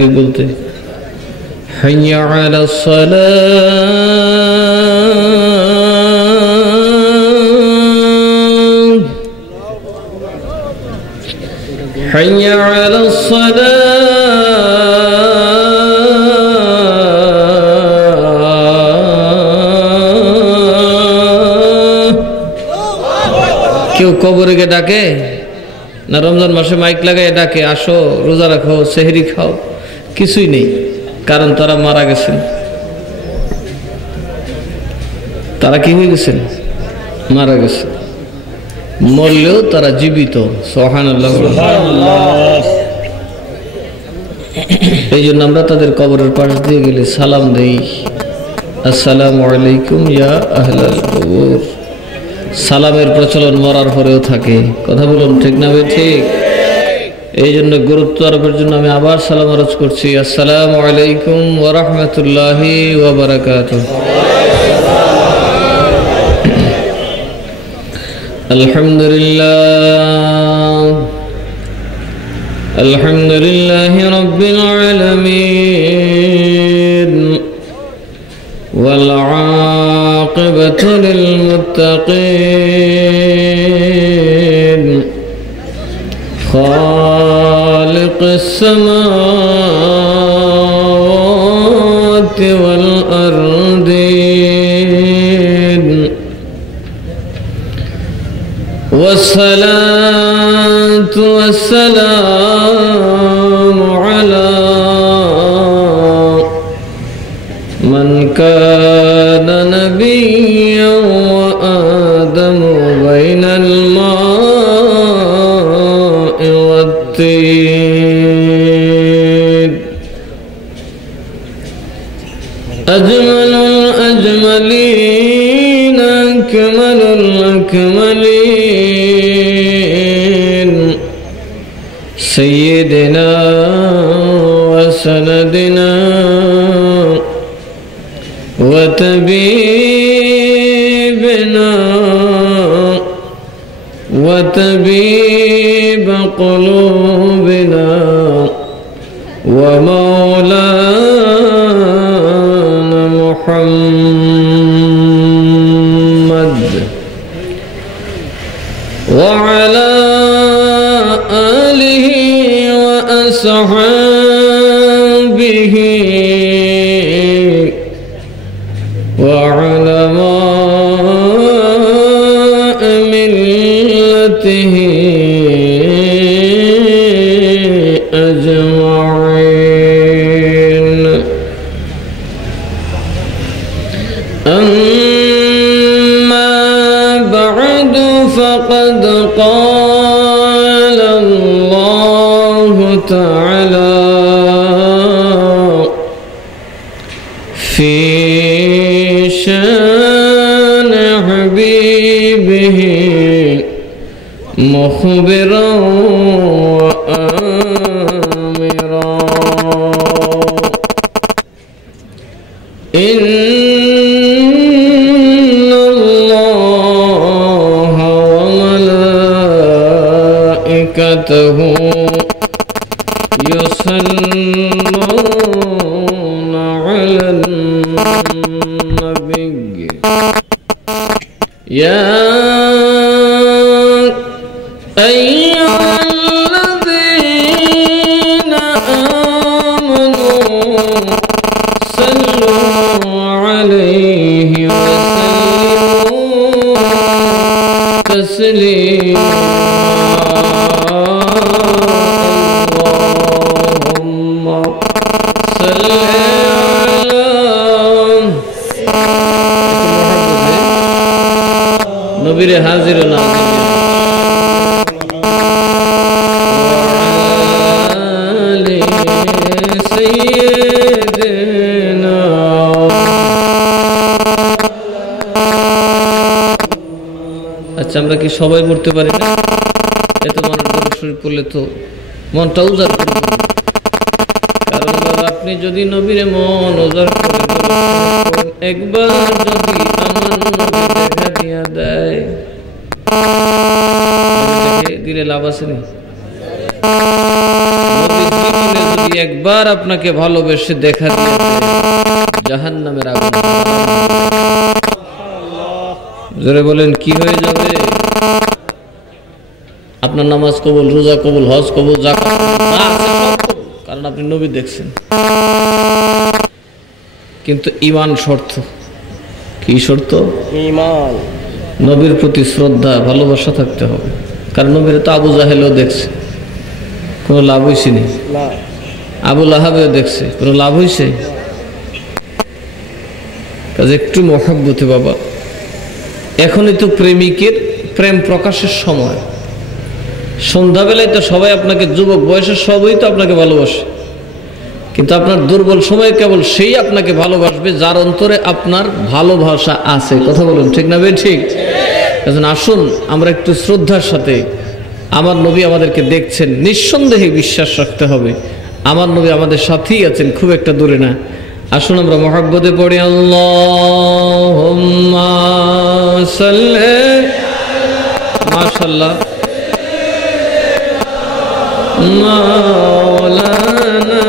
बोलते हय्या अला सलाह हय्या अला सलाह। क्यों कब्र के डाके ना रमजान मासे माइक लागाय डाके आसो रोजा रखो सेहरी खाओ কিছুই নেই, কারণ তারা মারা গেছেন। তারা কি হয়ে গেছেন? মারা গেছে। মরলেও তারা জীবিত। সুবহানাল্লাহ। এই জন্য আমরা তাদের কবরের পাশ দিয়ে গেলে সালাম দেই, আসসালামু আলাইকুম ইয়া আহলাল কবর। সালামের প্রচলন মরার পরেও থাকে। কথা বলুন ঠিক না ভাই? ঠিক। এই জন্য গুরুত্ব আরোপের জন্য আমি আবার সালাম আরজ করছি, আসসালামু আলাইকুম ওয়া রাহমাতুল্লাহি ওয়া বারাকাতুহু। আলহামদুলিল্লাহি রাব্বিল আলামিন ওয়াল আকিবাতু লিল মুত্তাকিন خالق السماوات والأرضين والصلاة والسلام على من كان نبيا وآدم بين الماء أجمل الأجملين أكمل الأكملين سيدنا وسندنا وطبيبنا وطبيب قلوبنا ومولانا محمد وعلى آله وأصحابه وعلماء ملته أجمعين. أما بعد فقد قال الله تعالى في شان حبيبه مخبرا وآمرا إن الله وملائكته يصلون على النبي يا أيها الذين آمنوا صلوا عليه وسلموا تسليما. اللهم صل على নবীর হাজির না আচ্ছা, আমরা কি সবাই পড়তে পারি না? এত মনের শরীর পড়লে তো মনটা উজাড় করে দেবে। কারণ বাবা, আপনি যদি নবীরে মন উজাড় করে একবার যদি আমার নবী দেখা দিয়া দেয়, দিলে লাভ আছে না? যদি একবার আপনাকে ভালোবেসে দেখা দিয়ে জাহান্নামের আগুনে জোরে বলেন কি হয়ে যাবে? আপনার নামাজ কবুল, রোজা কবুল, হজ কবুল, যাকাত কবুল, যা আছে সব কবুল, কারণ আপনি নবী দেখছেন। কিন্তু ঈমান শর্ত। কি শর্ত? ঈমান। নবীর প্রতি শ্রদ্ধা ভালোবাসা থাকতে হবে, কারণ নবীর তো আবু জাহেলও দেখছে, কোনো লাভ হয়েছে না। আবু লাহাবেও দেখছে, কোনো লাভ হয়েছে? কাজে একটু মহব্বতে বাবা। এখনই তো প্রেমিকের প্রেম প্রকাশের সময়। সন্ধ্যাবেলায় তো সবাই আপনাকে, যুবক বয়সের সবই তো আপনাকে ভালোবাসে, কিন্তু আপনার দুর্বল সময় কেবল সেই আপনাকে ভালোবাসবে যার অন্তরে আপনার ভালোবাসা আছে। কথা বলুন ঠিক না ভাই? ঠিক। এখন আসুন আমরা একটু শ্রদ্ধার সাথে, আমার নবী আমাদেরকে দেখছেন, নিঃসন্দেহে বিশ্বাস রাখতে হবে আমার নবী আমাদের সাথেই আছেন, খুব একটা দূরে না। আসুন আমরা মহব্বতে পড়ি আল্লাহুম্মা সাল্লি। মাশাআল্লাহ। মাওলানা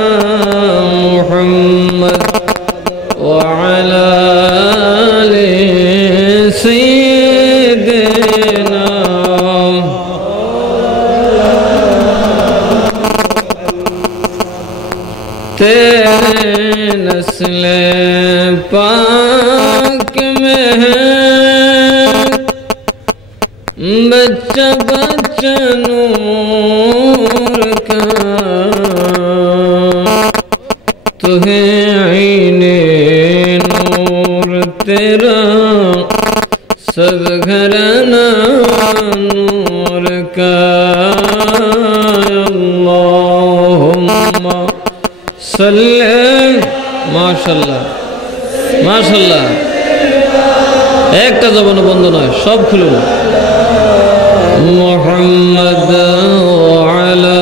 মুহাম্মদ ওয়া আলা আলি সাইয়্যিদিনা। तेरे नस्ले पाक में है बच्चा बच्चा नूर का, तुहे आईने नूर तेरा सब घराना नूर का। अल्लाहुम्मा सल्ले। माशाल्लाह माशाल्लाह। একটা জবান বন্ধ নয়, সব খুলুন। মুহাম্মদ ওয়া আলা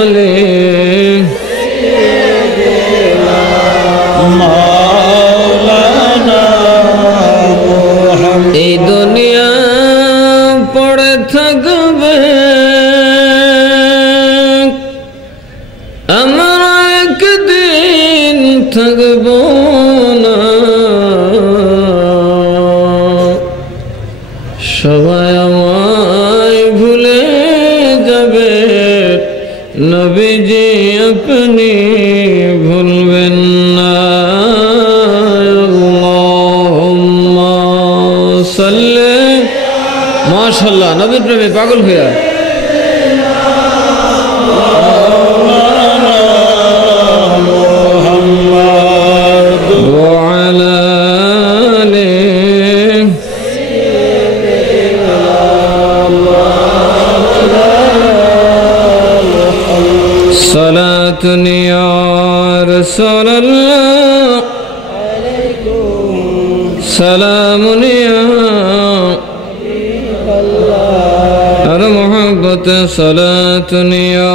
আলি মাওলানা মুহাম্মদ। এই দুনিয়া পড়ে থাকবে, আমরা একদিন থাকব না, সবাই আমায় ভুলে যাবে, নবীজি আপনি ভুলবেন না। আল্লাহুম্মা সাল্লি। মাশাআল্লাহ। নবীর প্রেমে পাগল হইয়া या रसूल अल्लाह सलामुन या अर मोहब्बत सलातुन या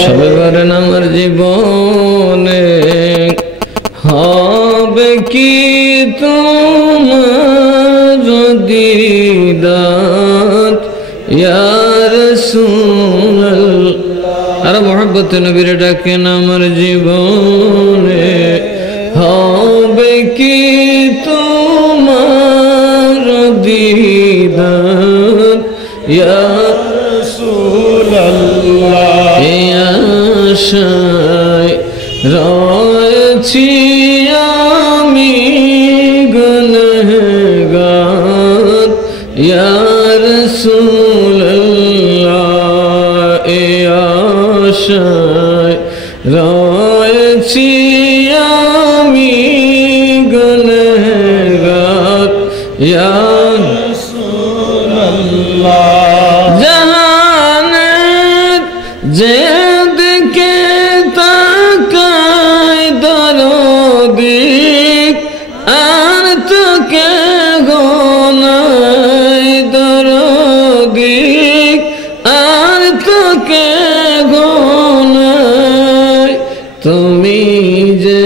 সবেবার আমার জীবনে হবে কি তোমার দিদার ইয়া রাসূলুল্লাহ। আর মোহাম্মত নবীর ডাকেন আমার জীবনে হবে কি তোমার দিদার ইয়া রাসূলুল্লাহ। এই আশায় রয়েছি আমি গুনহগার ইয়া রাসূলুল্লাহ। এই আশায় রয়েছি আমি গুনহগার ইয়া রাসূলুল্লাহ। জাহানের যেদিকে তাকায় দরদি আর তোকে গোনাই দরদি আর তোকে গোনাই। তুমি যে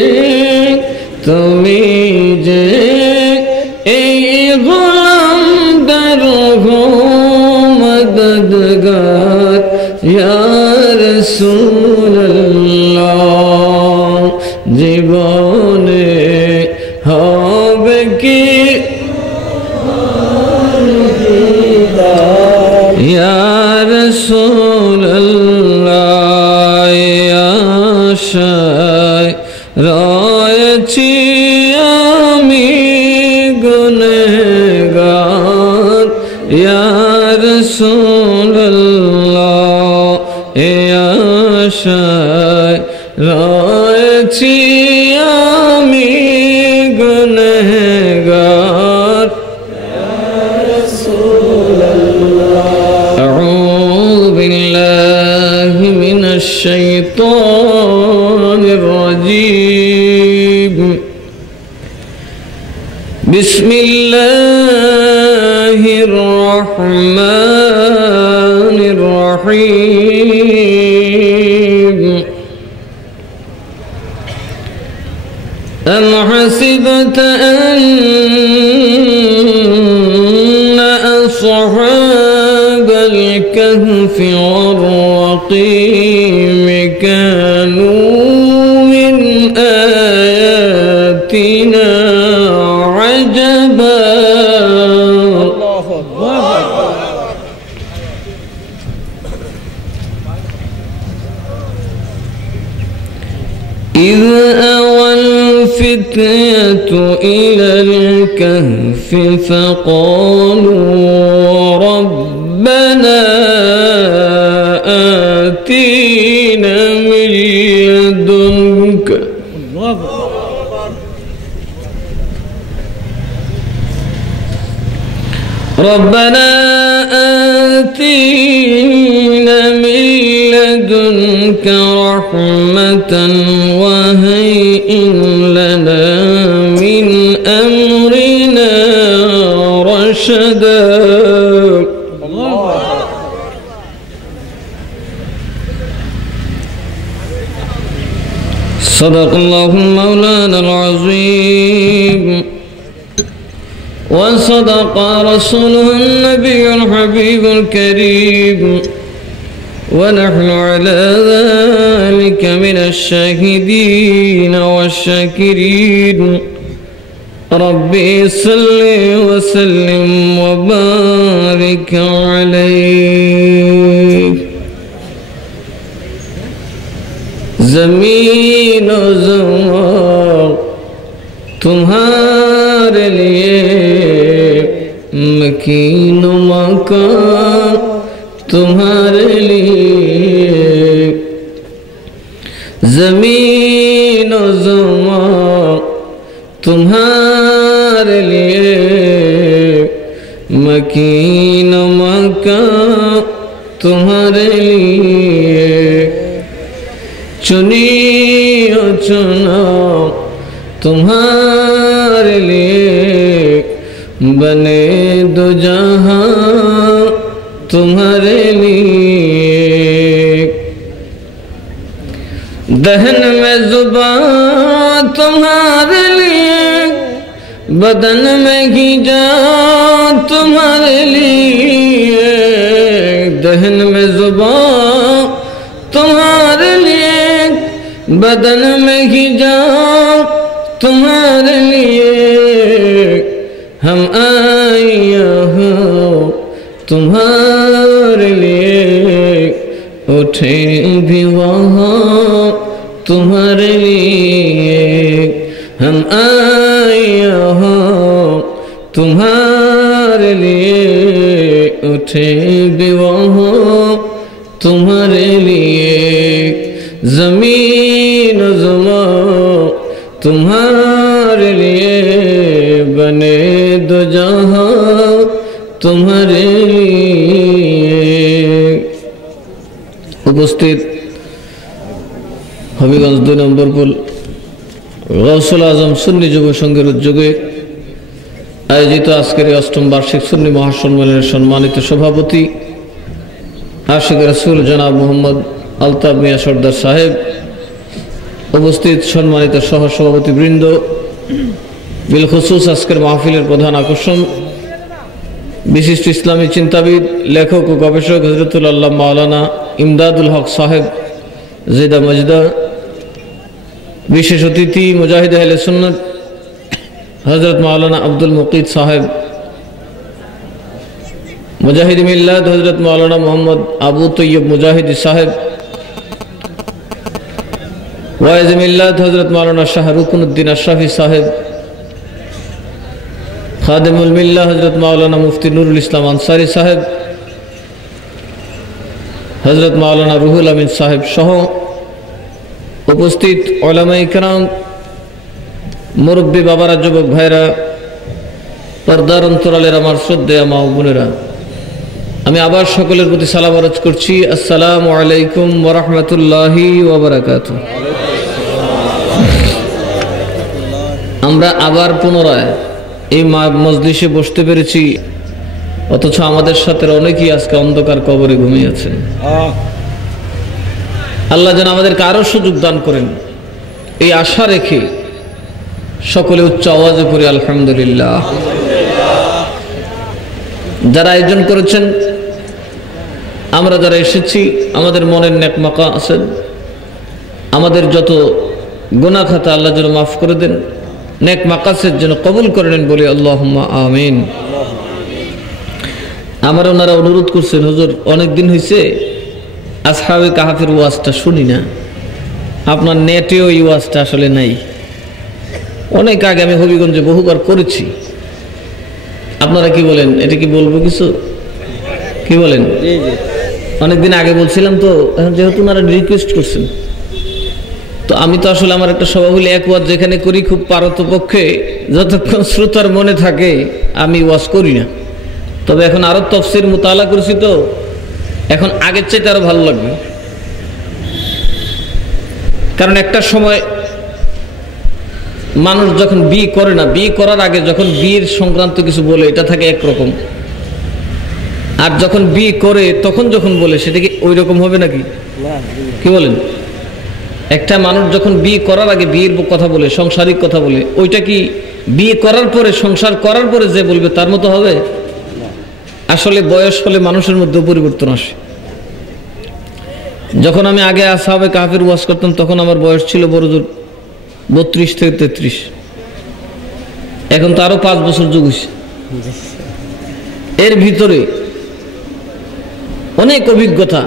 ইয়া রাসূলুল্লাহ জীবনে হবে কি ইয়া রাসূলুল্লাহ আশায় রয়েছি আমি গুনেহগার ইয়া রাসূলুল্লাহ আশায় রয়েছি আমি গুনেহগার আউযু বিল্লাহি মিনাশ শাইতানির রাজীম বিসমিল্লাহির রহমানির রহিম أم حسبت أن أصحاب الكهف والرقيم كانوا من آياتنا عجبا إذ أوى الفتية إلى الكهف فقالوا ربنا آتينا من لدنك ربنا آتينا من لدنك رحمة وهيئ لنا من أمرنا رشدا صدق الله مولانا العظيم وصدق رسوله النبي الحبيب الكريم ونحن على ذلك من الشاهدين والشاكرين ربي صل وسلم وبارك عليه زمین و زمان تمہارے لیے مکین و مکان تمہارے لیے زمین و زمان تمہارے لیے مکین و مکان تمہارے لیے چنی و چنا تمہارے لیے بنے دو جہاں تمہارے لیے دہن میں زبان تمہارے لیے بدن میں ہی جان تمہارے لیے دہن میں زبان تمہارے لیے بدن میں ہی جان تمہارے لیے ہم آئے ہوں تمہارے لیے اٹھیں بھی وہاں تمہارے لیے ہم آئے ہوں تمہارے لیے اٹھیں بھی وہاں تمہارے لیے زمین و زمان تمہارے لیے بنے دو جہاں تمہارے لیے উপস্থিত হবিগঞ্জ 2 নম্বর পুল গাউসুল আজম সুন্নি যুব সংঘের উদ্যোগে আয়োজিত আজকের 8ম বার্ষিক সুন্নি মহাসম্মেলনের সম্মানিত সভাপতি আশিক রাসূল জনাব মোহাম্মদ আলতাফ মিয়া সর্দার সাহেব, উপস্থিত সম্মানিত সহসভাপতি বৃন্দ, বিলখুসুস আজকের মাহফিলের প্রধান আকর্ষণ বিশিষ্ট ইসলামী চিন্তাবিদ, লেখক ও গবেষক হযরতুল আল্লাহ মাওলানা ইমদাদুল হক সাহেব জিদা মজদা, বিশেষ অতিথি মুজাহিদ আহলে সুন্নাত হযরত মাওলানা আব্দুল মুকিত সাহেব, মুজাহিদ মিল্লাত হযরত মাওলানা মোহাম্মদ আবু তৈয়ব মুজাহিদ সাহেব, ওয়াইজ মিল্লাত হযরত মাওলানা শাহ রুকনুদ্দিন আশরাফি সাহেব, খাদেমুল মিল্লাহ হযরত মাওলানা মুফতি নুরুল ইসলাম আনসারি সাহেব, হযরত মাওলানা রুহুল আমিন সাহেব সহ উপস্থিত উলামায়ে কেরাম, মুরব্বী বাবারা, যুবক ভাইরা, পর্দার অন্তরালের আমার শ্রদ্ধেয় মা ও বোনেরা, আমি আবার সকলের প্রতি সালাম আরজ করছি। আসসালামু আলাইকুম ওয়া রাহমাতুল্লাহি ওয়া বারাকাতুহু। আমরা আবার পুনরায় এই মজলিসে বসতে পেরেছি, অথচ আমাদের সাথে অনেকেই আজকে অন্ধকার কবরে ঘুমিয়ে আছেন। আল্লাহ যেন আমাদেরকে আরো সুযোগ দান করেন, এই আশা রেখে সকলে উচ্চ আওয়াজে পড়ি আলহামদুলিল্লাহ। যারা আয়োজন করেছেন, আমরা যারা এসেছি, আমাদের মনের নেক মাকা আছেন, আমাদের যত গুনাহ খাতা আল্লাহ যেন মাফ করে দেন, নেক মাকাসের যেন কবুল করে নেন, বলি আল্লাহুম্মা আমিন। আমার ওনারা অনুরোধ করছেন, হুজুর অনেকদিন হয়েছে আসহাবে কাহাফের ওয়াজটা শুনি না, আপনার নেটেও এই ওয়াজটা আসলে নাই। অনেক আগে আমি হবিগঞ্জে বহুবার করেছি, আপনারা কি বলেন? এটা কি বলবো কিছু? কি বলেন? অনেকদিন আগে বলছিলাম তো, এখন যেহেতু ওনারা রিকোয়েস্ট করছেন, তো আমি তো আসলে আমার একটা স্বভাব হলে এক ওয়াজ যেখানে করি খুব পারতপক্ষে যতক্ষণ শ্রোতার মনে থাকে আমি ওয়াজ করি না। তবে এখন আরো তাফসীর মুতালা করেছি, তো এখন আগের চাইতে আরো ভালো লাগবে। কারণ একটা সময় মানুষ যখন বিয়ে করে না, বিয়ে করার আগে যখন বিয়ের সংক্রান্ত কিছু বলে এটা থাকে একরকম, আর যখন বিয়ে করে তখন যখন বলে সেটা কি ওই রকম হবে নাকি? কি বলেন? একটা মানুষ যখন বিয়ে করার আগে বিয়ের কথা বলে, সংসারিক কথা বলে, ওইটা কি বিয়ে করার পরে, সংসার করার পরে যে বলবে তার মতো হবে? আসলে বয়স হলে মানুষের মধ্যে পরিবর্তন আসে। যখন আমি আগে আসহাবে কাহফের ওয়াজ করতাম তখন আমার বয়স ছিল বড়জোর 32 থেকে 33। এখন তো আরো 5 বছর যোগ হয়েছে। এর ভিতরে অনেক অভিজ্ঞতা,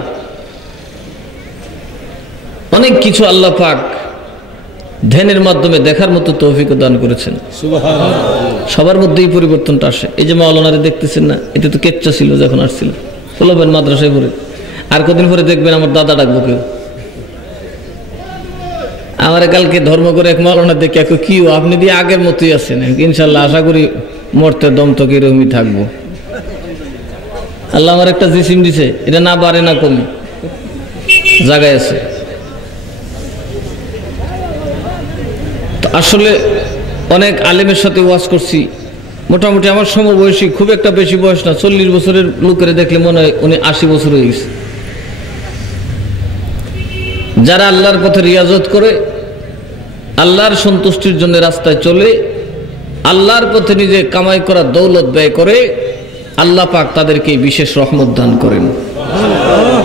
অনেক কিছু আল্লাহ পাক ধ্যানের মাধ্যমে দেখার মতো তৌফিক দান করেছেন। সবার মধ্যেই পরিবর্তনটা আসে। এই যে মাওলানারে দেখতেছেন না, এটা তো কেচ্চা ছিল যখন আসছিল, বলবেন মাদ্রাসায় পড়ে, আর কদিন পরে দেখবেন আমার দাদা ডাকবো কেউ। আমার কালকে ধর্ম করে এক মাওলানা দেখে কি আপনি দিয়ে আগের মতোই আছেন, ইনশাল্লাহ আশা করি মরতে দম তো এরকমই থাকবো। আল্লাহ আমার একটা জিসিম দিছে, এটা না বাড়ে না কমে, জায়গায় আছে। তো আসলে অনেক আলেমের সাথে ওয়াজ করছি, মোটামুটি আমার সমবয়সী, খুব একটা বেশি বয়স না, 40 বছরের লোকের দেখলে মনে হয় উনি 80 বছর হয়ে গেছে। যারা আল্লাহর পথে রিয়াজত করে, আল্লাহর সন্তুষ্টির জন্য রাস্তায় চলে, আল্লাহর পথে নিজে কামাই করা দৌলত ব্যয় করে, আল্লাহ পাক তাদেরকে বিশেষ রহমত দান করেন।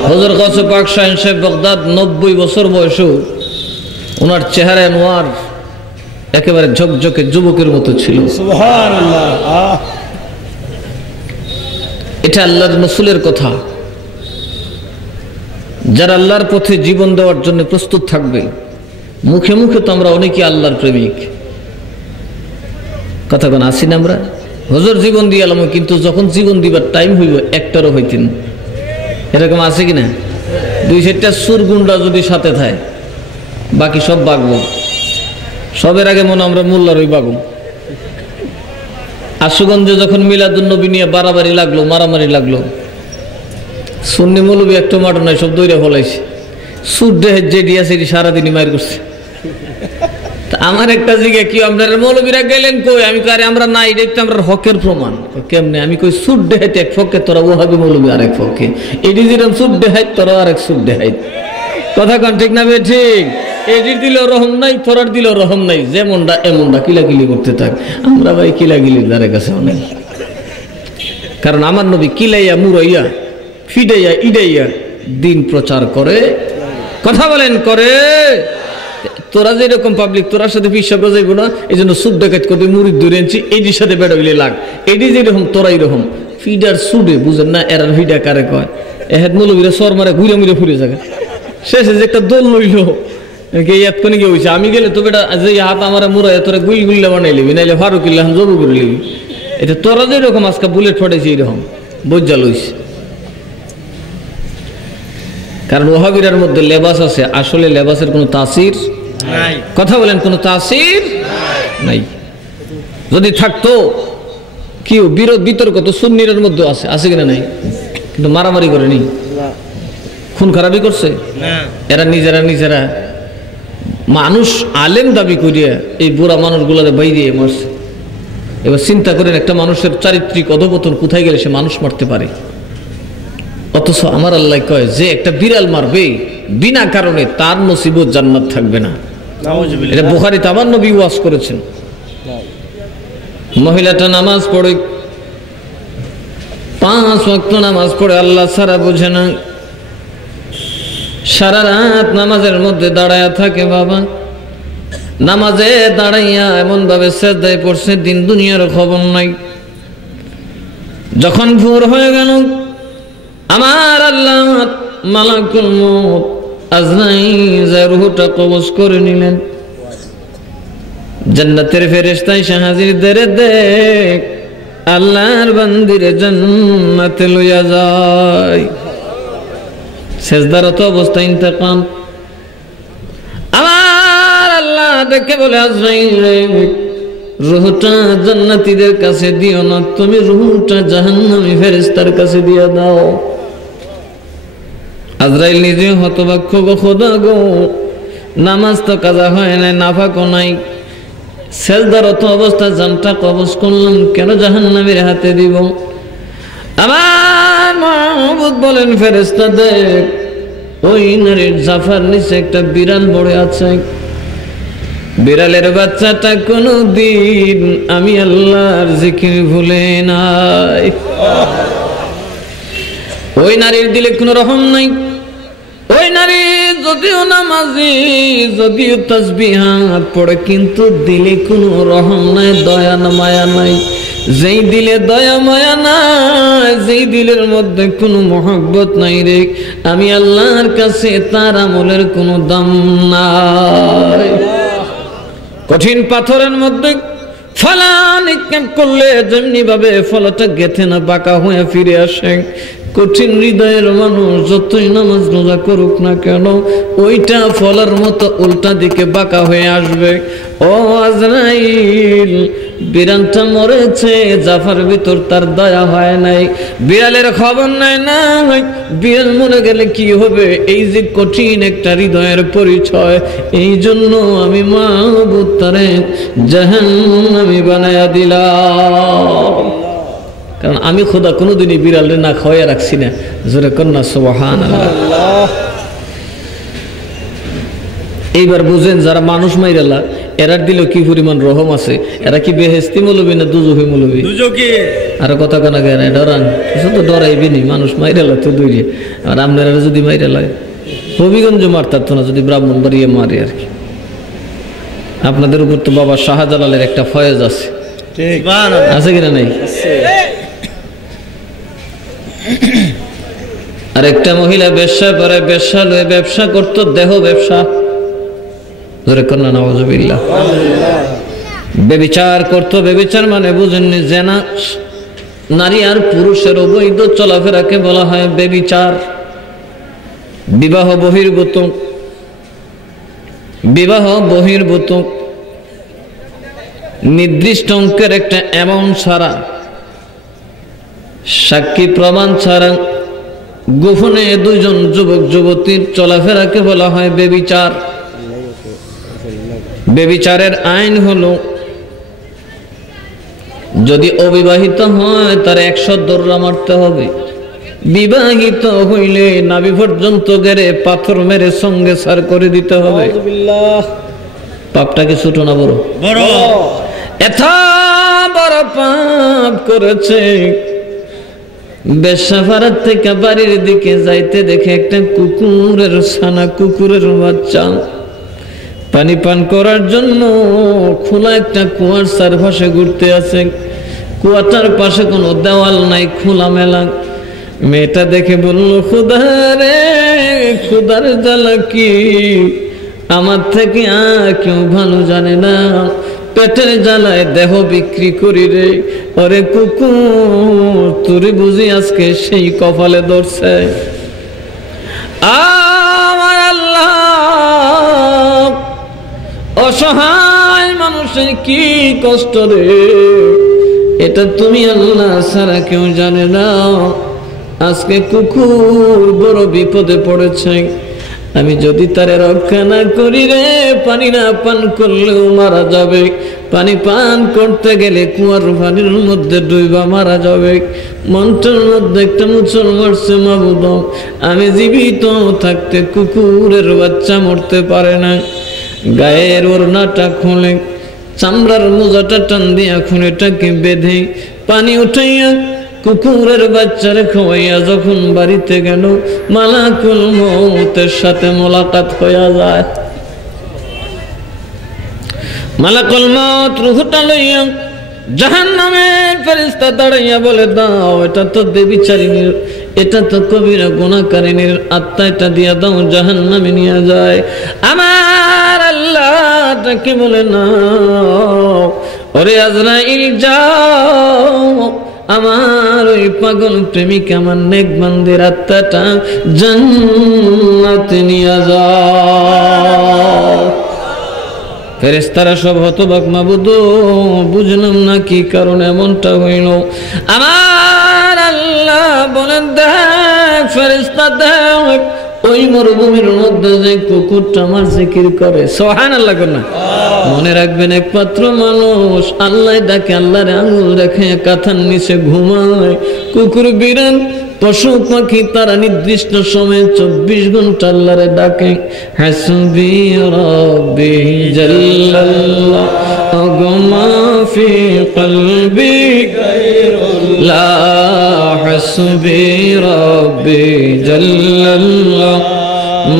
হযরত গাউসে পাক শাহীন সাহেব বাগদাদ 90 বছর বয়সেও ওনার চেহারা আনোয়ার একেবারে ঝকঝকে যুবকের মতো ছিল। সুবহানাল্লাহ। এটা আল্লাহর রাসূলের কথা। যারা আল্লাহর পথে জীবন দেওয়ার জন্য প্রস্তুত থাকবে, মুখে মুখে তো আমরা অনেকেই আল্লাহর প্রেমিক, কথা কোন আসি না আমরা, হুজুর জীবন দিয়ে এলাম, কিন্তু যখন জীবন দিবার টাইম হইব একটারও হইতেন, এরকম আছে কিনা? 2-4টা সুর গুন্ডা যদি সাথে থাকে, বাকি সব বাগবো। সবের আগে মনে আমরা মোল্লার ওই বাগুম। আশুগঞ্জে যখন মিলাদুন্নবী নিয়ে বাড়াবাড়ি লাগলো, মারামারি লাগলো, সুন্নি মৌলবী একটা মাঠো নাই, সব দৌড়ে ফলাইছে। সুর দেহে যেটি আছে এটি সারাদিনই মায়ের করছে। আমার একটা জিজ্ঞা, কি আপনার মৌলবীরা গেলেন কই? আমি কারে আমরা নাই, দেখতে আমরা হকের প্রমাণ। কেমনে? আমি কই সুর দেহাইত এক পক্ষে, তোরা ওহাবি মৌলবী আরেক পক্ষে, এটি যেরকম সুর দেহাইত তোরা আরেক সুর দেহাইত। কথা কন ঠিক না বে? ঠিক। এটির দিলেও রহম নাই, তোরার দিলেও রহম নাই, যেমনটা এমনটা কিলাকিলি করতে থাক। আমরা ভাই কিলাকিলির দ্বারে কাছে অনেক, কারণ আমার নবী কিলাইয়া মুরাইয়া ফিডাইয়া ইডাইয়া দিন প্রচার করে, কথা বলেন করে। তোরা যেরকম পাবলিক, তোরার সাথে পিসাব যাইব না, এই জন্য সুদ ডাকাত করতে মুড়িদ ধরে আনছি, এইটির সাথে বেড়া হইলে লাগ, এইটি যেরকম তোরা এরকম ফিডার সুডে, বুঝেন না? এরার ফিডা কারে কয়? এহেদ মৌলবীরা সর মারে ঘুরে মুড়ে ফুরে যাবে, শেষে যে একটা দোল লইল এতক্ষণে গিয়ে হয়েছে। আমি গেলে তো বেটা যে হাত আমার মুড়াই তোরা গুল গুল্লা বানাই লিবি, নাইলে ফারুকিল্লাহ জবু করে লিবি। এটা তোরা যেরকম আজকে বুলেট ফাটাইছি এইরকম বজ্জা লইছে। কারণ ওহাবিরার মধ্যে লেবাস আছে, আসলে লেবাসের কোনো তাসির নাই, কথা বলেন, কোনো তাসির নাই। যদি থাকতো কি বিরোধ বিতর্ক তো সুন্নির মধ্যে আছে, আছে কিনা নাই? কিন্তু মারামারি করেনি, খুন খারাপি করছে এরা নিজেরা মানুষ আলেম দাবি করিয়া এই বুড়া মানুষগুলারে বাইরে মারছে। এবার চিন্তা করেন একটা মানুষের চারিত্রিক অধপতন কোথায় গেলে সে মানুষ মারতে পারে। অথচ আমার আল্লাহ কয় যে একটা বিড়াল মারবে বিনা কারণে তার নসিবত জান্নাত থাকবে না। এটা বুখারীতে আমার নবী ওয়াজ করেছেন। মহিলাটা নামাজ পড়ে, 5 ওয়াক্ত নামাজ পড়ে, আল্লাহ ছাড়া বুঝে না, সারা রাত নামাজের মধ্যে দাঁড়ায়া থাকে। বাবা নামাজে দাঁড়াইয়া এমন ভাবে সেজদায় পড়ছে দিন দুনিয়ার খবর নাই। যখন ভোর হয়ে গেল আমার আল্লাহ মালাকুল মউত আজরাইল রূহটা কবজ করে নিলেন। জান্নাতের ফেরেশতা এসে হাজির, দেরে দেখ আল্লাহর বান্দিরে জান্নাতে লইয়া যায়। সেজদারত অবস্থায় ইন্তেকাম। আমার আল্লাহ দেখে বলে আজরাইল রূহটা জান্নাতীদের কাছে দিও না, তুমি রূহটা জাহান্নামী ফেরেশতার কাছে দিয়ে দাও। আজরাইল নিজে হতবাক্য, গো খোদা গো, নামাজ তো কাজা হয় নাই, নাফাকও নাই, সেজদারত অবস্থা জানটা কবজ করলাম, কেন জাহান্নামীর হাতে দিব? আমার মাহবুব বলেন ফেরেশতা দেখ ওই নারীর জাফার নিচে একটা বিড়াল পড়ে আছে। বিড়ালের বাচ্চাটা কোনদিন আমি আল্লাহর জিকির ভুলে নাই। ওই নারীর দিলে কোনো রহম নাই। ওই নারী যদিও নামাজি, যদিও তাসবিহাত পড়ে, কিন্তু দিলে কোনো রহম নাই, দয়া না মায়া নাই। যেই দিলে দয়া মায়া নাই, যেই দিলের মধ্যে কোনো মহব্বত নাই রে, আমি আল্লাহর কাছে তার আমলের কোনো দাম নাই। কঠিন পাথরের মধ্যে ফলা নিক্ষেপ করলে যেমনি ভাবে ফলাটা গেথে না বাঁকা হয়ে ফিরে আসে, কঠিন হৃদয়ের মানুষ যতই নামাজ রোজা করুক না কেন ওইটা ফলার মতো উল্টা দিকে বাঁকা হয়ে আসবে। ও আজরাইল, বিড়ালটা মরেছে, জাফার ভিতর তার দয়া হয় নাই, বিড়ালের খবর নাই। না বিড়াল মরে গেলে কি হবে, এই যে কঠিন একটা হৃদয়ের পরিচয়, এই জন্য আমি মাহবুব তারে জাহান্নামী বানায়া দিলাম। কারণ আমি খোদা কোনোদিনই বিড়ালে না খাওয়াইয়া রাখছি না। জোরে কন্যা সুবহানাল্লাহ। এইবার বুঝেন যারা মানুষ মাইরালা এরার দিল কি পরিমাণ রহম আছে। এরা কি বেহেস্তি মৌলবি না দুজুকি মৌলবি? আরো কথা কানা গে ডরান, কিছু তো ডরাইবি নি, মানুষ মাইরালা তো দূরে। আর আপনারা যদি মাইরালা হবিগঞ্জ মারতারতো না, যদি ব্রাহ্মণ বাড়িয়ে মারে আর কি। আপনাদের উপর তো বাবা শাহজালালের একটা ফয়েজ আছে, আছে কিনা নাই? আর একটা মহিলা ব্যবসা করে, ব্যবসা লয়ে ব্যবসা করতো, দেহ ব্যবসা, জোরে কন্যা নাউযুবিল্লাহ। ব্যভিচার করতো, ব্যভিচার মানে বুঝেননি, জেনা, নারী আর পুরুষের অবৈধ চলাফেরাকে বলা হয় ব্যভিচার। বিবাহ বহির্ভূত, বিবাহ বহির্ভূত নির্দিষ্ট অঙ্কের একটা অ্যামাউন্ট ছাড়া, সাক্ষী প্রমাণ ছাড়া গোপনে দুইজন যুবক যুবতীর চলাফেরাকে বলা হয় ব্যভিচার। ব্যভিচারের আইন হলো যদি অবিবাহিত হয় তার 100 দৌড়া মারতে হবে, বিবাহিত হইলে নাভি পর্যন্ত গেড়ে পাথর মেরে সঙ্গে সার করে দিতে হবে। পাপটা কি ছোট না বড়? বড়। এত বড় পাপ করেছে বেশাফারাত থেকে বাড়ির দিকে যাইতে দেখে একটা কুকুরের ছানা, কুকুরের বাচ্চা পানি পান করার জন্য খোলা একটা কুয়ার চারপাশে ঘুরতে আছে। কুয়াটার পাশে কোনো দেওয়াল নাই, খোলা মেলা। মেয়েটা দেখে বলল, খোদা রে, খোদার জ্বালা কি আমার থেকে আর কেউ ভালো জানে না। পেটের জ্বালায় দেহ বিক্রি করি রে। ওরে কুকুর, তোরে বুঝি আজকে সেই কপালে ধরছে। আমার আল্লাহ, অসহায় মানুষের কি কষ্ট রে, এটা তুমি আল্লাহ ছাড়া কেউ জানে না। আজকে কুকুর বড় বিপদে পড়েছে। আমি যদি তারে রক্ষা না করি রে, পানি না পান করলেও মারা যাবে। পানি পান করতে গেলে কুয়ার পানির মধ্যে ডুইবা মারা যাবে। মনটার মধ্যে একটা মুচল মারছে, মাবুদ আমি জীবিত থাকতে কুকুরের বাচ্চা মরতে পারে না। গায়ের ওড়নাটা খুলে, চামড়ার মোজাটা টান দিয়া খুনেটাকে বেঁধে পানি উঠাইয়া কুকুরের বাচ্চারে খাওয়াইয়া যখন বাড়িতে গেল, মালাকুল মউতের সাথে মোলাকাত হইয়া যায়। মালাকুল মউত রূহটা লইয়া জাহান্নামের ফেরেশতা দাঁড়াইয়া বলে, দাও, এটা তো বেবিচারিনীর, এটা তো কবিরা গুনাহকারিনীর আত্মা, এটা দিয়া দাও, জাহান্নামে নিয়ে যায়। আমার আল্লাহ তাকে বলে, না, ওরে আজরাইল যাও, আমার ওই পাগল প্রেমিক, আমার নেক বান্দির আত্মাটা জান্নাতে নিয়ে যাও। ফেরেশতারা সব হতবাক, মাবুদ বুঝলাম না কি কারণে এমনটা হইল। আমার আল্লাহ বলেন, দেখ ফেরেশতা, দেখ ওই মরুভূমির মধ্যে যে কুকুরটা আমার জিকির করে, সুবহানাল্লাহ না। মনে রাখবেন, একমাত্র মানুষ আল্লাহ ডাকে, আল্লাহর আঙুল রেখে কাঁথার নিচে ঘুমায়। কুকুর, বিড়াল, পশু পাখি তারা নির্দিষ্ট সময়ে 24 ঘন্টা আল্লাহরে ডাকে। হাসবি রাব্বি জাল্লাল্লাহ আগমা ফি কলবি গায়রুল্লাহ, হাসবি রাব্বি জাল্লাল্লাহ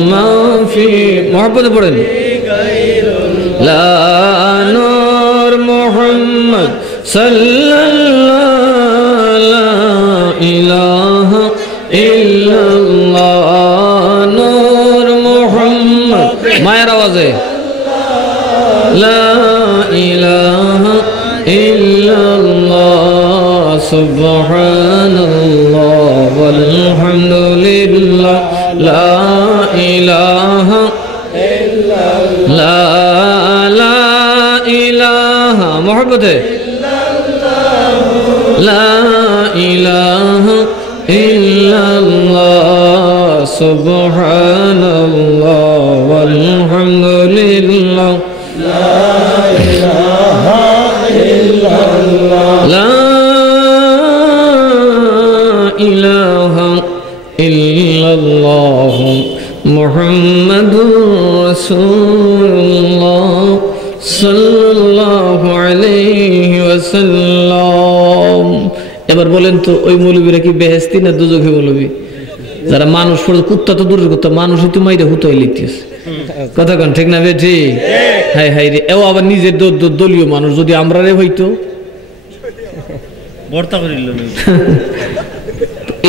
মা ফি, মুহাব্বতে পড়েন, লা নূর মুহাম্মদ সাল্লাল্লাহু লা ইলাহা ইল্লাল্লাহ, নূর মুহাম্মদ, মায়ের আওয়াজে, লা ইলাহা ইল্লাল্লাহ, সুবহানাল্লাহ ওয়ালহামদুলিল্লাহ, লা ইলাহা ইল্লাল্লাহ, লা ইলাহা, মুহাব্বতে, লা ইলাহা ইল্লাল্লাহ, সুবহানাল্লাহ ওয়ালহামদুলিল্লাহ, লা ইলাহা ইল্লাল্লাহ, লা ইলাহা ইল্লাল্লাহ মুহাম্মাদুর রাসূলুল্লাহ সাল্লাল্লাহু আলাইহি ওয়াসাল্লাম। এবার বলেন তো, ওই মৌলবীরা কি বেহেশতি না দোজখে মৌলবী? যারা মানুষ পড়ে, কুত্তা তো দূরের কথা, মানুষই তো মাইরে হুতাই লিখতেছে। কথা কন ঠিক না বেঠি? হাই হাই রে, এও আবার নিজের দলীয় মানুষ, যদি আমরা রে হইতো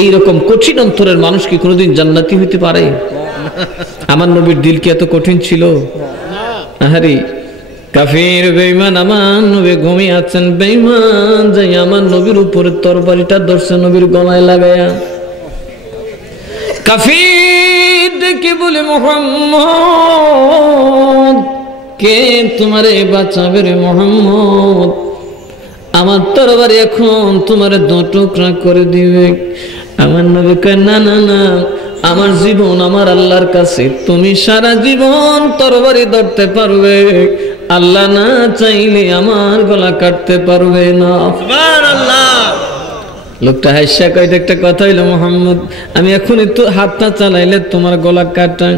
এইরকম কঠিন অন্তরের মানুষ কি কোনোদিন জান্নাতি হইতে পারে? আমার নবীর দিল কি এত কঠিন ছিল? আহারে কাফির বেঈমান, আমার নবী ঘুমিয়ে আছেন, বেঈমান যাই আমার নবীর উপরে তরবারিটা ধরছে, নবীর গলায় লাগায়া। কাফির ডেকে বলে, মুহাম্মদ, কে তোমারে বাঁচাবে রে মুহাম্মদ? আমার তরবারি এখন তোমারে 2 টুকরা করে দিবে। আমার নবী কয়, না না না, আমার জীবন আমার আল্লাহর কাছে, তুমি সারা জীবন তরবারি ধরতে পারবে, আল্লাহ না চাইলে আমার গলা কাটতে পারবে না। সুবহানাল্লাহ। লোকটা হাসিয়া কয়, একটা কথা হইলো মুহাম্মদ, আমি এখনই তো হাতটা চালাইলে তোমার গলা কাটা।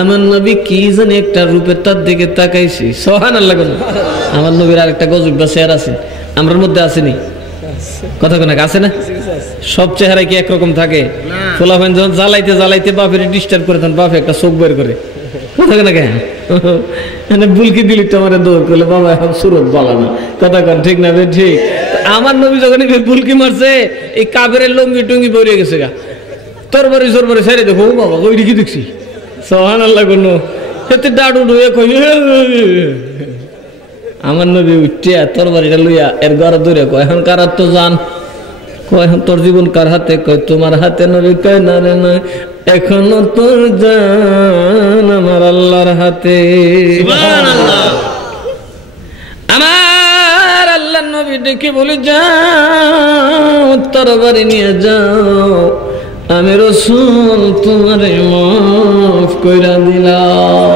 আমার নবী কি জানি একটা রূপে তার দিকে তাকাইছি। সুবহানাল্লাহ। আমার নবীর আরেকটা গজব বা শেয়ার আছে, আমরার মধ্যে আসেনি, কথা কোন আছে না? সব চেহারা কি একরকম থাকে? পোলাপান যখন জ্বালাইতে জ্বালাইতে বাপের ডিস্টার্ব করে তখন বাপে একটা চোখ বের করে, কথা কেন কেন বুলকি দিলি তো আমার দৌড় করলে বাবা এখন সুরত বলা না, কথা কন ঠিক না? ঠিক। আমার নবী যখন বুলকি মারছে এই কাবেরের লঙ্গি টঙ্গি বেরিয়ে গেছে গা, তরবারি সরবারি ছেড়ে দেখো বাবা ওই কি দেখছি সুবহানাল্লাহ কোনো হেতে ডাডু ডুয়ে কই আমার নবী উঠিয়া তরবারিটা লইয়া এর গড় ধরে কয় এখন কার তো জান, কয় এখন তোর জীবন কার হাতে, কয় তোমার হাতে। নবী কয় না রে না, এখনো তোর জান আমার আল্লাহর হাতে। সুবহানাল্লাহ। আমার আল্লাহর নবী ডেকে বলে যাও তরবারি নিয়ে যাও, আমি রাসূল তোমারে মাফ কইরা দিলাম।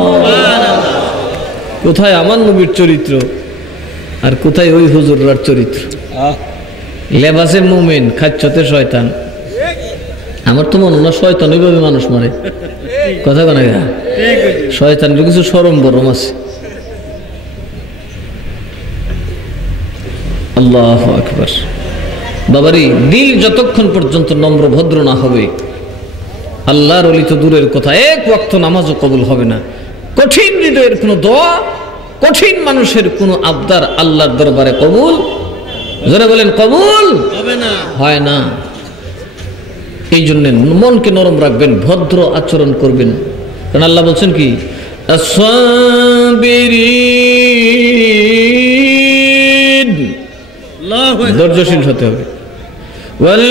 কোথায় আমার নবীর চরিত্র আর কোথায় ওই হুজুররার চরিত্র? লেবাসে মুমিন, খাচ্ছতে শয়তান। আমার তো মনে না শয়তান ওইভাবে মানুষ মারে, কথা কেন? শয়তানের কিছু সরম বরম আছে। আল্লাহু আকবার। বাবারি, দিল যতক্ষণ পর্যন্ত নম্র ভদ্র না হবে, আল্লাহর ওলি তো দূরের কথা, এক ওয়াক্ত নামাজও কবুল হবে না। কঠিন হৃদয়ের কোনো দোয়া, কঠিন মানুষের কোনো আবদার আল্লাহর দরবারে কবুল, যারা বলেন কবুল হবে না, হয় না। এই জন্য মনকে নরম রাখবেন, ভদ্র আচরণ করবেন। কারণ আল্লাহ বলছেন কি, আস-সাবিরিন, ধৈর্যশীল হতে হবে। ওয়াল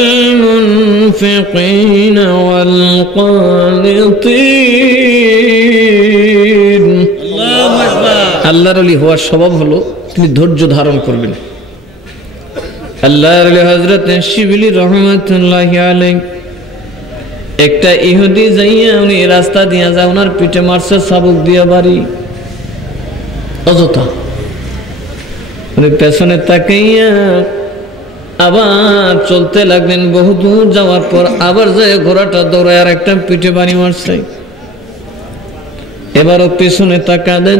মুনফিকিনা ওয়াল কানিতিন, আল্লাহু আকবার। আল্লাহর ওলি হওয়ার স্বভাব হলো তিনি ধৈর্য ধারণ করবেন। আল্লাহর ওলি হযরত শিবলি রাহমাতুল্লাহি আলাইহি, একটা ইহুদি যাইয়া উনি রাস্তা দিয়া যায়, ওনার পিঠে মারছে চাবুক দিয়া বাড়ি, অযথা। উনি পেছনে তাকাইয়া আবার চলতে লাগলেন। বহুদূর যাওয়ার পর আবার যায় ঘোড়াটা দৌড়ায় আর একটা পিঠে বাড়ি মারছে। এবারও পেছনে তাকালেন,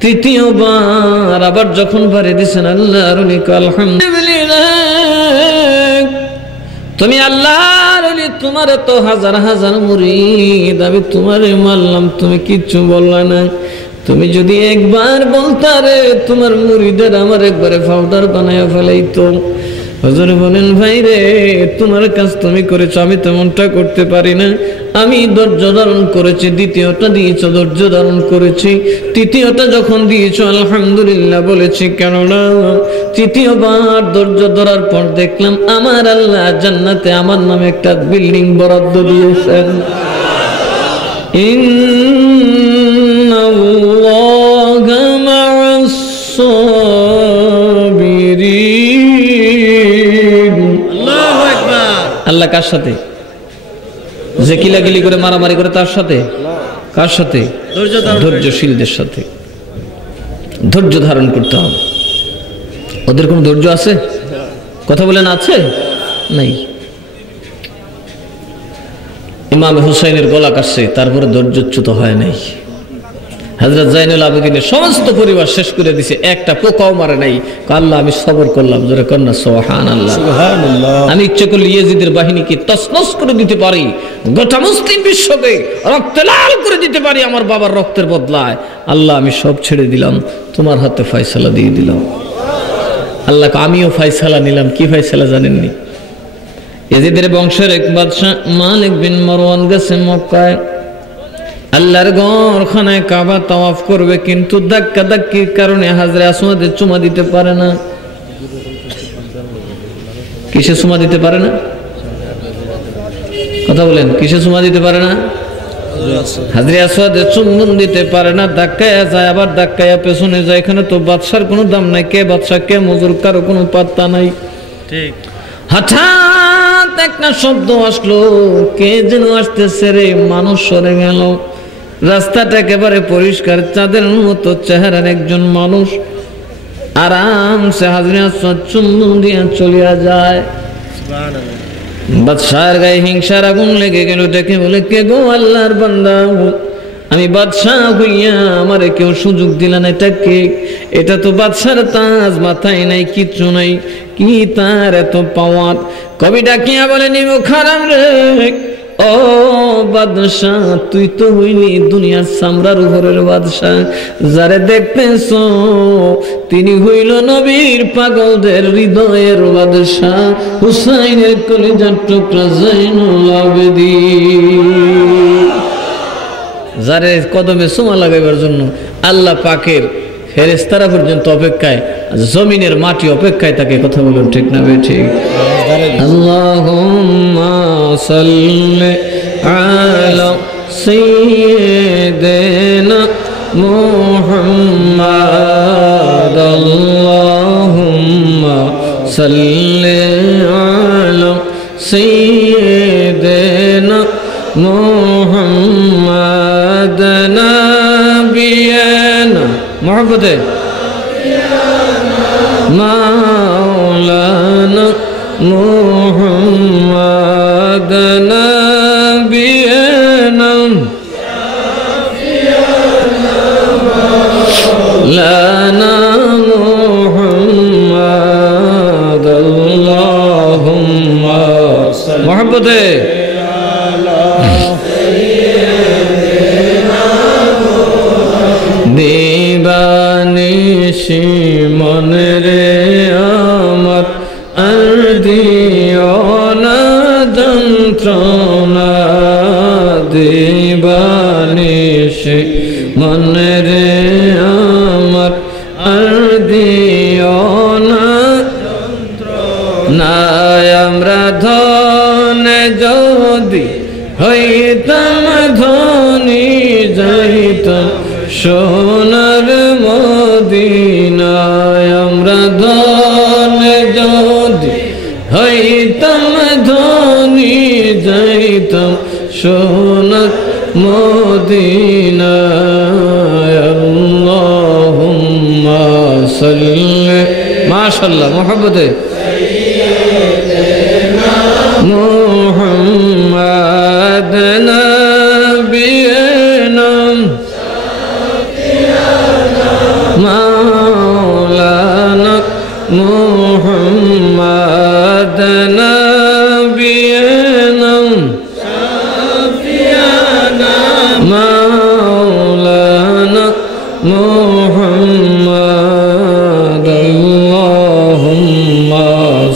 তৃতীয়বার আবার যখন বাড়ি দিচ্ছেন, আল্লাহর ওলি আলহামদুলিল্লাহ, তুমি আল্লাহর ওলি, তোমার তো হাজার হাজার মুরিদ, আমি তোমারে মারলাম, তুমি কিচ্ছু বললা না। তুমি যদি একবার বলতারে তোমার মুরিদের আমার একবারে পাউডার বানায় ফেলাইতো। হুজুর বলেন, ভাই রে, তোমার কাজ তুমি করেছো, আমি তেমনটা করতে পারি না। আমি ধৈর্য ধারণ করেছি, দ্বিতীয়টা দিয়েছ ধৈর্য ধারণ করেছি, তৃতীয়টা যখন দিয়েছ আলহামদুলিল্লাহ বলেছি। কেননা তৃতীয়বার ধৈর্য ধরার পর দেখলাম আমার আল্লাহ জান্নাতে আমার নামে একটা বিল্ডিং বরাদ্দ দিয়েছেন। ইন্নাল্লাহা মা'আস সাবিরিন, আল্লাহু আকবার। আল্লাহ কার সাথে? যে কিলাকিলি করে মারামারি করে তার সাথে? কার সাথে? ধৈর্যশীলদের সাথে। ধৈর্য ধারণ করতে হবে। ওদের কোনো ধৈর্য আছে? কথা বলেন, আছে? নাই। ইমাম হুসাইনের গলা কাটছে, তারপরে ধৈর্যচ্যুত হয় নাই। হযরত জাইনুল আবেদিনের সমস্ত পরিবার শেষ করে দিছে, একটা পোকাও মারে নাই। আল্লাহ আমি সবর করলাম, জোরে কন্যা সুবহানাল্লাহ। আমি ইচ্ছে করলে ইয়েজিদের বাহিনীকে তছনছ করে দিতে পারি, গোটা মুসলিম বিশ্বকে রক্তে লাল করে দিতে পারি আমার বাবার রক্তের বদলায়। আল্লাহ আমি সব ছেড়ে দিলাম, তোমার হাতে ফয়সালা দিয়ে দিলাম। আল্লাহ আমিও ফয়সালা নিলাম। কি ফয়সালা জানেননি? ইয়েজিদের বংশের এক বাদশা মালিক বিন মারওয়ান গেছে মক্কায়, আল্লাহর ঘরখানায় কাবা তাওয়াফ করবে, কিন্তু ধাক্কা ধাক্কির কারণে হাজরে আসওয়াদে চুমা দিতে পারে না। কিসে চুমা দিতে পারে না? কথা বলেন, কিসে চুমা দিতে পারে না? হাজরে আসওয়াদে চুম্বন দিতে পারে না। ধাক্কায়া যায়, আবার ধাক্কায়া পেছনে যায়। এখানে তো বাদশার কোনো দাম নাই, কে বাদশা কে মজুর কারো কোনো পাত্তা নাই। ঠিক। হঠাৎ একটা শব্দ আসলো, কে যেন আসতেছে রে, মানুষ সরে গেল। রাস্তাটা একেবারে পরিষ্কার, চাঁদের মতো চেহারার একজন মানুষ আরামসে হাজরে আসওয়াদ চুম্বন দিয়ে চলিয়া যায়। বাদশার গায়ে হিংসার আগুন লেগে গেল, দেখে বলে, কে গো? আল্লাহর বান্দা, আমি বাদশাহ হইয়া আমারে কেউ সুযোগ দিলা না, এটা তো বাদশার তাজ, মাথায় নাই, কিচ্ছু নাই, কি তার এত পাওয়ার? কবি ডাকিয়া বলে নিমু খারাপ রে, ও বাদশাহ তুই তো হইলি দুনিয়ার চামড়ার উপরের বাদশাহ, যারে দেখতেছ তিনি হইল নবীর পাগলদের হৃদয়ের বাদশাহ, হুসাইনের কলিজার টুকরা জাইনুল আবেদিন। যারে কদমে চুমা লাগাইবার জন্য আল্লাহ পাকের ফেরেশতারা পর্যন্ত অপেক্ষায়, জমিনের মাটি অপেক্ষায় তাকে, কথা বলুন ঠিক না বে ঠিক? আল্লাহুম্মা সাল্লি আলা সাইয়্যিদিনা মুহাম্মাদ, আল্লাহুম্মা সাল্লি আলা সাইয়্যিদিনা মুহাম্মাদ নাবিয়ানা, মুহাব্বতে মাওলানা মুহাম্মাদ নাবিয়ানা লানা মুহাম্মাদ, আল্লাহুম্মা মুহাব্বতে দিবানিশি মনে রে আমার আর দিও না যন্ত্রণা, দিবানিশি মনে রে আমার আর দিও না যন্ত্রণা, আমরা ধনে যদি হইতাম ধনী যাইতাম সোনার মদিনায়, আমরা ধনে যদি হইতাম ধনী যাইতাম সোনার মদিনায়। আল্লাহুম্মা সাল্লি, মাশাআল্লাহ, মুহাব্বতে মুহাম্মাদ নাবিয়ানা মাওলানা মুহাম্মাদ নাবিয়ানা শাফিয়ানা মাওলানা মুহাম্মাদ, আল্লাহুম্মা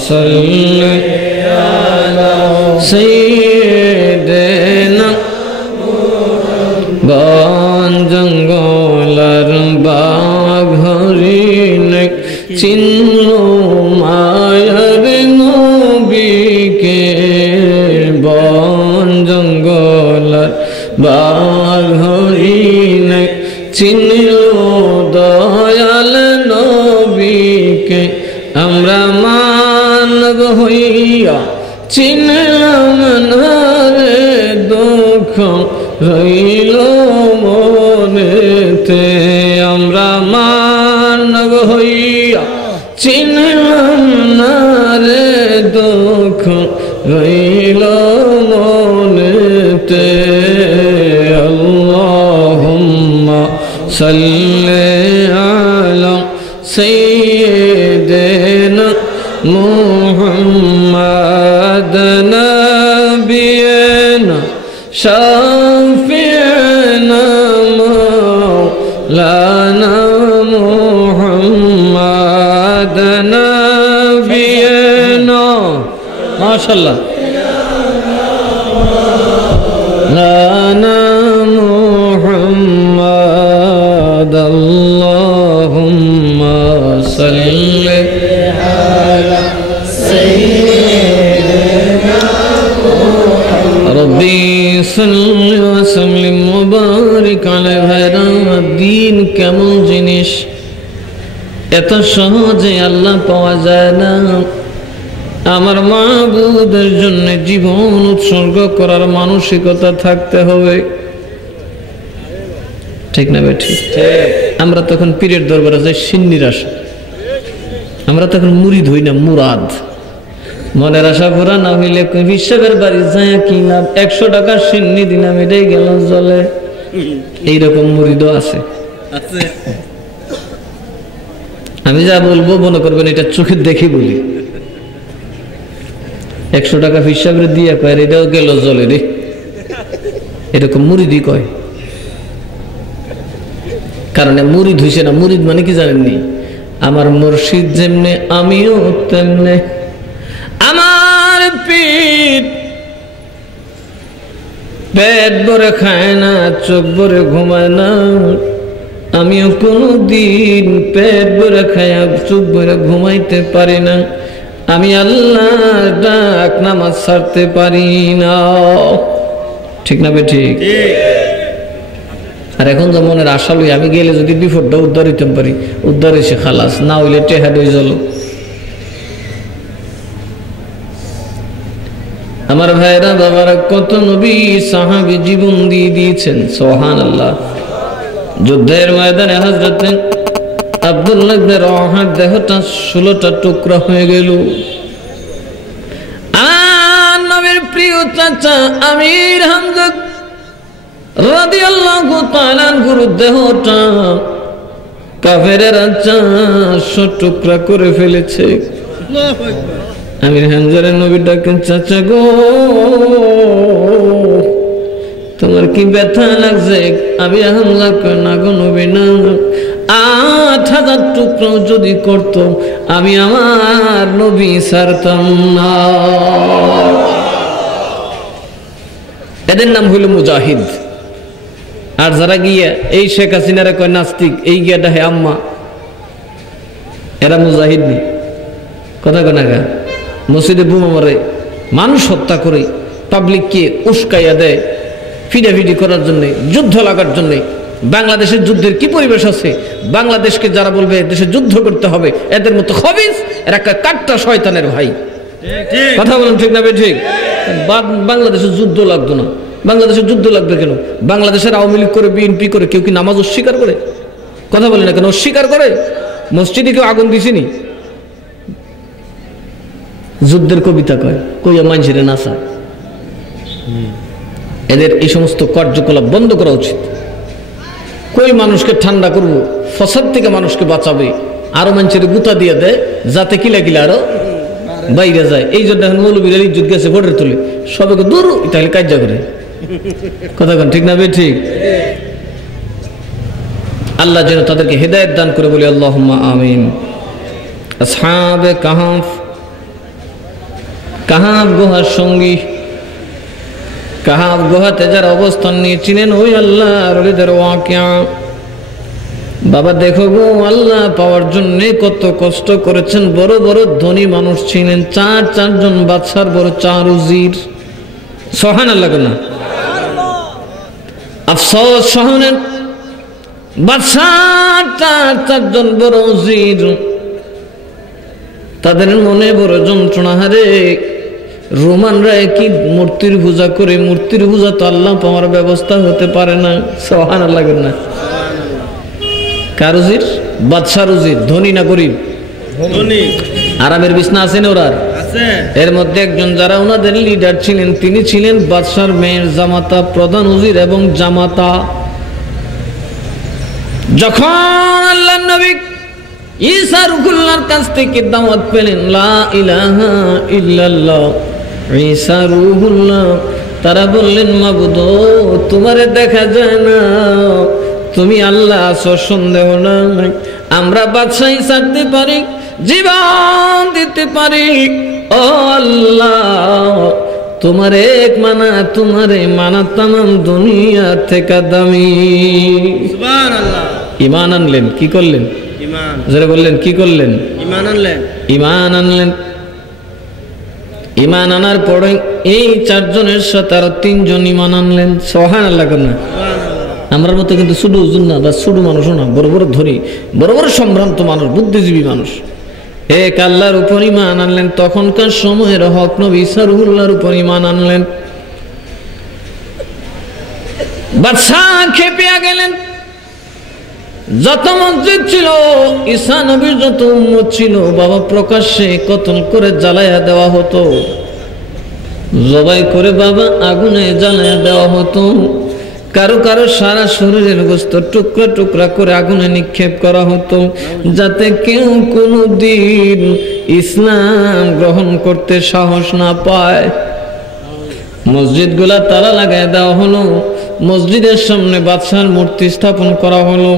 সাল্লি আলা সাইয়্যিদিনা বন জঙ্গলার বাঘ হরিণ চিহ্ন মায়ার নবীকে, বন জঙ্গলার বাঘ হরিণ চিহ্ন দয়াল নবীকে, আমরা মানব হইয়া চিনলাম না রে, দুঃখ রইল মনেতে, আমরা মানব হইয়া চিনলাম না রে, দুঃখ রইল মনেতে। আল্লাহুম্মা সাল্লি আলা সাইয়্যিদিনা মুহাম্মাদ নাবিয়ানা শাফিয়ানা মাওলানা মুহাম্মাদ নাবিয়ানা, মাশাআল্লাহ, লানা মুহাম্মাদ, আল্লাহুম্মা সাল্লি আলা সাইয়্যিদিনা রব্বি সাল্লি ওয়া সাল্লিম ওয়া বারিক আলাইহি। দ্বীন কেমন জিনিস, এত সহজে আল্লাহ পাওয়া যায় না। আমার মাবুদের জন্য জীবন উৎসর্গ করার মানসিকতা থাকতে হবে, ঠিক না ভাই? ঠিক। আমরা তখন পীরের দরবারে যাই সিন্নির আশা, আমরা তখন মুরিদ হই না, মুরাদ। মনের আশা পুরা না হইলে হিসাবের বাড়ি যায় কি লাভ, 100 টাকার সিন্নি দিলাম, এটাই গেল জলে। এইরকম মুরিদও আছে। আমি যা বলবো মনে করবেন এটা চোখে দেখে বলি। 100 টাকা হিসাবে দিয়ে কয় এটাও গেল জলে রে, এরকম মুরিদই কয়। কারণ মুরিদ হইছে না, মুরিদ মানে কি জানেননি? আমার মুর্শিদ যেমনে আমিও তেমনে, আমার পেট ভরে খায় না, চোখ ভরে ঘুমায় না, আমিও কোনো দিন পেট ভরে খায় চোখ ভরে ঘুমাইতে পারি না, আমি আল্লাহর ডাক নামাজ ছাড়তে পারি না। ঠিক না বে ঠিক? আর এখন তো মনের আশা লই আমি গেলে যদি বিপদটা উদ্ধার হইতে পারি, উদ্ধার হয়েছে খালাস, না হইলে টেহাড হয়ে গেল। আমার ভাইরা বাবারা, কত নবী সাহাবী জীবন দিয়ে দিয়েছেন, সুবহানাল্লাহ। যুদ্ধের ময়দানে হযরত আব্দুল্লাহ ইবনে রাওয়াহার দেহটা 16টা টুকরা হয়ে গেল। আর নবীর প্রিয় চাচা আমির হামজা রাদিয়াল্লাহু তাআলা আনহুর দেহটা কাফেরেরা 400 টুকরা করে ফেলেছে। আল্লাহু আকবার। আমির হামজার নবী ডাকেন, চাচা গো তোমার কি ব্যথা লাগছে? আমি হামজা কই না গো নবী না, 8000 টুকরো যদি করত আমি আমার নবী ছাড়তাম না। এদের নাম হইল মুজাহিদ। আর যারা গিয়া এই শেখ হাসিনারা কয় নাস্তিক, এই গিয়া ডাহে আম্মা, এরা মুজাহিদ নি। কথা কনা গা মসজিদে বোমা মারে, মানুষ হত্যা করে, পাবলিককে উস্কাইয়া দেয় ফিডাফিডি করার জন্য, যুদ্ধ লাগার জন্য। বাংলাদেশের যুদ্ধের কি পরিবেশ আছে? বাংলাদেশকে যারা বলবে দেশে যুদ্ধ করতে হবে, এদের মতো খবিস, এরা কাট্টা শয়তানের ভাই। কথা বলেন ঠিক না বে ঠিক? বাংলাদেশের যুদ্ধ লাগতো না। বাংলাদেশের যুদ্ধ লাগবে কেন? বাংলাদেশের আওয়ামী লীগ করে, বিএনপি করে, কেউ কি নামাজ অস্বীকার করে? কথা বলে না কেন? অস্বীকার করে। মসজিদে কেউ আগুন দিছিনি? যুদ্ধের কবিতা কয়, কইয়া মানছিরে নাচা। এদের এই সমস্ত কার্যকলাপ বন্ধ করা উচিত। কই মানুষকে ঠান্ডা করবো, ফসাদ থেকে মানুষকে বাঁচাবে, আরো মানুষের গুতা দিয়ে দেয় যাতে কিলা কিলা আরো বাইরে যায়। এই জন্য এখন মৌলবীরা ইজ্জত গেছে ভোটের তুলে, সবাইকে দূর তাহলে কার্য করে। কথা কন ঠিক না বে ঠিক? আল্লাহ যেন তাদেরকে হেদায়েত দান করে, বলি আল্লাহুম্মা আমিন। আসহাবে কাহাফ, কাহাফ গুহার সঙ্গী, কাহাফ গুহাতে যারা অবস্থান নিয়েছিলেন, ওই আল্লাহর ওলিদের ওয়াকিয়া। বাবা দেখো গো, আল্লাহ পাওয়ার জন্য কত কষ্ট করেছেন। বড় বড় ধনী মানুষ ছিলেন, 4 জন বাদশার বড় 4 উজির। সুবহানাল্লাহ না? আফসোস শহরের বাদশার 4 জন বড় উজির, তাদের মনে বড় যন্ত্রণা। হারে রোমানরা কি মূর্তির পূজা করে? মূর্তির পূজা তো আল্লাহ পাওয়ার ব্যবস্থা হতে পারে না। সুবহানাল্লাহ না? কার উজির? বাদশার উজির। ধনী না গরিব? ধনী। আরামের বিছনা আছে না ওরার? আছে। এর মধ্যে একজন যারা ওনাদের লিডার ছিলেন, তিনি ছিলেন বাদশার মেয়ের জামাতা, প্রধান উজির এবং জামাতা। যখন আল্লাহর নবী ঈসা রুহুল্লাহর কাছ থেকে দাওয়াত পেলেন, লা ইলাহা ইল্লাল্লাহ ঈসা রুহুল্লাহ, তারা বললেন, মাবুদ তোমারে দেখা যায় না, তুমি আল্লাহ আছো সন্দেহ নাই, আমরা বাদশাহী ছাড়তে পারি, জীবন দিতে পারি, ও আল্লাহ তোমার এক মানা, তোমারে মানা তামাম দুনিয়া থেকে দামি। সুবহানাল্লাহ। ঈমান আনলেন। কি করলেন? ঈমান। যারা বললেন কি করলেন? ঈমান আনলেন। ঈমান আনলেন। ঈমান আনার পরে এই 4 জনের সাথে আরো 3 জন ঈমান আনলেন। সুবহানাল্লাহ না? আমার মতো কিন্তু ছোট হুজুর না, বা ছোট মানুষও না, বড় বড় ধনী, বড় বড় সম্ভ্রান্ত মানুষ, বুদ্ধিজীবী মানুষ এক আল্লাহর উপর ঈমান আনলেন। তখনকার সময়ের হক নবী ঈসা রুহুল্লাহর উপর ঈমান আনলেন। বাদশা খেপিয়া গেলেন। যত মসজিদ ছিল, ঈসা নবীর যত উম্মত ছিল, বাবা প্রকাশ্যে কতল করে জ্বালায়া দেওয়া হতো, জবাই করে বাবা আগুনে জ্বালায়া দেওয়া হতো। কারো কারো সারা শরীরের গোশত টুকরা টুকরা করে আগুনে নিক্ষেপ করা হতো, যাতে কেউ কোনোদিন ইসলাম গ্রহণ করতে সাহস না পায়। মসজিদগুলা তালা লাগায় দেওয়া হলো, মসজিদের সামনে বাদশার মূর্তি স্থাপন করা হলো।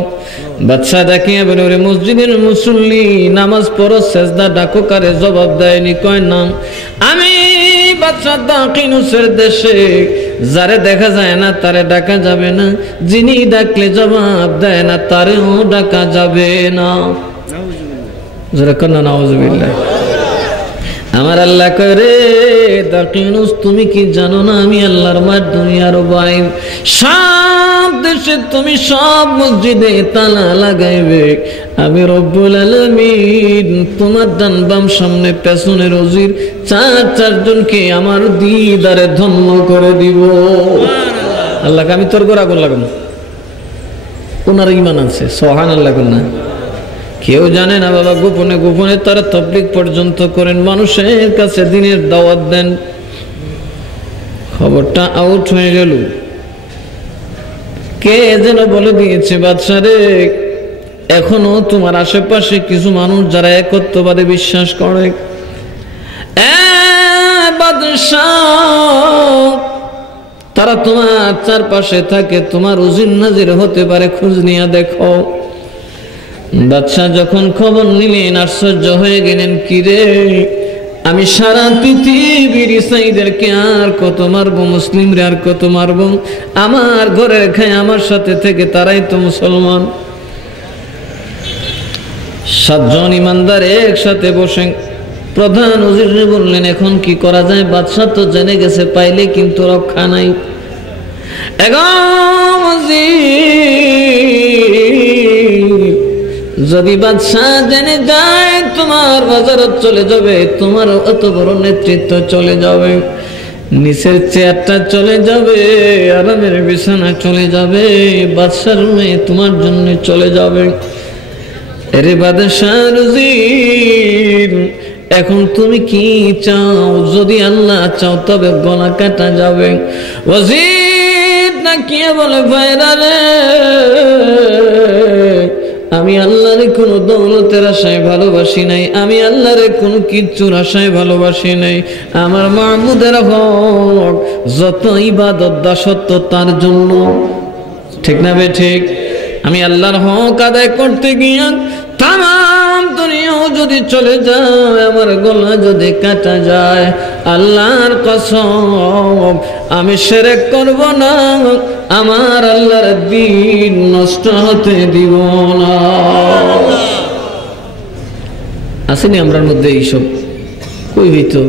বাদশা দেখিয়ে বলে, মসজিদের মুসল্লি নামাজ পড়ো, সেজদা ডাকো, কারে জবাব দেয়নি? কয় না, আমি বাদশা দাকিনুসের দেশে যারে দেখা যায় না তারে ডাকা যাবে না, যিনি ডাকলে জবাব দেয় না তারেও ডাকা যাবে না। যারা কন্যা নাউজুবিল্লাহ। আমার আল্লাহ করে, দাকিনুস তুমি কি জানো না আমি আল্লাহর মার দুনিয়ার বাইর, সব দেশে তুমি সব মসজিদে তালা লাগাইবে, আমি রব্বুল আলামিন তোমার ডান বাম সামনে পেছনের ওজির চারজনকে আমার দিদারে ধন্য করে দিব। আল্লাহকে আমি তোর গোড়া আগুন লাগাবো। ওনার ঈমান আছে, সুবহানাল্লাহ। না কেউ জানে না বাবা, গোপনে গোপনে তারা তাবলীগ পর্যন্ত করেন, মানুষের কাছে দ্বীনের দাওয়াত দেন। খবরটা আউট হয়ে গেল, কে যেন বলে দিয়েছে, বাদশা রে, এখনো তোমার আশেপাশে কিছু মানুষ যারা একত্ববাদে বিশ্বাস করে। বাদশা, তারা তোমার চারপাশে থাকে, তোমার উজির নাজির হতে পারে, খোঁজ নিয়ে দেখো। বাদশা যখন খবর নিলেন আশ্চর্য হয়ে গেলেন, কি রে, আমি সারা পৃথিবীর ইসাইদেরকে আর কত মারবো, মুসলিমরে আর কত মারবো, আমার ঘরের খায় আমার সাথে থেকে তারাই তো মুসলমান। 7 জন ইমানদার একসাথে বসে প্রধান উজিরে বললেন, এখন কি করা যায়? বাদশা তো জেনে গেছে, পাইলে কিন্তু রক্ষা নাই। যদি বাদশা জেনে যায় তোমার বাজারত চলে যাবে, তোমার অত বড় নেতৃত্ব চলে যাবে, নিচের চেয়ারটা চলে যাবে, আরামের বিছানা চলে যাবে, বাদশার রুমে তোমার জন্য চলে যাবে। আরে বাদশার উজির, এখন তুমি কি চাও? যদি আল্লাহ চাও তবে গলা কাটা যাবে। ওয়াজির না কি বলে, ভাইরা রে, আমি আল্লাহরে কোনো দৌলতের আশায় ভালোবাসি নাই, আমি আল্লাহরে কোনো কিচ্ছুর আশায় ভালোবাসি নাই। আমার মাহমুদের হক যত ইবাদত দাসত্ব তার জন্য, ঠিক না বে ঠিক? আমি আল্লাহর হক আদায় করতে গিয়া তাম দুনিয়াও যদি চলে যায়, আমার গলা যদি কাটা যায়, আল্লাহর কসম আমি শিরক করব না, আমার আল্লাহর দ্বীন নষ্ট হতে দিব না। আসেনি আমরার মধ্যে এইসব? কই হইতো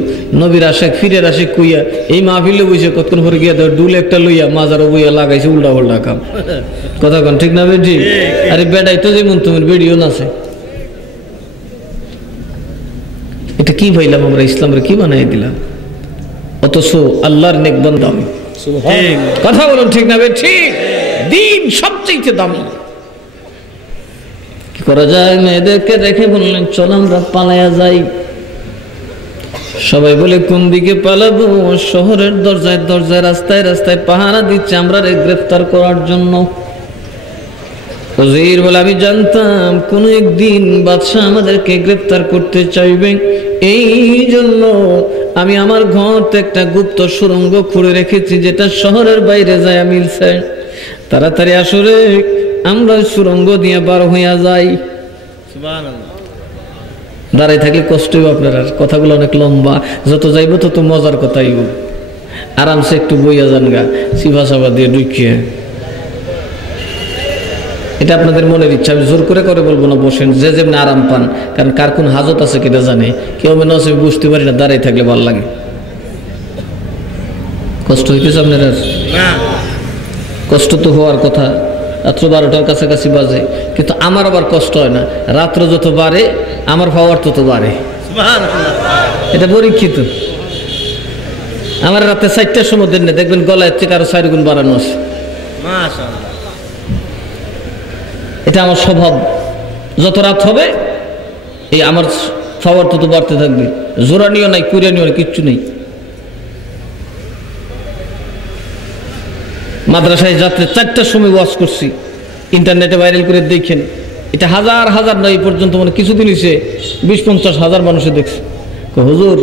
নবীর আশাক ফিরের আশাক কইয়া এই মাহফিলে বসে কতক্ষণ পরে গিয়া ডুল একটা লইয়া মাজারও বইয়া লাগাইছে উল্টা উল্টা কাম। কথা কন ঠিক না বেটি? আরে বেড়াই তো যেমন তোমার বেডিও নাছে। এটা কি ভাইলাম আমরা, ইসলামের কি বানাই দিলাম? অথচ আল্লাহর নেক বান্দা আমি। কথা বলুন ঠিক না বেটি? দিন সবচেয়ে দামি। কি করা যায়? মেয়েদেরকে রেখে বললেন চল আমরা পালায়া যাই। সবাই বলে কোন দিকে পালাবো? শহরের দরজায় দরজায় রাস্তায় রাস্তায় পাহারা দিচ্ছে আমরা গ্রেফতার করার জন্য। ওজির বলে আমি জানতাম কোন একদিন বাদশা আমাদেরকে গ্রেফতার করতে চাইবে, এই জন্য আমি আমার ঘরতে একটা গুপ্ত সুড়ঙ্গ খুঁড়ে রেখেছি যেটা শহরের বাইরে যায় মিলছে। তাড়াতাড়ি আসলে আমরা সুড়ঙ্গ দিয়ে বার হইয়া যাই। দাঁড়াই থাকলে কষ্ট হইব আপনার, কথাগুলো অনেক লম্বা, যত যাইব তত মজার কথাই হোক। আরামসে একটু বইয়া যান গা, সিফা সাফা দিয়ে ঢুকিয়ে। এটা আপনাদের মনের ইচ্ছা, আমি জোর করে করে বলবো না, বসেন যে যেমনি আরাম পান। কারণ কার কোন হাজত আছে কেটা জানে, কেউ মনে আছে বুঝতে পারি না, দাঁড়াই থাকলে ভালো লাগে। কষ্ট হইতেছে আপনার? কষ্ট তো হওয়ার কথা, রাত্র 12টার কাছাকাছি বাজে, কিন্তু আমার আবার কষ্ট হয় না। রাত্র যত বাড়ে আমার পাওয়ার তত বাড়ে, এটা পরীক্ষিত। আমার রাতে 4টার সময় দেন না, দেখবেন গলায় থেকে আরো 4 গুণ বাড়ানো আছে। এটা আমার স্বভাব, যত রাত হবে এই আমার পাওয়ার তত বাড়তে থাকবে। জোরানিও নাই, কুরিয়ানিও নাই, কিচ্ছু নেই। মাদ্রাসায় যাত্রে 4টার সময় ওয়াজ করছি, ইন্টারনেটে ভাইরাল করে দেখেন, এটা হাজার হাজার নয় পর্যন্ত মানে কিছুদিন হয়েছে 20-50 হাজার মানুষে দেখছে। হুজুর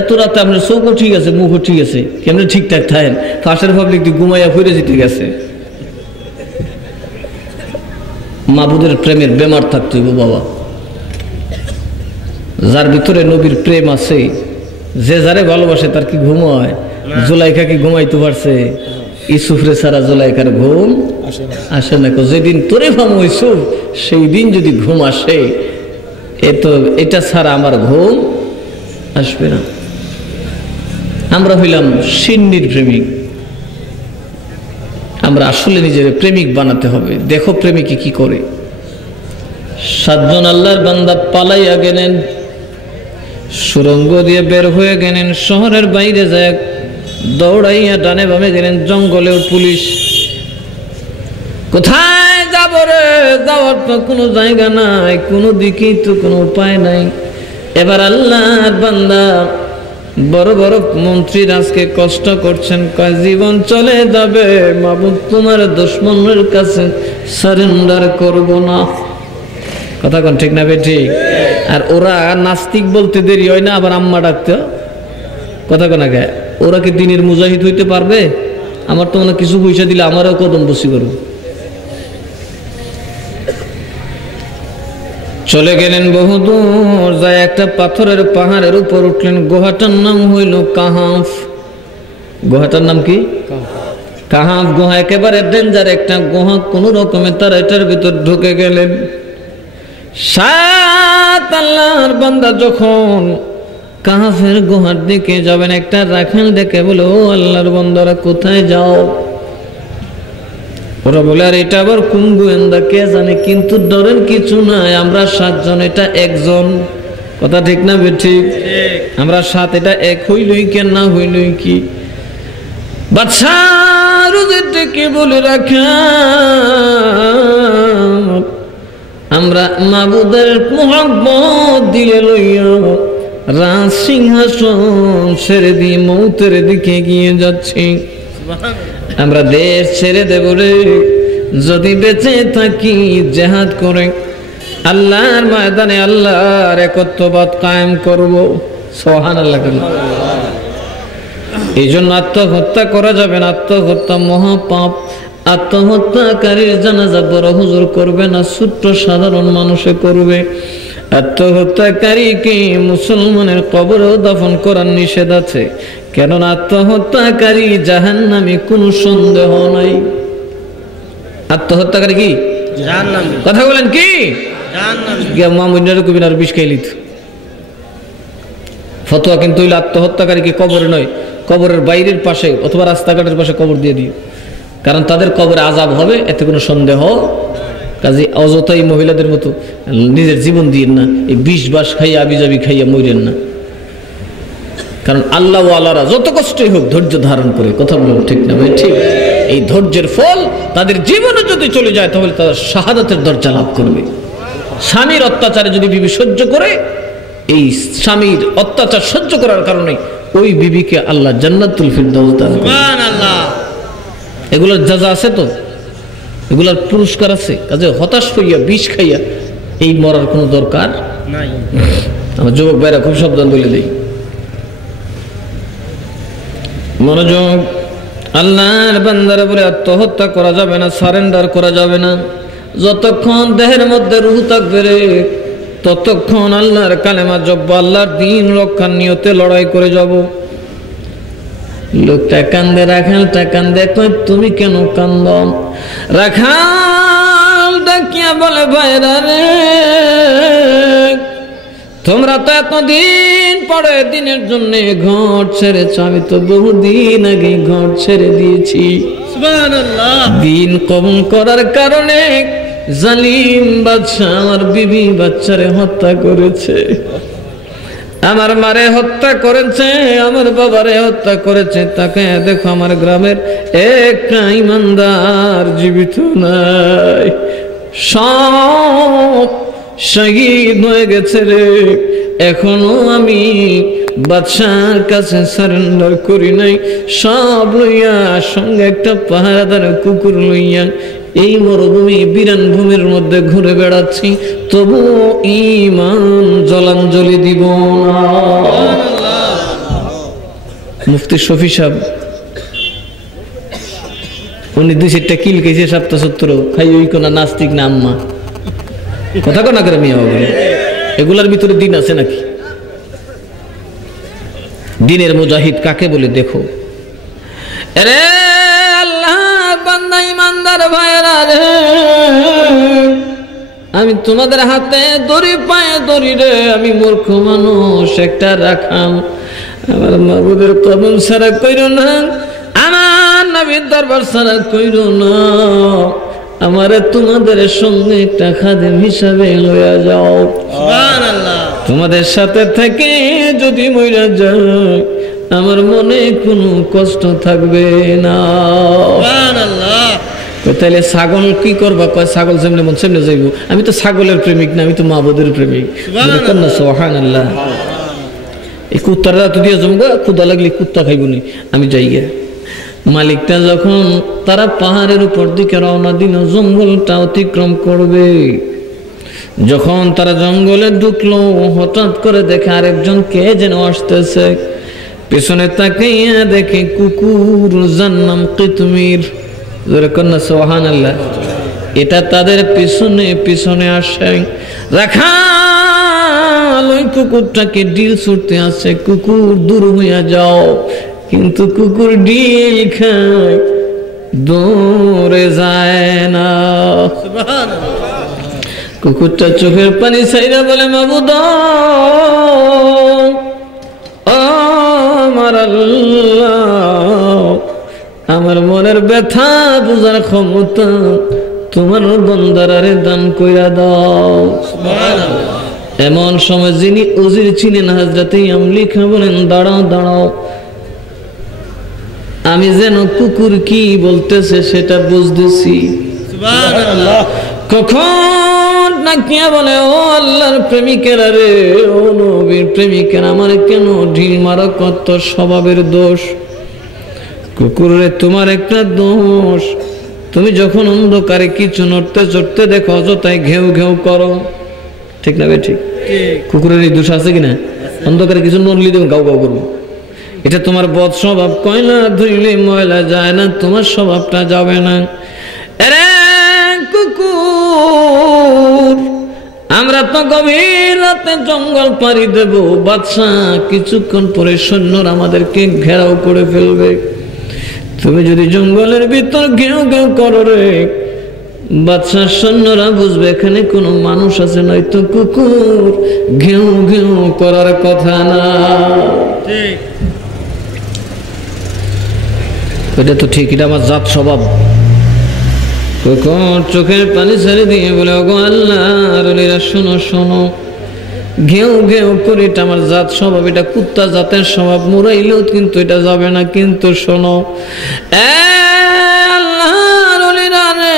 এত রাতে আপনার চোখও ঠিক আছে, মুখও ঠিক আছে, কেমন ঠিকঠাক থাকেন? ফাঁসের পাবলিক ঘুমাইয়া ফিরে যেতে গেছে। মাবুদের প্রেমের বেমার থাকতে হইব বাবা। যার ভিতরে নবীর প্রেম আছে, যে যারে ভালোবাসে তার কি ঘুম হয়? জুলাইখা কি ঘুমাইতে পারছে? ইসুফরে ছাড়া জুলাইখার ঘুম আসে না। যেদিন তোরে ভাম ইসুফ, সেই দিন যদি ঘুম আসে, এটা ছাড়া আমার ঘুম আসবে না। আমরা হইলাম সিন্নির প্রেমিক। আমরা আসলে নিজের প্রেমিক বানাতে হবে। দেখো প্রেমিকে কি করে। 7 জন আল্লাহর বান্দা পালাইয়া গেলেন, সুরঙ্গ দিয়ে বের হয়ে গেলেন, শহরের বাইরে যায় দৌড়াইয়া ডানে বামে গেলেন। জঙ্গলেও পুলিশ, কোথায় যাব রে? যাওয়ার তো কোনো জায়গা নাই, কোনো দিকেই তো কোনো উপায় নাই। এবার আল্লাহর বান্দা বড় বড় মন্ত্রী রাজকে কষ্ট করছেন, কয় জীবন চলে যাবে, মাবুদ তোমার দুশমনের কাছে সারেন্ডার করব না। কথা কোন ঠিক না বেঠি? আর ওরা নাস্তিক বলতে দেরি হয় না, আবার আম্মা ডাকতে। কথা কোন আগে, ওরা কি দিনের মুজাহিদ হইতে পারবে? আমার তো মনে কিছু পয়সা দিলে আমারও কদম বসি করব। চলে গেলেন বহুদূর, যায় একটা পাথরের পাহাড়ের উপর উঠলেন। গুহাটার নাম হইল কাহাফ। গুহাটার নাম কি? কাহাফ গুহা। একেবারে ডেঞ্জার একটা গুহা। কোন রকমে তারা এটার ভিতর ঢুকে গেলেন। 7 আল্লাহর বান্দা যখন কাহাফের গুহার দিকে যাবেন, একটা রাখাল ডেকে বলে, ও আল্লাহর বান্দারা কোথায় যাও? ওরা বলে, আর এটা আবার কোন গোয়েন্দা কে জানে, কিন্তু ডরের কিছু নাই, আমরা 7 জন, এটা একজন। কথা ঠিক না বেঠিক? আমরা 7, এটা এক হইলই কেন না হইলই কি? বাদশা রুজিরকে বলে রাখা, আমরা মাবুদের মোহাম্মত দিয়ে লইয়া রাজ সিংহাসন ছেড়ে দিয়ে মৌতের দিকে এগিয়ে যাচ্ছি। আমরা দেশ ছেড়ে দেব রে, যদি বেঁচে থাকি জিহাদ করে আল্লাহর ময়দানে আল্লাহর একত্ববাদ কায়েম করব। সুবহানাল্লাহ। এই জন্য আত্মহত্যা করা যাবে না। আত্মহত্যা মহাপাপ। আত্মহত্যাকারীর জানাজা বড় হুজুর করবে না, ছোট্ট সাধারণ মানুষে করবে। আত্মহত্যাকারীকে মুসলমানের কবরেও দাফন করার নিষেধ আছে, কেননা আত্মহত্যাকারী জাহান্নামী, কোনো সন্দেহ নাই। আত্মহত্যাকারী কি জাহান্নামী? কথা বলেন কি জাহান্নামী? মামুনের কবিনার বিষ খাইলিত ফতোয়া কিন্তু হইল আত্মহত্যাকারীকে কবরে নয়, কবরের বাইরের পাশে অথবা রাস্তাঘাটের পাশে কবর দিয়ে দিও, কারণ তাদের কবরে আযাব হবে, এতে কোনো সন্দেহ। কাজে অযথাই মহিলাদের মতো নিজের জীবন দিয়েন না, এই 20 বাস খাইয়া আবিজাবি খাইয়া মরেন না। কারণ আল্লাহ ওয়ালারা যত কষ্টই হোক ধৈর্য ধারণ করে। কথা বলুন ঠিক না ভাই? ঠিক। এই ধৈর্যের ফল তাদের জীবনে যদি চলে যায়, তাহলে তারা শাহাদাতের দরজা লাভ করবে। স্বামীর অত্যাচারে যদি বিবি সহ্য করে, এই স্বামীর অত্যাচার সহ্য করার কারণে ওই বিবিকে আল্লাহ জান্নাতুল ফিরদাউস দান করেন। সুবহানাল্লাহ। এগুলোর জাযা আছে তো, এগুলোর পুরস্কার আছে। কাজে হতাশ হইয়া বিষ খাইয়া এই মরার কোনো দরকার নাই। আমার যুবক ভাইরা খুব সাবধান বলে দেই, মনোযোগ। আল্লাহর বান্দারা বলে আত্মহত্যা করা যাবে না, সারেন্ডার করা যাবে না। যতক্ষণ দেহের মধ্যে রূহ থাকবে রে, ততক্ষণ আল্লাহর কালেমা জপব, আল্লাহর দ্বীন রক্ষার নিয়তে লড়াই করে যাব। লোকটা কান্দে, রাখালটা কান্দে, কই তুমি কেন কান্দ? রাখাল ডাকিয়া বলে, ভাইরা রে, তোমরা তো এতদিন পরে দিনের জন্য ঘর ছেড়েছ, আমি তো বহুদিন আগে ঘর ছেড়ে দিয়েছি। সুবহানাল্লাহ। দিন কবুল করার কারণে জালিম বাদশা আমার বিবি বাচ্চারে হত্যা করেছে, আমার মারে হত্যা করেছে, আমার বাবারে হত্যা করেছে। তাকে দেখো, আমার গ্রামের একটা ইমানদার জীবিত নাই। সব শহীদ হয়ে গেছে রে, এখনো আমি বাদশার কাছে সারেন্ডার করি নাই। সব লইয়া সঙ্গে একটা পাহারাদার কুকুর লইয়া এই মরুভূমি বিরান ভূমির মধ্যে ঘুরে বেড়াচ্ছি, তবু ঈমান জলাঞ্জলি দিব না। মুফতি শফি সাহেব উনি 2-4টা কিল খেয়েছে, 70 খাই ওই কোনা নাস্তিক না আম্মা কথা কোনা করে মিয়া বলে, এগুলার ভিতরে দিন আছে নাকি? দিনের মুজাহিদ কাকে বলে দেখো। আরে আল্লাহ বান্দা ইমানদার ভাইরা রে, আমি তোমাদের হাতে দড়ি পায়ে দড়ি রে, আমি মূর্খ মানুষ একটা রাখাম, আমার মাবুদের কদম ছাড়া কইরো না, আমার নবীর দরবার ছাড়া কইরো না, আমারে তোমাদের সঙ্গে একটা খাদেম হিসাবে লইয়া যাও। সুবহানাল্লাহ। তোমাদের সাথে থেকে যদি মইরা যায় আমার মনে কোনো কষ্ট থাকবে না। সুবহানাল্লাহ। তাহলে ছাগল কি করবা? কয় ছাগল যেমনি মন সেমনি যাইব। আমি তো ছাগলের প্রেমিক না, আমি তো মাবুদের প্রেমিক। সুবহানাল্লাহ। এই কুত্তারা তো দিয়ে জমগা, ক্ষুধা লাগলে কুত্তা খাইবনি, আমি যাই গে। মালিকটা যখন তারা পাহাড়ের উপর দিকে রওনা দিল, জঙ্গলটা অতিক্রম করবে, যখন তারা জঙ্গলে ঢুকলো হঠাৎ করে দেখে আরেকজন কে যেন আসতেছে, পেছনে তাকাইয়া দেখে কুকুর, যার নাম কিতমির। সুবহানাল্লাহ। এটা তাদের পিছনে পিছনে আসে, রাখাল ওই কুকুরটাকে ডিল ছুটতে আসে, কুকুর দূর হইয়া যাও, কিন্তু কুকুর ডিল খায় দৌড়ে যায় না। কুকুরটা চোখের পানি ছাইরা বলে, মাবুদ আমার আল্লাহ, আমার মনের ব্যথা বুঝার ক্ষমতা তোমার বন্দারে দান কইরা দাও। এমন সময় যিনি উজির ছিলেন হযরতে আমলিখা বলেন, দাঁড়াও দাঁড়াও, আমি যেন কুকুর কি বলতেছে সেটা বুঝতেছি। সুবহানাল্লাহ। কখন না কে বলে, ও আল্লাহর প্রেমিকেরা রে, ও নবীর প্রেমিকেরা, আমার কেন ঢিল মারা কত স্বভাবের দোষ। কুকুর রে, তোমার একটা দোষ, তুমি যখন অন্ধকারে কিছু নড়তে চড়তে দেখো অযথায় ঘেউ ঘেউ করো, ঠিক না বে? ঠিক। কুকুরের এই দোষ আছে কিনা? অন্ধকারে কিছু নড়লি তুমি গাও গাও করবো, এটা তোমার বদ স্বভাব। কয়লা ধুইলে ময়লা যায় না, তোমার স্বভাবটা যাবে না। আরে কুকুর, আমরা তো গভীর রাতে জঙ্গল পাড়ি দেব, বাদশা কিছুক্ষণ পরে সৈন্যরা আমাদেরকে ঘেরাও করে ফেলবে, তুমি যদি জঙ্গলের ভিতর ঘেউ ঘেউ করো রে, বাদশার সৈন্যরা বুঝবে এখানে কোনো মানুষ আছে, নয়তো কুকুর ঘেউ ঘেউ করার কথা না। ঠিক, এটা তো ঠিক, এটা আমার জাত স্বভাব। কুকুর চোখের পানি ছেড়ে দিয়ে বলে, ওগো আল্লাহর ওলিরা শোনো শোনো, ঘেউ ঘেউ করে এটা আমার জাত স্বভাব, এটা কুত্তা জাতের স্বভাব, মুরাইলেও কিন্তু এটা যাবে না। কিন্তু শোনো আল্লাহর ওলিরা রে,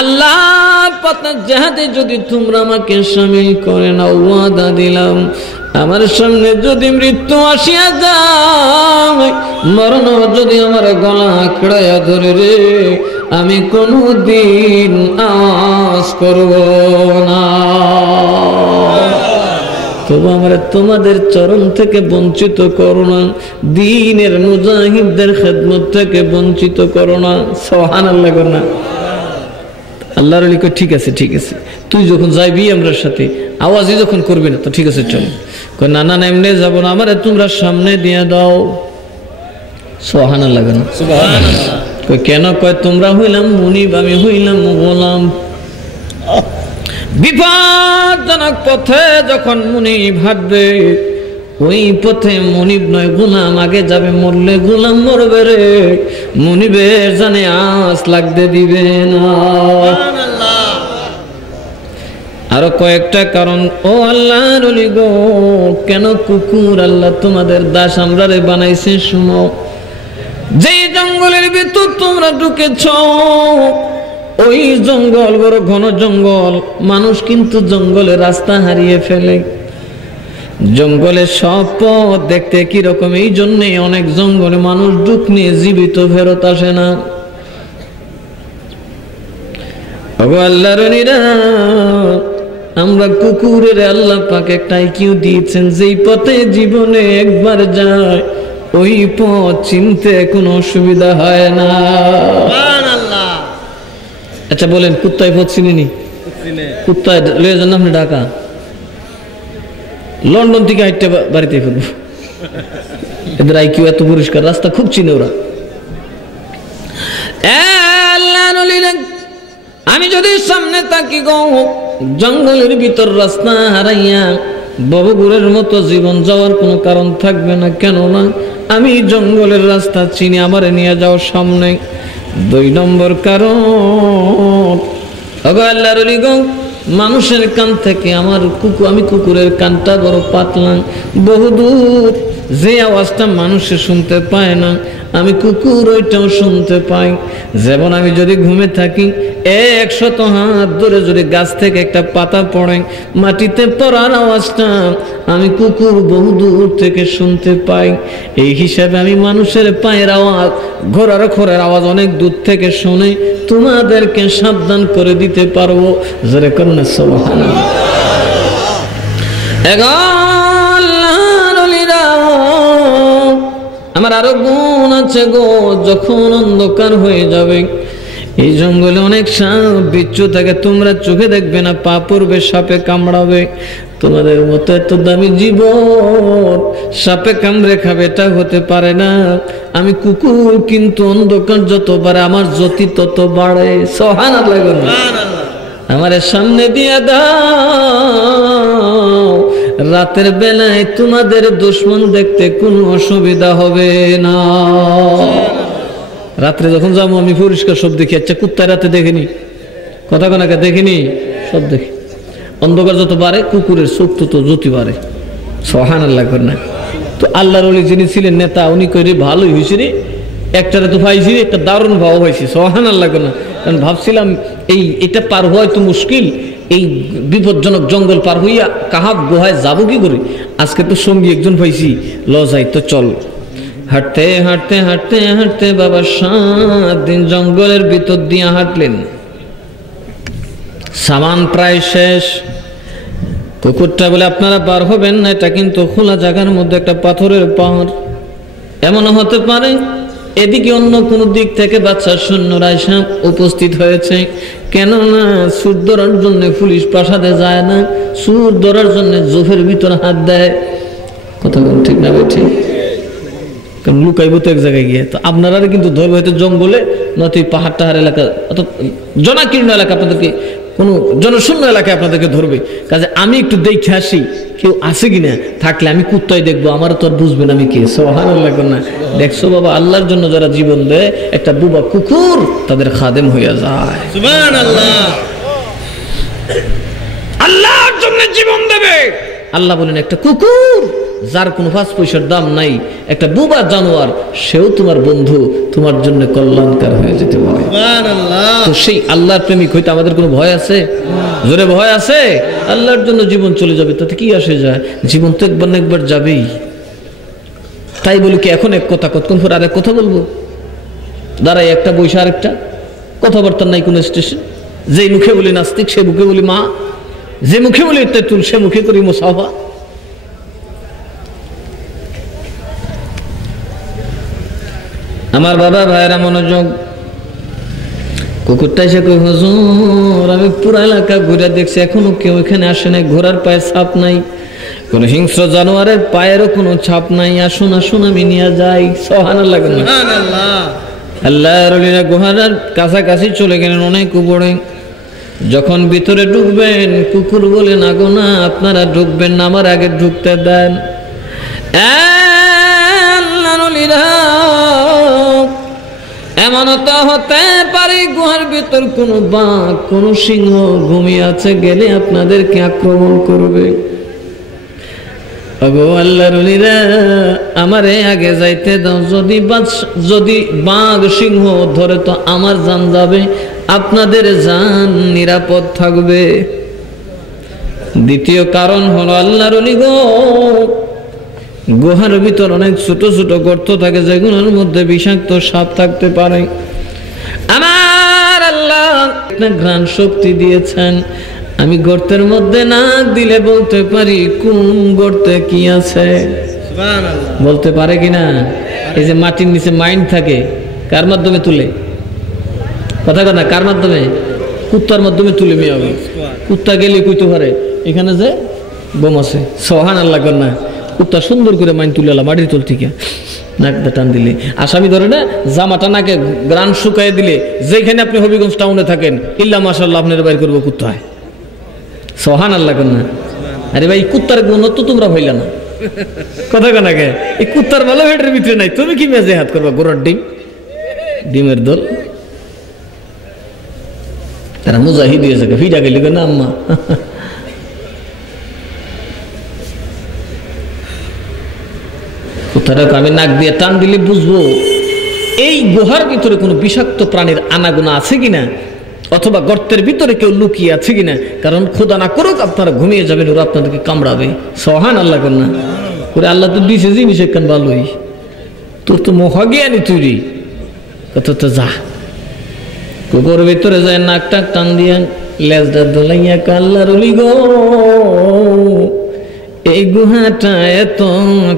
আল্লাহর পথে জিহাদে যদি তোমরা আমাকে শামিল করে নাও, ওয়াদা দিলাম আমার সামনে যদি মৃত্যু আসিয়া যায়, মরণ যদি আমার গলা আঁকড়াইয়া ধরে রে, আমি কোনদিন আওয়াজ করব না। তবু আমার তোমাদের চরণ থেকে বঞ্চিত করো না, দ্বীনের মুজাহিদদের খেদমত থেকে বঞ্চিত করো না। সুবহানাল্লাহ কর না। আল্লাহর ওলি কয়, ঠিক আছে ঠিক আছে, তুই যখন যাইবি আমরা সাথে, আওয়াজই যখন করবি না তো ঠিক আছে চল। কয় না না না, এমনি যাবো না, আমারে তোমরা সামনে দিয়ে দাও। সুবহানাল্লাহ কর না। সুবহানাল্লাহ। কয় কেন? কয় তোমরা হইলাম মুনিব, আমি হইলাম গোলাম। বিপজ্জনক পথে যখন মুনিব হাঁটবে, ওই পথে মুনিব নয় গোলাম আগে যাবে, মরলে গোলাম মরবে রে, মুনিবের জানে আঁচ লাগতে দিবে না। আরো কয়েকটা কারণ, ও আল্লাহর ওলি গো, কেন কুকুর আল্লাহ তোমাদের দাস আমরা রে বানাইছে শুনো। যে জঙ্গলের ভিতর তোমরা ঢুকেছ, ওই জঙ্গল বড় ঘন জঙ্গল, মানুষ কিন্তু জঙ্গলে রাস্তা হারিয়ে ফেলে। জঙ্গলের সব পথ দেখতে কিরকম, এই জন্যে অনেক জঙ্গলে মানুষ দুঃখ নিয়ে জীবিত ফেরত আসে না। আল্লাহর ওলিরা, আমরা কুকুরের আল্লাহ পাক একটা আইকিউ দিয়েছেন, যেই পথে জীবনে একবার যায় ওই পথ চিনতে কোনো অসুবিধা হয় না। আচ্ছা বলেন, কুত্তায় পথ চিনিনি? কুত্তায় লয়ে যান আপনি ঢাকা, লন্ডন থেকে হাইটে বাড়িতে ফিরবো। এদের আইকিউ এত পরিষ্কার, রাস্তা খুব চিনে ওরা। আমি যদি সামনে তাকি গো, জঙ্গলের ভিতর রাস্তা হারাইয়া ববগুরের মতো জীবন যাওয়ার কোনো কারণ থাকবে না। কেননা আমি জঙ্গলের রাস্তা চিনি, আমারে নিয়ে যাও সামনে। 2 নম্বর কারণ, আল্লাহর ওলি গো, মানুষের কান থেকে আমি কুকুরের কানটা বড় পাতলা, বহুদূর যে আওয়াজটা মানুষে শুনতে পায় না, আমি কুকুর ওইটাও শুনতে পাই। যেমন আমি যদি ঘুমে থাকি, 100 হাত ধরে যদি গাছ থেকে একটা পাতা পড়ে, মাটিতে পড়ার আওয়াজটা আমি কুকুর বহুদূর থেকে শুনতে পাই। এই হিসাবে আমি মানুষের পায়ের আওয়াজ, ঘোড়ার খোরের আওয়াজ অনেক দূর থেকে শুনে তোমাদেরকে সাবধান করে দিতে পারবো। জোরে করুন সুবহানাল্লাহ। আমার আরো গুণ আছে গো, যখন অন্ধকার হয়ে যাবে, এই জঙ্গলে অনেক সাপ বিচ্ছু থাকে, তোমরা চোখে দেখবে না, পা পড়বে, সাপে কামড়াবে। তোমাদের মতো এত দামি জীবন সাপে কামড়ে খাবে, এটা হতে পারে না। আমি কুকুর, কিন্তু অন্ধকার যত বাড়ে আমার জ্যোতি তত বাড়ে। সুবহানাল্লাহ। আমার সামনে দিয়ে দাও, রাতের বেলায় তোমাদের দুশমন দেখতে কোনো অসুবিধা হবে না। রাত্রে যখন যাবো আমি পরিষ্কার সব দেখি। আচ্ছা কুত্তায় রাতে দেখিনি? কথা কোনাকে দেখিনি? সব দেখি। অন্ধকার যত বাড়ে কুকুরের চোখ তত জ্যোতি বাড়ে। সুবহানাল্লাহ না? তো আল্লাহর ওলি যিনি ছিলেন নেতা, উনি কইরে ভালোই হয়েছে রে, একটারে তো পাইছি, একটা দারুণ ভাব পাইছি। সুবহানাল্লাহ না? কারণ ভাবছিলাম এটা পার হওয়া তো মুশকিল, এই বিপজ্জনক জঙ্গল পার হইয়া কাহাব গুহায় যাবো কি করে। আজকে তো সঙ্গী একজন পাইছি, ল যাই তো চল। হাঁটতে হাঁটতে হাঁটতে হাঁটতে বাবা 7 দিন জঙ্গলের ভিতর দিয়ে হাঁটলেন। সামান প্রায় শেষ। কুকুরটা বলে আপনারা পার হবেন না, এটা কিন্তু খোলা জায়গার মধ্যে একটা পাথরের পাহাড়। এমনও হতে পারে এদিকে অন্য কোন দিক থেকে বাচ্চা সৈন্যরা এসে উপস্থিত হয়েছে। কেননা সুর ধরার জন্য পুলিশ প্রাসাদে যায় না, সুর ধরার জন্য জোফের ভিতর হাত দেয়। কথা বল ঠিক না? ঠিক। কারণ লুকাইব তো এক জায়গায় গিয়ে, তো আপনারা কিন্তু ধরবে হয়তো জঙ্গলে, নয়তো পাহাড় টাহাড় এলাকা, অত জনাকীর্ণ এলাকা, আপনাদেরকে কোনো জনশূন্য এলাকায় আপনাদেরকে ধরবে। কাজে আমি একটু দেখে আসি কেউ আছে কিনা, থাকলে আমি কুত্তায় দেখবো, আমার তো আর বুঝবেন আমি কে। সুবহানাল্লাহ না? দেখছো বাবা, আল্লাহর জন্য যারা জীবন দেয়, একটা বুবা কুকুর তাদের খাদেম হইয়া যায়। সুবহানাল্লাহ। আল্লাহর জন্য জীবন দেবে। আল্লাহ বলেন একটা কুকুর যার কোনো 5 পয়সার দাম নাই, একটা বুবা জানোয়ার, সেও তোমার বন্ধু, তোমার জন্য কল্যাণকার হয়ে যেতে পারে। সুবহানাল্লাহ। তো সেই আল্লাহর প্রেমিক হইতে আমাদের কোনো ভয় আছে? জোরে ভয় আছে? আল্লাহর জন্য জীবন চলে যাবে, তাতে কি আসে যায়? জীবন তো একবার না একবার যাবেই। তাই বলি কি এখন এক কথা, কতক্ষণ পর আরেক কথা বলবো? দাঁড়াই একটা বৈশা আরেকটা, কথাবার্তা নাই কোনো স্টেশন। যে মুখে বলি নাস্তিক, সে মুখে বলি মা, যে মুখে বলি তেঁতুল, সে মুখে করি মুসাফা। আমার বাবা ভাইরা মনোযোগ। কুকুরটা এসে কই, হুজুর আমি পুরা এলাকা ঘুরে দেখছি, এখনো কেউ এখানে আসে নাই, ঘোড়ার পায়ে ছাপ নাই, কোন হিংস্র জানোয়ারের পায়েরও কোনো ছাপ নাই, আসুন আসুন আমি নিয়ে যাই। সুবহানাল্লাহ। আল্লাহর ওলিরা গুহার কাছাকাছি চলে গেলেন অনেক উপরে। যখন ভিতরে ঢুকবেন, কুকুর বলে না গো না, আপনারা ঢুকবেন না, আমার আগে ঢুকতে দেন। আল্লাহর ওলিরা, এমন তো হতে পারে গুহার ভিতর কোনো বাঘ, কোনো সিংহ ঘুমিয়ে আছে, গেলে আপনাদেরকে আক্রমণ করবে। ওগো আল্লাহর ওলিরা, আমারে আগে যাইতে দাও। যদি বাঘ সিংহ ধরে তো আমার জান যাবে, আপনাদের জান নিরাপদ থাকবে। দ্বিতীয় কারণ হলো আল্লাহর ওলি গো, গুহার ভিতর অনেক ছোট ছোট গর্ত থাকে, যেগুলোর মধ্যে বিষাক্ত সাপ থাকতে পারে। আমার আল্লাহ ঘ্রাণ শক্তি দিয়েছেন, আমি গর্তের মধ্যে নাক দিলে বলতে পারি কোন গর্তে কি আছে। বলতে পারে কিনা? এই যে মাটির নিচে মাইন্ড থাকে, কার মাধ্যমে তুলে? কথা কথা, কার মাধ্যমে? কুত্তার মাধ্যমে তুলে। মেয়ে হবে কুত্তা গেলে কইতে পারে এখানে যে বোম আছে। সোহান আল্লাহ কর না, কুত্তা সুন্দর করে মাইন্ড তুলে আলা মাটির তল থেকে নাকটা টান দিলে। আসামি ধরে না, জামাটা নাকে গ্রান শুকাই দিলে, যেখানে আপনি হবিগঞ্জ টাউনে থাকেন, ইল্লা মাশাআল্লাহ আপনার বাইর করবো কুত্তা হয়। সোহান আল্লাহ কর না। আরে ভাই, কুত্তার গুণ তো তোমরা হইলা না। কথা কানাকে, এই কুত্তার ভালো হেটের ভিতরে নাই, তুমি কি মেজে হাত করবা? গোড়ার ডিম, ডিমের দল। তারা মুজাহিদ হয়েছে, ফিটা গেলি না আম্মা। কুত্তাটাকে আমি নাক দিয়ে টান দিলে বুঝবো এই গুহার ভিতরে কোনো বিষাক্ত প্রাণীর আনাগোনা আছে কিনা, অথবা গর্তের ভিতরে কেউ লুকিয়ে আছে কিনা। কারণ খোদা না করুক আপনারা ঘুমিয়ে যাবেন, ওরা আপনাদেরকে কামড়াবে। সোহান আল্লাহ কর না। ওরে আল্লাহ তো দিছে জিনিস একখান ভালোই, তোর তো মহাজ্ঞানী তুই। কত তো যা কুকুর ভিতরে যায়, নাক টাক টান দিয়া লেজটা দোলাইয়া আল্লাহর ওলি গো, এই গুহাটা এত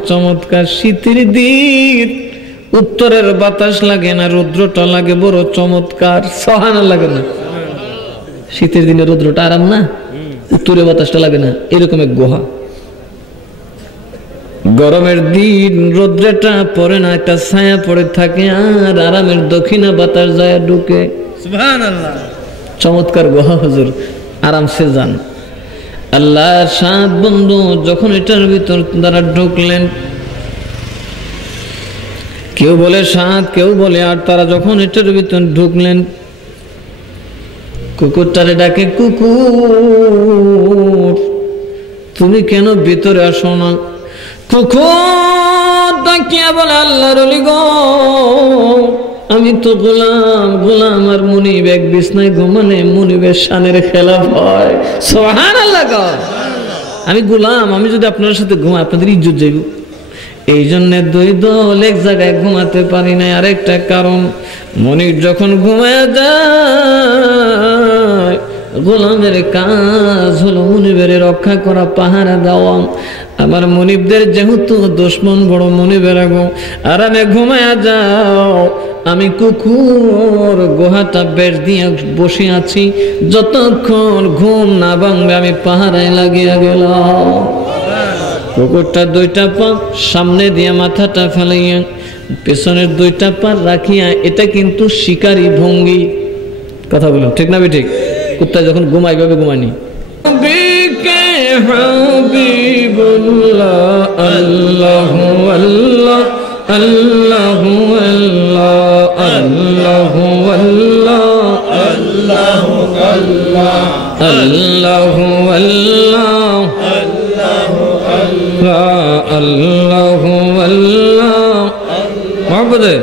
চমৎকার, শীতের দিন উত্তরের বাতাস লাগে না, রৌদ্রটা লাগে বড় চমৎকার। সোহান লাগে না? শীতের দিনে রৌদ্রটা আরাম না, উত্তরের বাতাসটা লাগে না, এরকম এক গুহা। গরমের দিন রৌদ্রটা পড়ে না, একটা ছায়া পড়ে থাকে, আর আরামের দক্ষিণা বাতাস যায় ঢুকে। সুবহানাল্লাহ, চমৎকার গুহা হুজুর, আরামসে যান। আল্লাহর সাত বন্ধু যখন এটার ভিতর তারা ঢুকলেন, কেউ বলে 7, কেউ বলে 8, তারা যখন এটার ভিতর ঢুকলেন, কুকুরটারে ডাকে, কুকুর তুমি কেন ভিতরে আসো না? কুকুর ডাকিয়া বলে, আল্লাহর ওলি গো, আমি তো গোলাম আর মুনিব এক বিছনায় ঘুমালে মুনিবের শানের খেলাফ হয়। সুবহানাল্লাহ গো, আমি গোলাম, আমি যদি আপনার সাথে ঘুমাই আপনাদের ইজ্জত যাইব। এই জন্য দুই দল এক জায়গায় ঘুমাতে পারি না। আরেকটা কারণ, মনিব যখন ঘুমায় যায়, গোলামের কাজ হলো মনিবের রক্ষা করা, পাহারা দেওয়া। আমার মনিবদের যেহেতু দুশমন বড় মনিবের আগো, আরামে ঘুমায়া যাও, আমি কুকুর গুহাটা বেশ দিয়ে বসে আছি, যতক্ষণ ঘুম না ভাঙবে আমি পাহারায় লাগিয়া গেলাম। কুকুরটা 2টা পা সামনে দিয়ে মাথাটা ফেলাইয়া পেছনের 2টা পা রাখিয়া, এটা কিন্তু শিকারী ভঙ্গি। কথা বলুন ঠিক না ঠিক? কুত্তা যখন ঘুমাই ভাবে ঘুমায়নি। আল্লাহু আল্লাহ আল্লাহু আল্লাহ আল্লাহু আল্লাহ আল্লাহু আল্লাহ আল্লাহু আল্লাহ মহব্বতে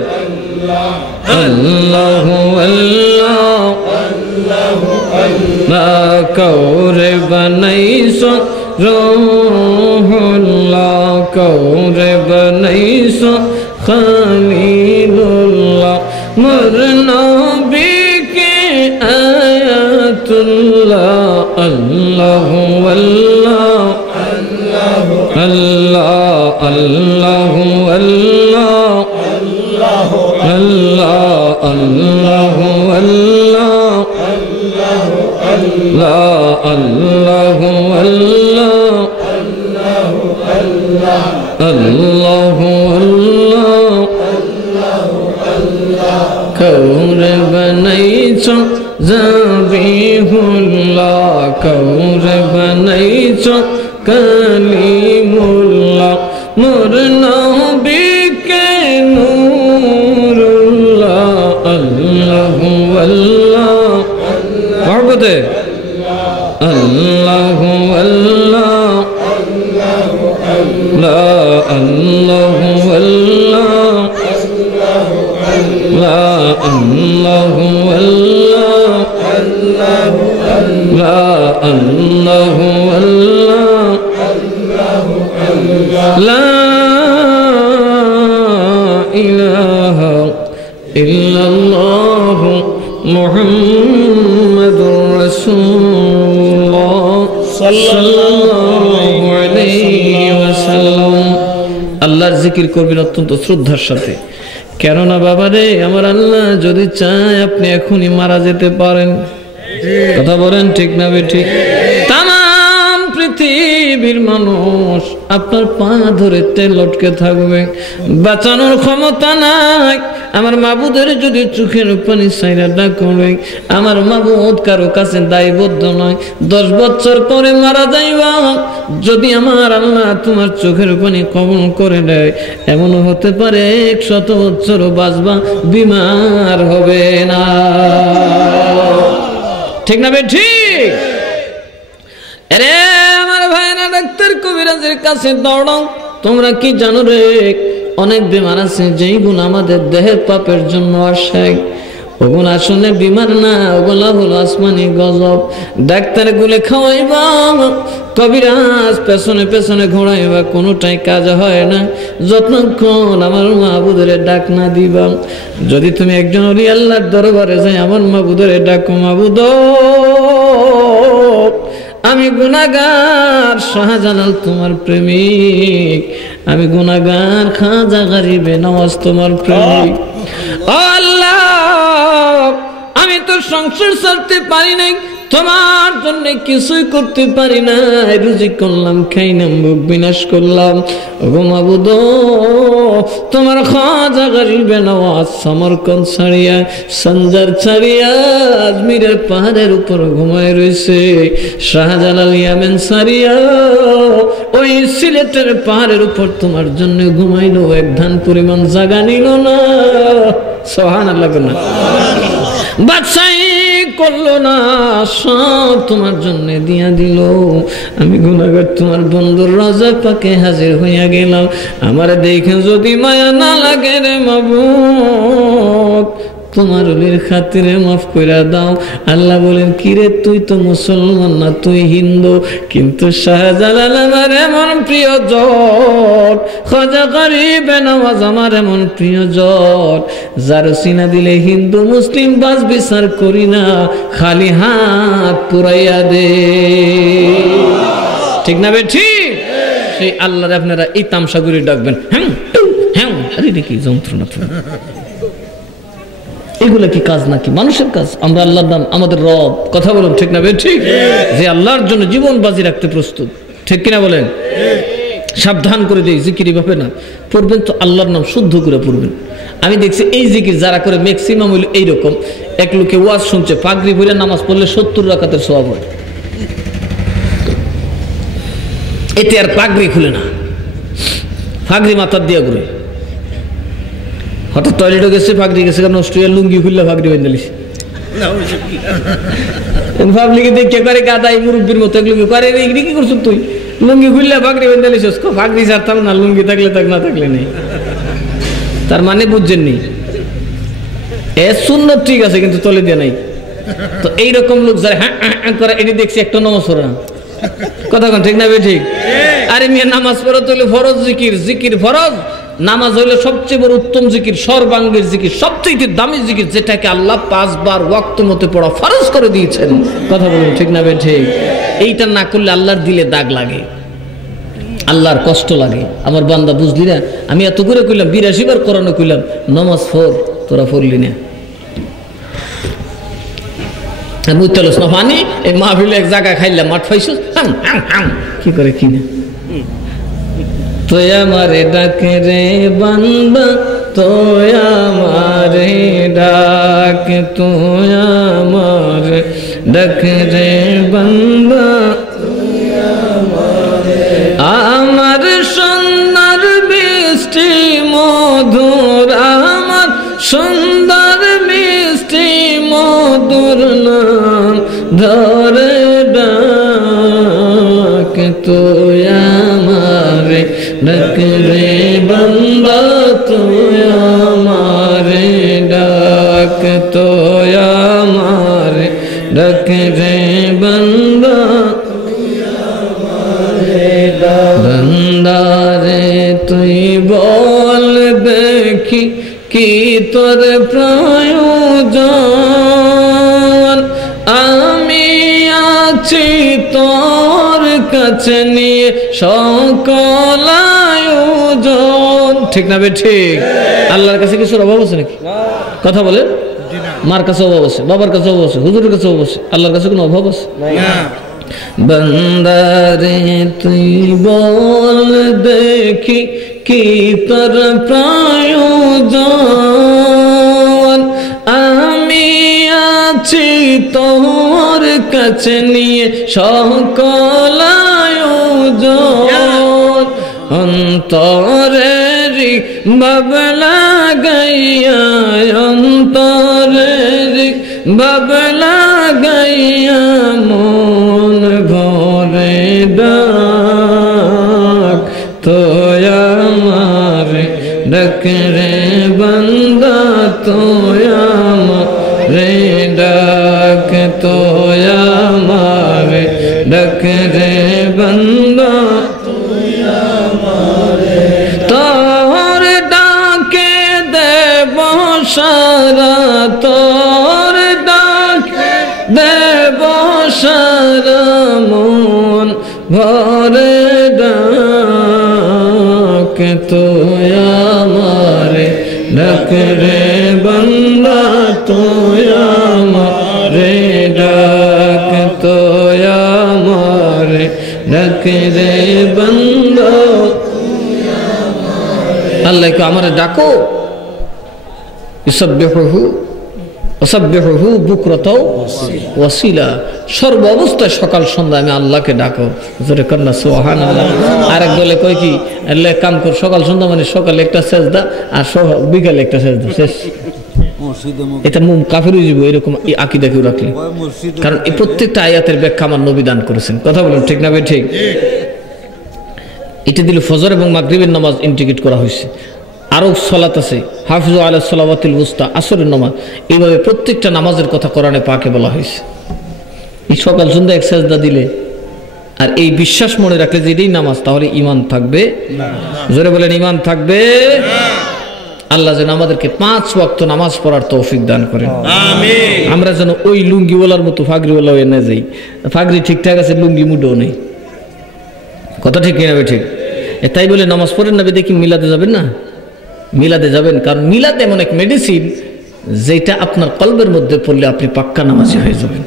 আল্লাহু আল্লাহ না কৌরে বানাইছো রূহুল্লাহ, কৌরে বানাইছো খলিলুল্লাহ, মোর নবীকে আয়াতুল্লাহ। আল্লাহু আল্লাহ আল্লাহ আল্লাহু আল্লাহ আল্লাহ আল্লাহু আল্লাহ আল্লাহু আল্লাহ আল্লাহু আল্লাহ কৌরে বানাইছো জাবিহুল্লাহ, কৌরে বানাইছো কালিমুল্লাহ, মোর নবীকে নূরুল্লাহ। আল্লাহু আল্লাহ মহব্বতে আল্লাহু আল্লাহ আল্লাহু আল্লাহ লা ইলাহা ইল্লাল্লাহ মুহাম্মাদুর রাসূলুল্লাহ সাল্লাল্লাহু আলাইহি ওয়াসাল্লাম। আল্লাহর জিকির করবেন অত্যন্ত শ্রদ্ধার সাথে, কেননা বাবা রে আমার আল্লাহ যদি চায় আপনি এখনই মারা যেতে পারেন। কথা বলেন ঠিক না বেঠিক? তামাম পৃথিবীর মানুষ আপনার পা ধরে তেল লটকে থাকবে, বাঁচানোর ক্ষমতা নাই। আমার মাবুদের যদি চোখের পানি সাইরা না করে, আমার মাবুদ কারো কাছে দায়বদ্ধ নয়। 10 বছর পরে মারা যাইবা, যদি আমার আল্লাহ তোমার চোখের পানি কবুল করে দেয়, এমন হতে পারে 100 বছরও বাঁচবা, বিমার হবে না। ঠিক না ঠিক? আরে আমার ভাইরা ডাক্তার কবিরাজের কাছে দৌড়াও। তোমরা কি জানো রে, অনেক বিমার আছে যেই গুণ আমাদের দেহের পাপের জন্য আসে, ওগুলো আসলে বিমার না, ওগুলা হলো আসমানি গজব। ডাক্তার গুলে খাওয়াইবা, কবিরাজ পেছনে পেছনে ঘোরাইবা, কোনোটাই কাজ হয় না যতক্ষণ আমার মাহবুদের ডাক না দিবা। যদি তুমি একজন ওলি আল্লাহর দরবারে যাই, আমার মাহবুদের ডাকো, মাহবুদ আমি গুনাহগার, শাহজালাল তোমার প্রেমিক, আমি গুনাহগার, খাজা গরিবে নওয়াজ তোমার প্রেমিক। আল্লাহ আমি তো সংসার ছাড়তে পারি নাই, তোমার জন্য কিছুই করতে পারি না, রুজি করলাম খাইলাম, মুখ বিনাশ করলাম। ওগো মাবুদ তোমার খাজা গরিবে নওয়াজ সমরকন্দ ছাড়িয়া, সঞ্জার ছাড়িয়া আজমিরের পাহাড়ের উপর ঘুমায় রয়েছে, শাহজালাল ইয়ামেন ছাড়িয়া ওই সিলেটের পাহাড়ের উপর তোমার জন্য ঘুমাইলো, এক ধান পরিমাণ জায়গা নিল না। সুবহানাল্লাহ না, বাদশাহী করলো না, সব তোমার জন্য দিয়া দিল। আমি গুনাহগার তোমার বন্ধুর রওজা পাকে হাজির হইয়া গেলাম, আমার দেখে যদি মায়া না লাগে রে মাবুদ, তোমার ওলির খাতিরে মাফ কইরা দাও। আল্লাহ বলেন, কিরে তুই তো মুসলমান না, তুই হিন্দু, কিন্তু শাহজালাল আমার এমন প্রিয়জন, খাজা গরিবে নওয়াজ আমার এমন প্রিয়জন, যার সিনা দিলে হিন্দু মুসলিম বাস বিচার করি না, খালি হাত পুরাইয়া দে। ঠিক না বে ঠিক? সেই আল্লাহর আপনারা এই তামসা করে ডাকবেন, হ্যাঁ হ্যাঁ, আরে দেখি যন্ত্রণা। এগুলো কি কাজ নাকি? মানুষের কাজ। আমরা আল্লাহর নাম, আমাদের রব, কথা বলুন ঠিক না বে ঠিক? যে আল্লাহর জন্য জীবন বাজি রাখতে প্রস্তুত, ঠিক কিনা বলেন? সাবধান করে দিই, জিকির ভাবে না পড়বেন তো আল্লাহর নাম শুদ্ধ করে পড়বেন। আমি দেখছি এই জিকির যারা করে ম্যাক্সিমাম হইল এইরকম, এক লোকে ওয়াজ শুনছে, পাগড়ি পরে নামাজ পড়লে 70 রাকাতের সওয়াব হয়, এতে আর পাগড়ি খুলে না, পাগড়ি মাথার দিয়া ঘুরে। হঠাৎ টয়লেটও গেছে, পাগড়ি গেছে, কারণ অস্ট্রেলিয়ার লুঙ্গি খুললে পাগড়ি বেঁধে দিলিস। পাবলিকে দেখে করে গাদাই মুরব্বীর মতো এগুলো করে, কি করছো তুই? লুঙ্গি খুললে পাগড়ি বেঁধে দিলিস। পাগড়ি ছাড়তাম না, লুঙ্গি থাকলে থাক, না থাকলে নেই। তার মানে বুঝছেননি, এ সুন্নত ঠিক আছে কিন্তু তলে দিয়ে নাই। তো এইরকম লোক যারা হ্যাঁ করে, এটি দেখছি একটা নামাজ পড়ে না, কথা কোন ঠিক না বে ঠিক? আরে মিয়া নামাজ পড়ো তো ফরজ জিকির, জিকির ফরজ, নামাজ হইলে সবচেয়ে বড় উত্তম জিকির, সর্বাঙ্গের জিকির, সবচেয়ে দামি জিকির, যেটাকে আল্লাহ 5 বার ওয়াক্ত মতে পড়া ফরজ করে দিয়েছেন। কথা বলুন ঠিক না বে ঠিক? এইটা না করলে আল্লাহর দিলে দাগ লাগে, আল্লাহর কষ্ট লাগে। আমার বান্দা বুঝলি না, আমি এত করে কইলাম, 82 বার কোরআনে কইলাম নামাজ পড়, তোরা পড়লি না। বুঝতেলস না পানি, এই মাহফিলে এক জায়গায় খাইলাম, মাঠ পাইছিস কি করে কিনা। তোয় আমারে ডাকে রে বান্দা, তোয় আমারে ডাক, তোয় আমারে ডাকে রে বান্দা, আমার সুন্দর বৃষ্টি মধুর, আমার সুন্দর মিষ্টি মধুর নাম ধরে ডাক, তুই আমারে ডাক রে বান্দা, তুই আমারে ডাক, তুই আমারে ডাক রে বান্দা। কি তোর প্রয়োজন, আমি আছি তোর কাছে নিয়ে সকল আয়োজন। ঠিক না বে ঠিক? আল্লাহর কাছে কিছুর অভাব আছে নাকি? কথা বলে, মার কাছে অভাব আছে, বাবার কাছে অভাব আছে, হুজুরের কাছে অভাব আছে, আল্লাহর কাছে কোনো অভাব আছে? বন্দারে তুই বল দেখি কি তোর প্রয়োজন, আমি আছি তোর কাছে নিয়ে সকল আয়োজন। অন্তরেরি বাবলা গাইয়া, অন্তরেরি বাবলা গাইয়া মন ভরে ডাক তোয়া মারে ডাক রে বান্দা, তোয়া মারে ডাক, তোয়া মারে ডাক রে বান্দা, তোর ডাকে দেব সারা, তোর ডাকে দেব সারা মন ভরে ডাক তোয়া মারে ডাক রে বান্দা, তোয়া মারে ডাক, তোয়া মারে ডাক রে বান্দা। আল্লাহকে আমারে ডাকো, ইসাব্বিহুহু ওয়াসাব্বিহুহু বুকরাতাও ওয়াসিলা, সর্ব অবস্থায় সকাল সন্ধ্যা আমি আল্লাহকে ডাকো। জোরে কন্না সুবহানাল্লাহ। আরেক দলে কয় কি, আল্লাহ কাম কর সকাল সন্ধ্যা মানে সকালে একটা সেজদা আর বিকালে একটা সেজদা, শেষ। এটা মুম কাফির হয়ে যাবে এরকম আকীদা কেউ রাখলে, কারণ এই প্রত্যেকটা আয়াতের ব্যাখ্যা আমার নবী দান করেছেন। কথা বলুন ঠিক না ভাই? ঠিক। এটা দিল ফজর এবং মাগরিবের নামাজ ইন্টিগ্রেট করা হয়েছে। আরও সালাত আছে, হাফিজু আলা সালাওয়াতিল উস্তা, আসরের নামাজ, এইভাবে প্রত্যেকটা নামাজের কথা কোরআনে পাকে বলা হয়েছে। এই সকাল সন্ধ্যা এক সাজদা দিলে আর এই বিশ্বাস মনে রাখলে যে এটাই নামাজ, তাহলে ঈমান থাকবে। জোরে বলেন ঈমান থাকবে। আল্লাহ যেন আমাদেরকে 5 ওয়াক্ত নামাজ পড়ার তৌফিক দান করেন, আমিন। আমরা যেন ওই লুঙ্গিওয়ালার মতো ফাগরিওয়ালা হয়ে না যাই। ফাগরি ঠিকঠাক আছে, লুঙ্গি মুডও নেই। কথা ঠিক কিনা? ঠিক। তাই বলে নামাজ পড়েন না দেখি মিলাদে যাবেন না? মিলাদে যাবেন, কারণ মিলাদ এমন এক মেডিসিন যেটা আপনার কলবের মধ্যে পড়লে আপনি পাক্কা নামাজি হয়ে যাবেন।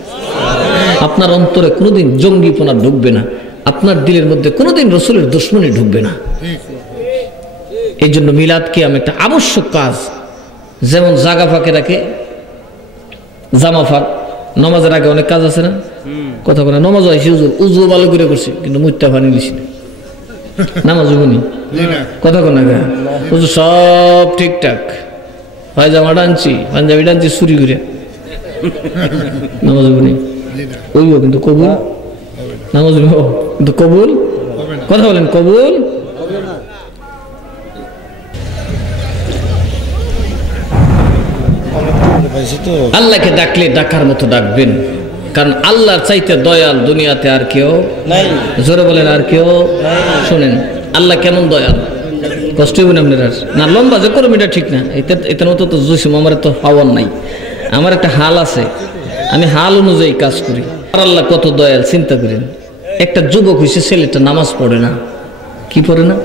আপনার অন্তরে কোনোদিন জঙ্গিপনা ঢুকবে না, আপনার দিলের মধ্যে কোনোদিন রসুলের দুশমনী ঢুকবে না। এই জন্য মিলাদ কিয়াম একটা আবশ্যক কাজ। যেমন জাগা ফাঁকে রাখে, জামা ফাঁক, নামাজের আগে অনেক কাজ আছে না? কথা বলে নামাজ হয়েছে, উজু ভালো করে করছি কিন্তু মুত্তা পানি দিছি না, নামাজ হবনি। কথা কোনা গা উজু সব ঠিকঠাক, পায়জামাটা আনছি, পাঞ্জাবিটা আনছি চুরি করে, নামাজ হবনি। ওইও কিন্তু কবুল, নামাজ কিন্তু কবুল। কথা বলেন কবুল। আল্লাহকে ডাকলে ডাকার মতো ডাকবেন, কারণ আল্লাহর চাইতে দয়াল দুনিয়াতে আর কেউ নাই। জোরে বলেন আর কেউ। শোনেন আল্লাহ কেমন দয়াল, কষ্ট হইব না আপনার না, লম্বা যে করবেন এটা ঠিক না। এটার মতো তো জুসিম আমার তো পাওয়ার নাই, আমার একটা হাল আছে, আমি হাল অনুযায়ী কাজ করি। আর আল্লাহ কত দয়াল চিন্তা করেন। একটা যুবক হয়েছে, ছেলেটা নামাজ পড়ে না। কি পড়ে না?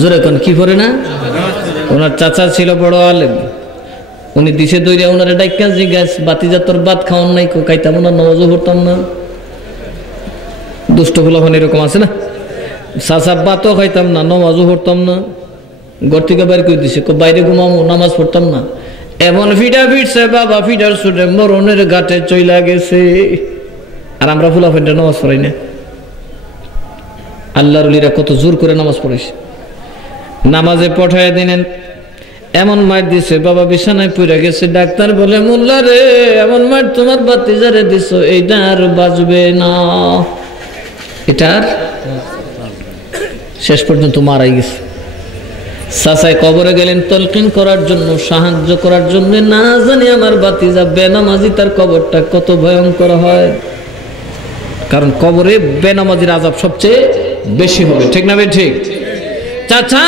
জোরে কোন কি পড়ে না? ওনার চাচা ছিল বড় আলেম, উনি দিশে দইরা ওনারে ডাইকা জিজ্ঞাস, বাতিজা তোর ভাত খাওয়ান নাই? খাইতাম না, নামাজও পড়তাম না। দুষ্ট ফুলাফান এরকম আছে না, চাচা ভাতও খাইতাম না, নামাজও পড়তাম না, ঘর থেকে বাইর করে দিছে, বাইরে ঘুমামো, নামাজ পড়তাম না। এমন ফিডা ফিরছে বাবা, ফিডার ছুটে মরণের ঘাটে চইলা গেছে। আর আমরা ফুলাফানটা নামাজ পড়াই না। আল্লাহর ওলিরা কত জোর করে নামাজ পড়েছে, নামাজে পঠায় দিলেন, এমন মার দিছে বাবা বিছানায় পড়ে গেছে। ডাক্তার বলে মোল্লা রে, এমন মার তোমার বাতিজারে দিছো, এইটা আর বাজবে না, এটার শেষ পর্যন্ত মারাই গেছে। চাচাই কবরে গেলেন তলকিন করার জন্য, সাহায্য করার জন্য। না জানি আমার বাতিজা বেনামাজি, তার কবরটা কত ভয়ঙ্কর হয়, কারণ কবরে বেনামাজির আযাব সবচেয়ে বেশি হবে। ঠিক না? ঠিক। চাচা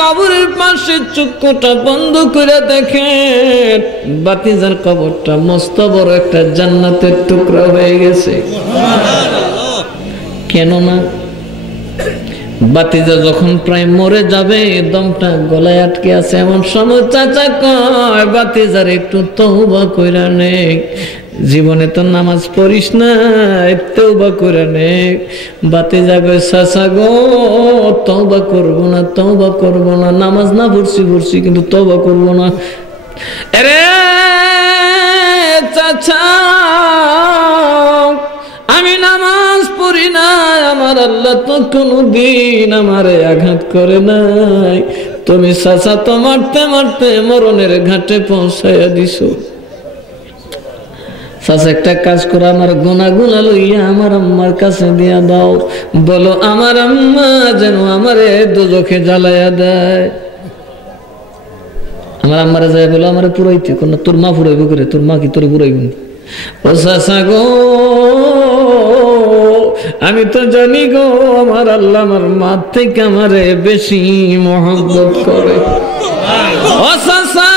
কবরের পাশে চক্ষুটা বন্ধ করে দেখেন ভাতিজার কবরটা মস্ত বড় একটা জান্নাতের টুকরা হয়ে গেছে। কেননা ভাতিজা যখন প্রায় মরে যাবে, দমটা গলায় আটকে আছে, এমন সময় চাচা কয় ভাতিজার একটু তওবা কইরা নে, জীবনে তো নামাজ পড়িস না, তওবা করে নে। ভাতিজা কয় চাচা গো তওবা করব না, তওবা করব না, নামাজ না পড়ছি কিন্তু তওবা করব না। আরে চাচা আমি নামাজ পড়ি না, আমার আল্লাহ তো কোনদিন আমারে আঘাত করে নাই, তুমি চাচা তো মারতে মারতে মরণের ঘাটে পৌঁছাইয়া দিছো। চাচা একটা কাজ করো, আমার গুনাহগুলো লইয়া আমার আম্মার কাছে দিয়া দাও, বলো আমার আম্মা যেন আমারে দোজখে জ্বালাইয়া দেয়। আমার আম্মারে যায় বলো আমারে পুরাইতে, কোন তোর মা পুরাইব করে, তোর মা কি তোর পুরাইব? ও চাচা গো আমি তো জানি গো আমার আল্লাহ আমার মা থেকে আমারে বেশি মহব্বত করে। ও চাচা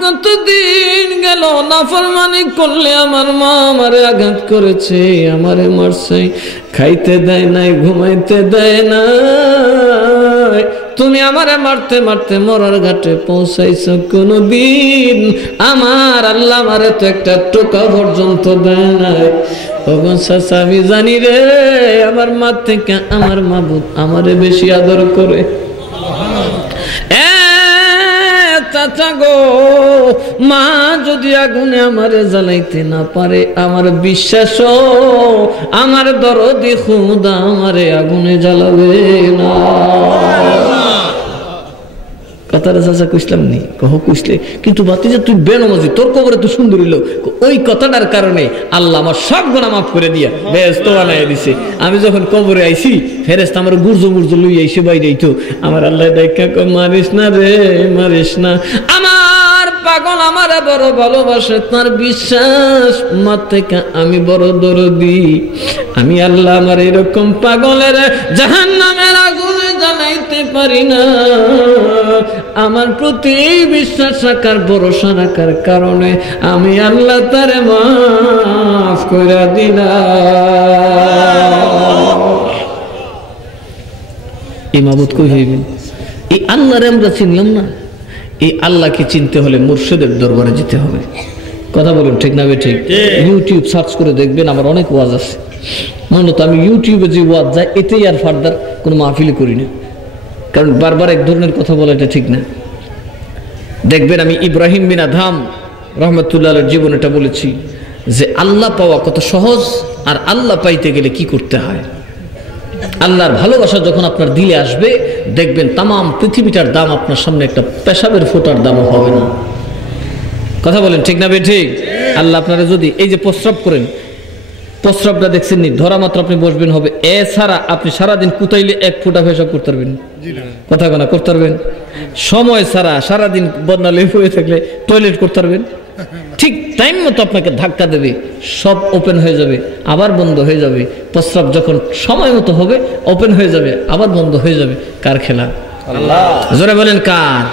কতদিন গেল নাফরমানি করলে আমার মা আমারে আঘাত করেছে, আমারে মারছে, খাইতে দেয় নাই, ঘুমাইতে দেয় নাই, তুমি আমারে মারতে মারতে মরার ঘাটে পৌঁছাইছো, কোনদিন আমার আল্লাহ আমারে তো একটা টোকা পর্যন্ত দেয় নাই। চাচা আমি জানি রে আমার মা থেকে আমার মাবুদ আমারে বেশি আদর করে। চাচা গো মা যদি আগুনে আমারে জ্বালাইতে না পারে, আমার বিশ্বাস আমার দরদি খুদা আমারে আগুনে জ্বালাবে না। কথাটা চাচা কইসলাম নি? কহ কইসলে, কিন্তু ভাতিজা তুই বেনামাজি, তোর কবরে তো সুন্দর হইল। ওই কথাটার কারণে আল্লাহ আমার সব গুনাহ মাফ করে দিয়া বেহেশত বানাইয়া দিছে। আমি যখন কবরে আইছি ফেরেশতা আমার গুরজো মুরজো লই আইছে বাইরে, তো আমার আল্লাহ দেখা কয় মারিস না রে, মারিস না, আমার পাগল আমারে বড় ভালোবাসে, তার বিশ্বাস মা থেকে আমি বড় দরদি। আমি আল্লাহ আমার এরকম পাগলের জাহান্নামের আগুনে জ্বালাইতে পারি না। আমার প্রতি বিশ্বাস রাখার ভরসা রাখার কারণে আমি আল্লাহ তারে মাফ করে দিলাম। এই মাবুদ কই হইবেন? এই আল্লাহরে আমরা চিনলাম না। এই আল্লাহকে চিনতে হলে মুর্শিদের দরবারে যেতে হবে। কথা বলুন ঠিক না? ঠিক। ইউটিউব সার্চ করে দেখবেন আমার অনেক ওয়াজ আছে। মূলত আমি ইউটিউবে যে ওয়াজ যায় এতেই আর ফার্দার কোনো মাহফিল করি না, কারণ বারবার এক ধরনের কথা বলা এটা ঠিক না। দেখবেন আমি ইব্রাহিম বিন আদহাম রহমতুল্লাহর জীবনেটা বলেছি যে আল্লাহ পাওয়া কত সহজ, আর আল্লাহ পাইতে গেলে কি করতে হয়। আল্লাহর ভালোবাসা যখন আপনার দিলে আসবে, দেখবেন তাম পৃথিবীটার দাম আপনার সামনে একটা পেশাবের ফোটার দামও হবে না। কথা বলেন ঠিক না? ঠিক। আল্লাহ আপনারা যদি এই যে প্রস্রাব করেন, প্রস্রাবটা দেখছেন নি, ধরা মাত্র আপনি বসবেন হবে, এছাড়া আপনি সারাদিন কুতাইলে এক ফোঁটা পেশাব করতে পারবেন? কথা কোনা করতে পারবেন? সময় ছাড়া সারাদিন বদনালে হয়ে থাকলে টয়লেট করতে পারবেন? ঠিক টাইম মতো আপনাকে ধাক্কা দেবে, সব ওপেন হয়ে যাবে, আবার বন্ধ হয়ে যাবে। প্রস্রাব যখন সময় মতো হবে ওপেন হয়ে যাবে, আবার বন্ধ হয়ে যাবে। কার খেলা? আল্লাহ। জোরে বলেন কার?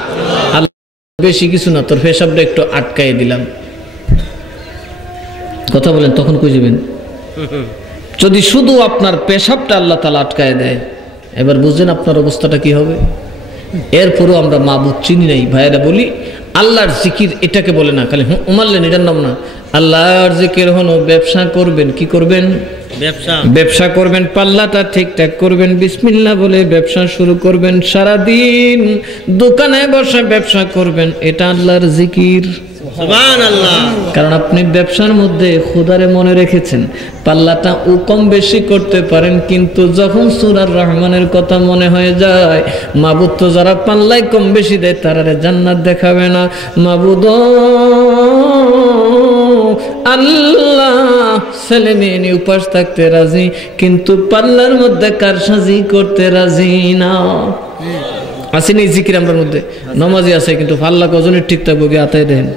আল্লাহ। বেশি কিছু না, তোর পেশাবটা একটু আটকাই দিলাম। কথা বলেন, তখন কই যাবেন? যদি শুধু আপনার পেশাবটা আল্লাহ তাআলা আটকায় দেয়, এবার বুঝছেন আপনার অবস্থাটা কি হবে। এরপরও আমরা মাবুদ চিনি নাই। ভাইয়েরা বলি, আল্লাহর জিকির এটাকে বলে না, খালি উমারলেন এটার নাম না। আল্লাহর জিকির হলো ব্যবসা করবেন। কি করবেন? ব্যবসা করবেন, পাল্লাটা ঠিকঠাক করবেন, বিসমিল্লাহ বলে ব্যবসা শুরু করবেন, সারাদিন দোকানে বসে ব্যবসা করবেন, এটা আল্লাহর জিকির। সুবহানাল্লাহ। কারণ আপনি ব্যবসার মধ্যে খোদারে মনে রেখেছেন, পাল্লাটা ও কম বেশি করতে পারেন, কিন্তু যখন সূরা রহমানের কথা মনে হয়ে যায়, মাবুদ তো যারা পাল্লায় কম বেশি দেয় তারা জান্নাত দেখাবে না। মাবুদ আল্লাহ ছেলে মেয়ে নিয়ে উপাস থাকতে রাজি, কিন্তু পাল্লার মধ্যে কারসাজি করতে রাজি না। আসেনি জিকির আমার মধ্যে? নামাজি আছে কিন্তু পাল্লা কজনের ঠিক থাকবো গিয়ে আতায় দেন।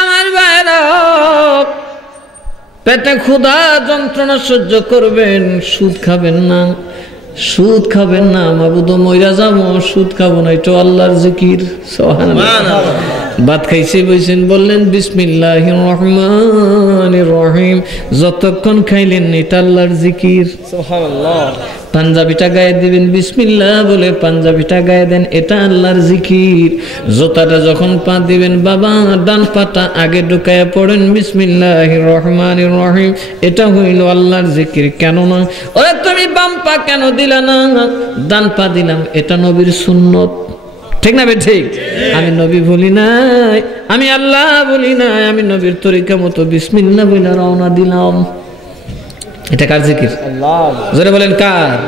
আমার ভাইরা পেটে ক্ষুধা যন্ত্রণা সহ্য করবেন, সুদ খাবেন না, সুদ খাবেন না। মাবুদ মইরা যাবো, সুদ খাবো না, এটা আল্লাহর জিকির। সুবহানাল্লাহ। ভাত খাইছে বইছেন, বললেন বিসমিল্লাহির রহমানির রহিম, যতক্ষণ খাইলেন এটা আল্লাহর জিকির। সুবহানাল্লাহ। পাঞ্জাবিটা গায়ে দিবেন, বিসমিল্লাহ বলে পাঞ্জাবিটা গায়ে দেন, এটা আল্লাহর জিকির। জুতাটা যখন পা দিবেন, বাবা ডান পাটা আগে ঢুকায়া পড়েন, বিসমিল্লাহির রহমানির রহিম, এটা হইল আল্লাহর জিকির। কেন না? ওরে তুমি বাম পা কেন দিলা না? ডান পা দিলাম, এটা নবীর সুন্নত। ঠিক না বে ঠিক? আমি নবী বলি নাই, আমি আল্লাহ বলি নাই, আমি নবীর তরিকা মতো বিসমিল্লাহ বলে রওনা দিলাম। এটা কার জিকির? আল্লাহ। জোরে বলেন কার?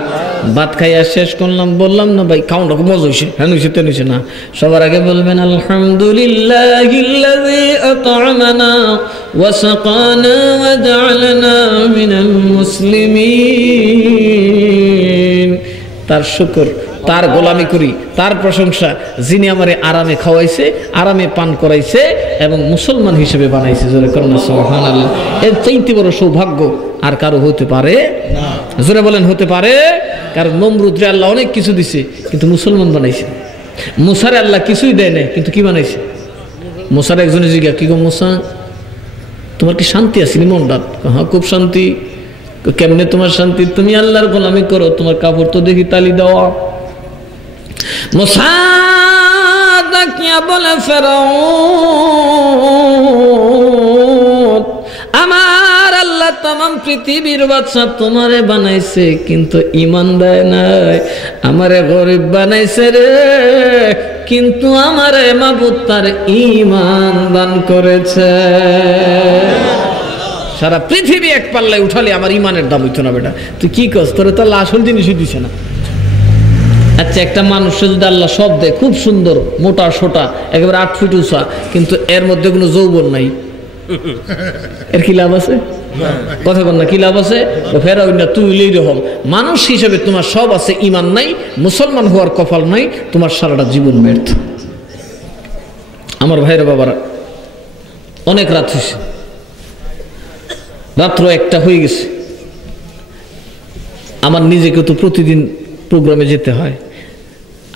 ভাত খাইয়া শেষ করলাম, বললাম না ভাই খাওয়াটা খুব মজা হয়েছে, হ্যাঁ হয়েছে তেন হয়েছে না, সবার আগে বলবেন আলহামদুলিল্লাহিল্লাযী আত'আমানা ওয়া সাকানা ওয়া জা'আলানা মিনাল মুসলিমিন। তার শুকর, তার গোলামি করি, তার প্রশংসা, যিনি আমারে আরামে খাওয়াইছে, আরামে পান করাইছে এবং মুসলমান হিসেবে বানাইছে। জোরে করেন না সুবহানাল্লাহ। এর চাইতে বড় সৌভাগ্য আর কারো হতে পারে না। জোরে বলেন হতে পারে? কারণ নমরুদরে আল্লাহ অনেক কিছু দিছে, কিন্তু মুসলমান বানাইছে। মুসারে আল্লাহ কিছুই দেয় না, কিন্তু কি বানাইছে? মুসার একজনে জিজ্ঞাসা, কি গো মুসা, তোমার কি শান্তি আছে মনটা? হ্যাঁ খুব শান্তি। কেমনে তোমার শান্তি? তুমি আল্লাহর গোলামি করো, তোমার কাপড় তো দেখি তালি দেওয়া। মুসা ডাকিয়া বলে, ফেরাউন, আমার আল্লাহ তামাম পৃথিবীর বাদশা তোমারে বানাইছে, কিন্তু ঈমান দেয় নাই। আমারে গরিব বানাইছে রে, কিন্তু আমারে মাবুদ তার ঈমান দান করেছে। সারা পৃথিবী এক পাল্লায় উঠালে আমার ঈমানের দাম হইতো না বেটা। তুই কি কস? তোরে তো আল্লাহ আসল জিনিসই দিছে না। আচ্ছা, একটা মানুষে যদি আল্লাহ সব দেয়, খুব সুন্দর, মোটা সোটা, একেবারে 8 ফিট উঁচা, কিন্তু এর মধ্যে কোনো যৌবন নাই, এর কি লাভ আছে? কথা বল না, কি লাভ আছে? ফেরাউন না তুই এরকম মানুষ হিসেবে তোমার সব আছে, ঈমান নাই, মুসলমান হওয়ার কপাল নাই, তোমার সারাটা জীবন ব্যর্থ। আমার ভাইরা বাবারা, অনেক রাত হয়েছে, রাত্র 1টা হয়ে গেছে। আমার নিজেকে তো প্রতিদিন প্রোগ্রামে যেতে হয়,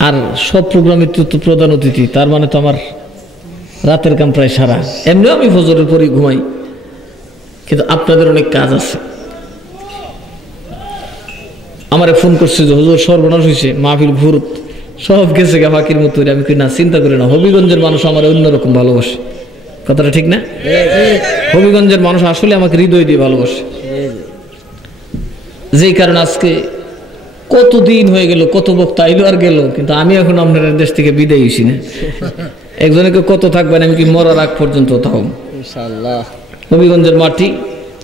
আর সব প্রোগ্রামে তো প্রধান অতিথি, তার মানে তো আমার রাতের কাম প্রায় সারা। এমনিও আমি ফজরের পরই ঘুমাই, কিন্তু আপনাদের অনেক কাজ আছে। আমারে ফোন করছে যে হুজুর সর্বনাশ হয়েছে, মাহফিল ভুরত সব গেছে গা ফাঁকির মতো। আমি কি না, চিন্তা করি না, হবিগঞ্জের মানুষ আমার অন্যরকম ভালোবাসে। কথাটা ঠিক না? হবিগঞ্জের মানুষ আসলে আমাকে হৃদয় দিয়ে ভালোবাসে, যেই কারণে আজকে কতদিন হয়ে গেল, কত বক্তা আইলো আর গেল, কিন্তু আমি এখন আপনার দেশ থেকে বিদায় হইছি না। একজনকে কত থাকবেন, আমি কি মরার আগ পর্যন্ত থাকবো ইনশাআল্লাহ। হবিগঞ্জের মাটি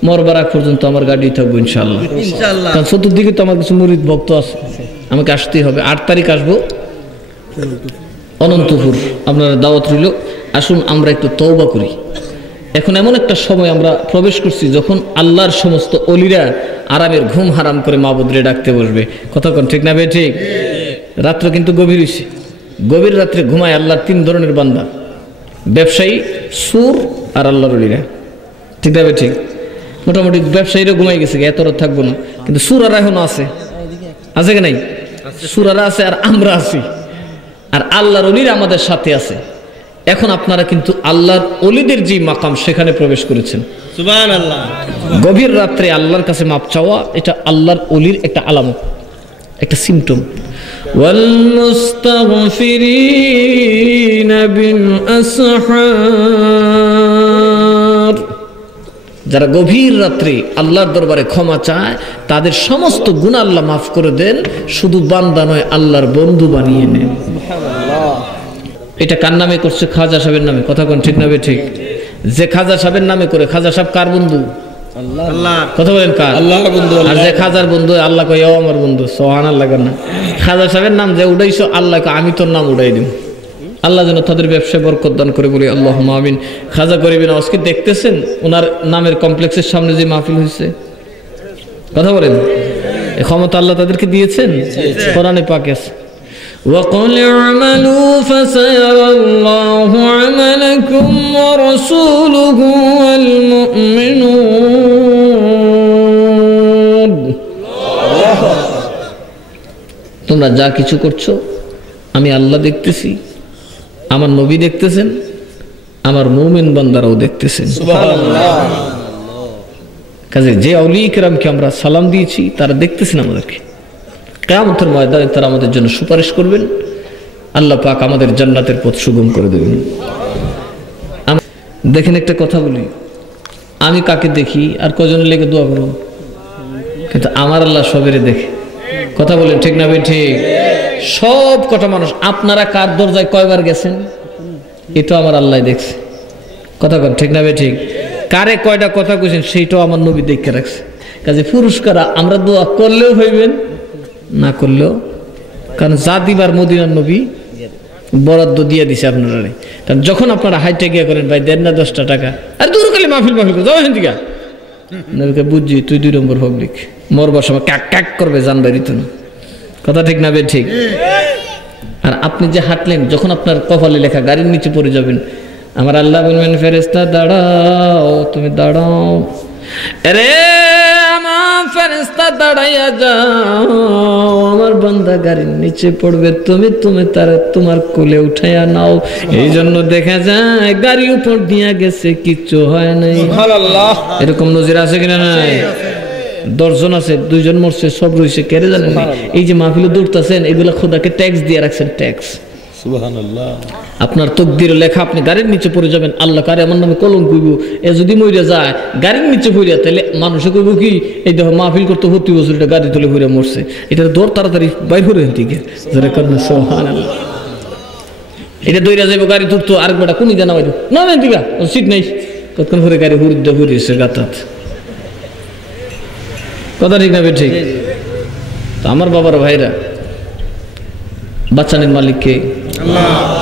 মরবার আগ পর্যন্ত আমার গাড়ি থাকবো ইনশাআল্লাহ। কারণ চতুর্দিকে তো আমার কিছু মুরিদ ভক্ত আছে, আমাকে আসতেই হবে। 8 তারিখ আসবো অনন্তপুর, আপনারা দাওয়াত রইল। আসুন আমরা একটু তওবা করি। এখন এমন একটা সময় আমরা প্রবেশ করছি, যখন আল্লাহর সমস্ত অলিরা আরামের ঘুম হারাম করে মাবুদরে ডাকতে বসবে। কথা কোন ঠিক না বে ঠিক? রাত্র কিন্তু গভীর হয়েছে, গভীর রাত্রে ঘুমায় আল্লাহর 3 ধরনের বান্দা, ব্যবসায়ী, সুর আর আল্লাহর অলিরা। ঠিক না বে ঠিক? মোটামুটি ব্যবসায়ীরা ঘুমাই গেছে, এত রাত থাকবো না, কিন্তু সুরারা এখনো আছে, আছে কি নাই? সুরারা আছে আর আমরা আছি, আর আল্লাহর অলিরা আমাদের সাথে আছে। এখন আপনারা কিন্তু আল্লাহর অলিদের যে মাকাম, সেখানে প্রবেশ করেছেন। সুবহানাল্লাহ। গভীর রাত্রে আল্লাহর কাছে মাপ চাওয়া, এটা আল্লাহর অলির একটা আলামত, একটা সিমটম। ওয়াল মুস্তাগফিরিনা বিল আসহার, যারা গভীর রাত্রে আল্লাহর দরবারে ক্ষমা চায়, তাদের সমস্ত গুনাহ আল্লাহ মাফ করে দেন। শুধু বান্দা নয়, আল্লাহর বন্ধু বানিয়ে নেন। সুবহানাল্লাহ। এটা কার নামে করছে? খাজা সাহেবের নামে। কথা কোন ঠিক না বে ঠিক? যে খাজা সাহেবের নামে করে, খাজা সাহেব কার বন্ধু? আল্লাহ। কথা বলেন কার? আল্লাহর বন্ধু। আর যে খাজার বন্ধু, আল্লাহ কয় ও আমার বন্ধু। সুবহানাল্লাহ। না, খাজা সাহেবের নাম যে উড়াইছো, আল্লাহ কয় আমি তোর নাম উড়াই দিব। আল্লাহ যেন তাদের ব্যবসায় বরকত দান করে, বলি আল্লাহুম্মা আমিন। খাজা গরিবিন আজকে দেখতেছেন ওনার নামের কমপ্লেক্সের সামনে যে মাহফিল হয়েছে, কথা বলেন, এই ক্ষমতা আল্লাহ তাদেরকে দিয়েছেন, কোরআনে পাকে আছে। وَقُلِ اعْمَلُوا فَسَيَرَى اللَّهُ عَمَلَكُمْ وَرَسُولُهُ وَالْمُؤْمِنُونَ তোমরা যা কিছু করছো আমি আল্লাহ দেখতেছি, আমার নবী দেখতেছেন, আমার মুমিন বান্দারাও দেখতেছেন। কাজে যে আউলিয়া কিরামকে আমরা সালাম দিয়েছি তারা দেখতেছেন আমাদেরকে। কিয়ামতের ময়দানে তারা আমাদের জন্য সুপারিশ করবেন, আল্লাহ পাক আমাদের জান্নাতের পথ সুগম করে দেবেন। দেখেন একটা কথা বলি, আমি কাকে দেখি আর কজনের লেগে দোয়া করব, কিন্তু আমার আল্লাহ সবেরে দেখে। কথা বলেন ঠিক না ভাই? ঠিক। সব কটা মানুষ, আপনারা কার দরজায় কয়বার গেছেন এটা আমার আল্লাহ দেখছে। কথা বলেন ঠিক না ভাই? ঠিক। কারে কয়টা কথা কইছেন সেইটাও আমার নবী দেখে রাখছে। কাজে পুরস্কার আমরা দোয়া করলেও হইবেন, না করলেও, কারণ যা দিবার মদিনার নবী বরাদ্দ দিয়ে দিছে আপনারা। কারণ যখন আপনারা হাইটে গিয়া করেন ভাই দেন না 10টা টাকা, আর দূর খালি মাহফিল করে যাও হেন দিকা, নবীকে বুঝছি তুই 2 নম্বর পাবলিক, মরবার সময় ক্যাক ক্যাক করবে জান বাড়িত না। কথা ঠিক না বে? ঠিক। আর আপনি যে হাঁটলেন, যখন আপনার কপালে লেখা গাড়ির নিচে পড়ে যাবেন, আমার আল্লাহ বলবেন ফেরেশতা দাঁড়াও, তুমি দাঁড়াও, আরে আমার ফেরেশতা দাঁড়াইয়া যাও, আমার বান্দা গাড়ির নিচে পড়বে, তুমি তার তোমার কোলে উঠাইয়া নাও। এই জন্য দেখা যায় গাড়ি উপর দিয়া গেছে, কিচ্ছু হয় নাই। সুবহানাল্লাহ। এরকম নজির আছে কিনা? নাই। 10 জন আছে, 2 জন মরছে, সব রইছে, কেড়ে জানেন। এই যে মাহফিলে দৌড়তেছেন, এগুলা খোদাকে ট্যাক্স দিয়ে রাখছেন, ট্যাক্স। সুবহানাল্লাহ। আপনার তকদির লেখা, আপনি গাড়ির নিচে পড়ে যাবেন, আল্লাহ কারে আমার নামে কলম কইব। এ যদি মইরা যায় গাড়ির নিচে পড়িয়া, তাহলে মানুষে কইব কি, এই দেখো মাহফিল করতে 40 বছর এটা গাড়ি তুলে পড়িয়া মরছে, এটা দৌড় তাড়াতাড়ি বাইর করে থেকে যারা করেন। সুবহানাল্লাহ। এটা দৌড়া যাইব গাড়ি তুলতো, আরেকবার কোনি জানা বাইর না না দিকা সিট নাই, কতক্ষণ পরে গাড়ি হুরুদ্দা ঘুরিয়েছে গাতাত। কথা ঠিক না? ঠিক। তো আমার বাবার ভাইরা, বাচ্চানের মালিককে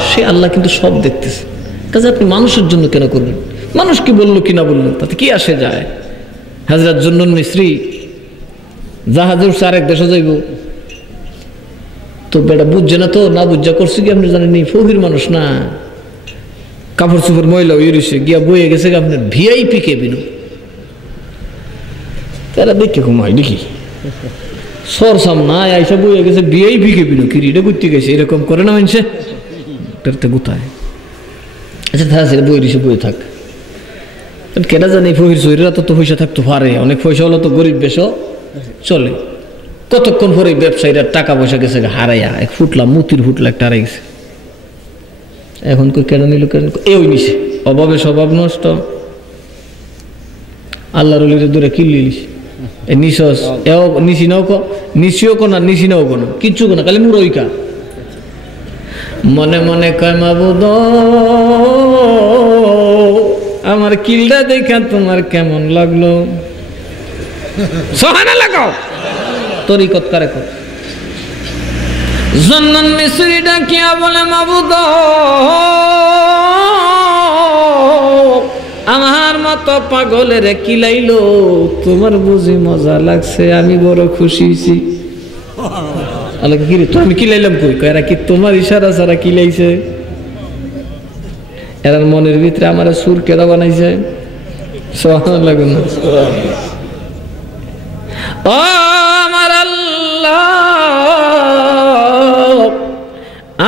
সে আল্লাহ কিন্তু সব দেখতেছে। কাজে আপনি মানুষের জন্য কেন করবেন? মানুষ কি বললো কি না বললো তাতে কি আসে যায়? হযরত জুন্নুন মিসরি জাহাজে উঠছে, আরেক দেশে যাইব, তো বেটা বুঝছে না, তো না বুঝা করছে কি আপনি জানেন? ফকির মানুষ না, কাপড় চোপড় ময়লা ইউরিছে গিয়া বইয়ে গেছে আপনার ভিআইপি কেবিন। তারা দেখে ঘুমায় দেখি সর সামনায় আইসা বইয়ে গেছে ভিআইপি কেবিন, কিরিটা করতে গেছে, এরকম করে না মানুষে গুতায়। আচ্ছা থাক, বই দিছে, বই থাক, কেটা জানি ফকির শরীরা তো পয়সা থাকতে পারে, অনেক পয়সা হলো তো গরিব বেশও চলে। কতক্ষণ পরে ব্যবসায়ীরা টাকা পয়সা গেছে হারাইয়া, এক ফুটলা মুতির ফুটলা একটা হারাই গেছে। এখন কই কেন নিল, কেন ওই নিছে, অভাবে স্বভাব নষ্ট। আল্লাহর ওলিরে দূরে কিনলি নিশস এও নিশি নাও কো, নিশিও কো না, নিশি নাও কো না, কিচ্ছু কো না, খালি মুরইকা। মনে মনে কয় মাবুদ আমার কিলটা দেখা তোমার কেমন লাগলো? সুবহানাল্লাহ কও। তরিকত করে কো। জুন্নুন মিসরি ডাকিয়া বলে মাবুদ আমার মতো পাগলের কিলাইলো, তোমার বুঝি মজা লাগছে, আমি বড় খুশি হইছি। আল্লাহ কি রে, তো আমি কিলাইলাম কই? এরা কি তোমার ইশারা ছাড়া কিলাইছে? এরার মনের ভিতরে আমার সুর কেডা বানাইছে? সুবহানাল্লাহ। ও আমার আল্লাহ,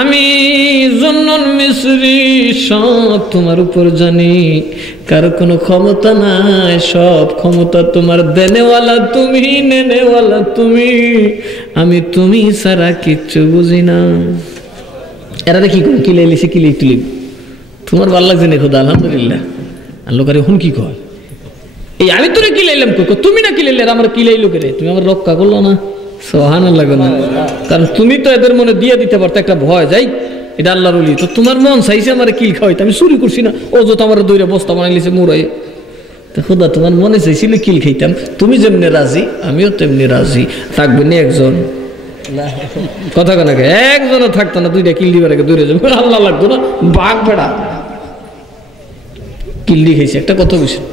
আমি জুন্নুন মিসরি সব তোমার উপর জানি, কারো কোনো ক্ষমতা নাই, সব ক্ষমতা তোমার, দেনেওয়ালা তুমি, নেনেওয়ালা তুমি, আমি তুমি ছাড়া কিচ্ছু বুঝি না। এরা কি করে কিলাইলিছে, কিলাই তুলি তোমার ভালো লাগছে না? খোদা আলহামদুলিল্লাহ। আল্লাহ কারে হুন কি কয়, এই আমি তোরে কিলাইলাম, তুমি না কিলাইলে, আমার কিলাইলো কে রে? তুমি আমার রক্ষা করলো না। সুবহানাল্লাহ। কারণ তুমি তো এদের মনে দিয়ে দিতে পারতো একটা ভয়, যাই এটা আল্লাহর ওলি, তো তোমার মন চাইছে আমার কিল খাওয়াইতে, আমি চুরি করছি না, ও যত আমার দইরা বস্তা বানাইলিছে মুড়াই। তো খোদা তোমার মনে চাইছিল কিল খাইতাম, তুমি যেমনি রাজি আমিও তেমনি রাজি, থাকবে না একজন। কথা কেনাকে একজনও থাকতো না, 2টা কিল দিবার আগে দৌড়ে যাবে, আল্লাহ লাগতো না, বাঘ বেড়া কিল্লি খাইছে একটা কত বিষয়,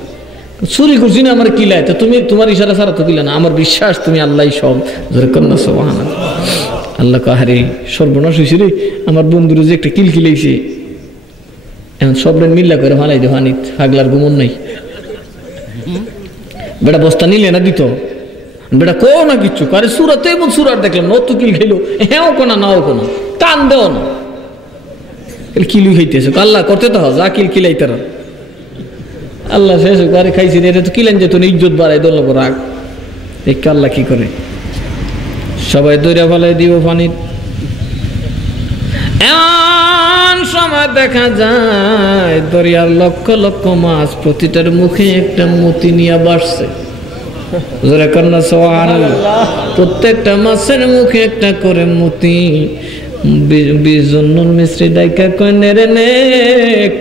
চুরি করছি না আমার কিলায়, তো তুমি তোমার ইশারা ছাড়া তো কিলা না, আমার বিশ্বাস তুমি আল্লাহ সব ধরে কন্যা। সুবহানাল্লাহ। আল্লাহ কাহারে সর্বনাশ হয়েছে রে, আমার বন্ধুর যে একটা কিল কিলাইছে, এখন সবরেন মিল্লা করে ভালাই দে পানিত, পাগলার গুমন নাই। বেটা বস্তা নিলে না দিত, বেটা কো না কিচ্ছু কারে সুরাতে এমন সুরার দেখলাম নত কিল খেলো হ্যাঁ কোনা নাও কোনা কান দেও না কিলু খাইতেছে আল্লাহ করতে তো যা কিল কিলাই তারা আল্লাহ শেষ গাড়ি খাইছি এটা তো কিলেন যেত ইজ্জত বাড়াই দল রাগ এই আল্লাহ কি করে সবাই দৈরা ফেলাই দিব পানির এমন সময় দেখা যায় দরিয়ার লক্ষ লক্ষ মাছ প্রতিটার মুখে একটা মতি নিয়ে বাসছে প্রত্যেকটা মাছের মুখে একটা করে মতি বিজন্নুল মিস্ত্রি ডাইকা কনে রে নে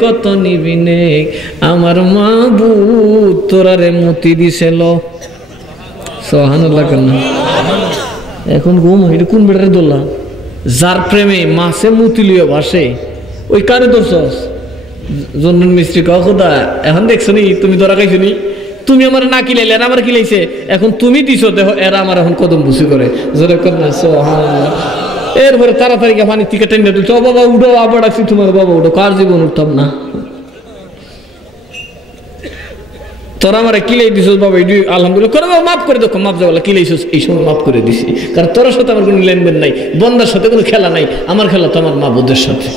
কত নিবি নে আমার মাবুদ তোরারে মতি দিছিল সুবহানাল্লাহ কেন এখন ঘুম এটা কোন বেটারে দোলা যার প্রেমে মাছে মুতি লিয়ে ভাসে ওই কারে ধরছস জন্নুল মিস্ত্রি কও খোদা এখন দেখছো নি তুমি ধরা খাইছো নি তুমি আমার না কিলাইলে এরা আমার কিলাইছে এখন তুমি দিছো দেখো এরা আমার এখন কদম বুঝি করে জোরে কর না সুবহানাল্লাহ এরপরে তাড়াতাড়ি পানি থেকে টেনে তুলছে ও বাবা উঠো আবার আসছি তোমার বাবা উঠো কার জীবন উঠতাম না তোরা আমার কিলাই দিস বাবা এটি আলহামদুলিল্লাহ করে বাবা মাফ করে দেখো মাফ যাওয়া কিলাইছিস এই সময় মাফ করে দিছি কারণ তোর সাথে আমার কোনো লেনদেন নাই বন্দার সাথে কোনো খেলা নাই আমার খেলা তো আমার মাবুদের সাথে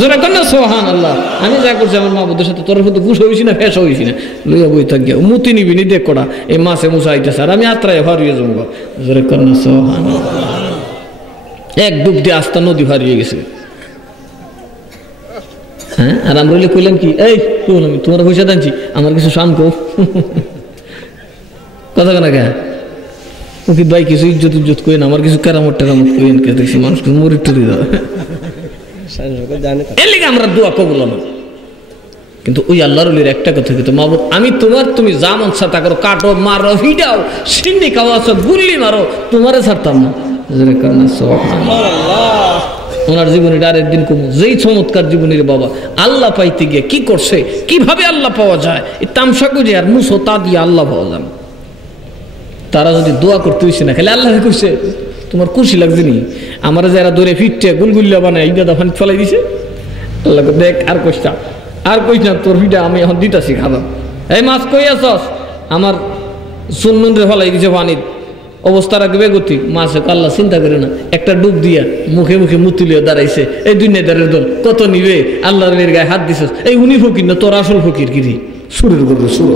জোরে কর না সুবহানাল্লাহ আমি যা করছি আমার মাবুদের সাথে তোর সাথে ঘুষ হইছি না ফেস হইছি না লইয়া বই থাকিয়া মুতি নিবি নি দেখ কটা এই মাছে মুসা আইতেছে আর আমি আত্রায় হারিয়ে যাবো জোরে কর না সুবহানাল্লাহ এক ডুব দিয়ে আস্তা নদী হারিয়ে গেছে হ্যাঁ আর আমরা কইলাম কি এই আমি তোমার পয়সা দানছি আমার কিছু শান কো কথা কেনা কে ও কি ভাই কিছু ইজ্জত ইজ্জত কই না আমার কিছু কেরামত টেরামত কইন কে দেখছি মানুষকে মরি টুরি দাও এর লিগে আমরা দোয়া কবুল না কিন্তু ওই আল্লাহর ওলির একটা কথা কিন্তু মাবুদ আমি তোমার তুমি যা মন ছাতা করো কাটো মারো ভিডাও সিন্নি খাওয়া গুল্লি মারো তোমারে ছাড়তাম না ওনার জীবনে আরেক দিন কমু যেই চমৎকার জীবনের বাবা আল্লাহ পাইতে গিয়ে কি করছে কিভাবে আল্লাহ পাওয়া যায় এই তামসা গুজে আর মুসো তা দিয়ে আল্লাহ পাওয়া যায় তারা যদি দোয়া করতে হইছে না খালি আল্লাহ কইছে তোমার খুশি লাগছে নি আমার যারা দৌড়ে ফিটছে গুলগুল্লা বানায় এই দাদা ফানি ফেলাই দিছে আল্লাহ দেখ আর কইটা আর কইস না তোর ফিটা আমি এখন দিতাছি খাবার এই মাছ কই আছস আমার সুন্নুন রে ফেলাই দিছে পানির অবস্থা রাখবে গতি মাছে আল্লাহ চিন্তা করে না একটা ডুব দিয়া মুখে মুখে মুতুলিও দাঁড়াইছে এই দুনিয়াদারের দল কত নিবে আল্লাহর গায়ে হাত দিছস এই উনি ফকির না তোর আসল ফকির কিরি সুরের গরু সুর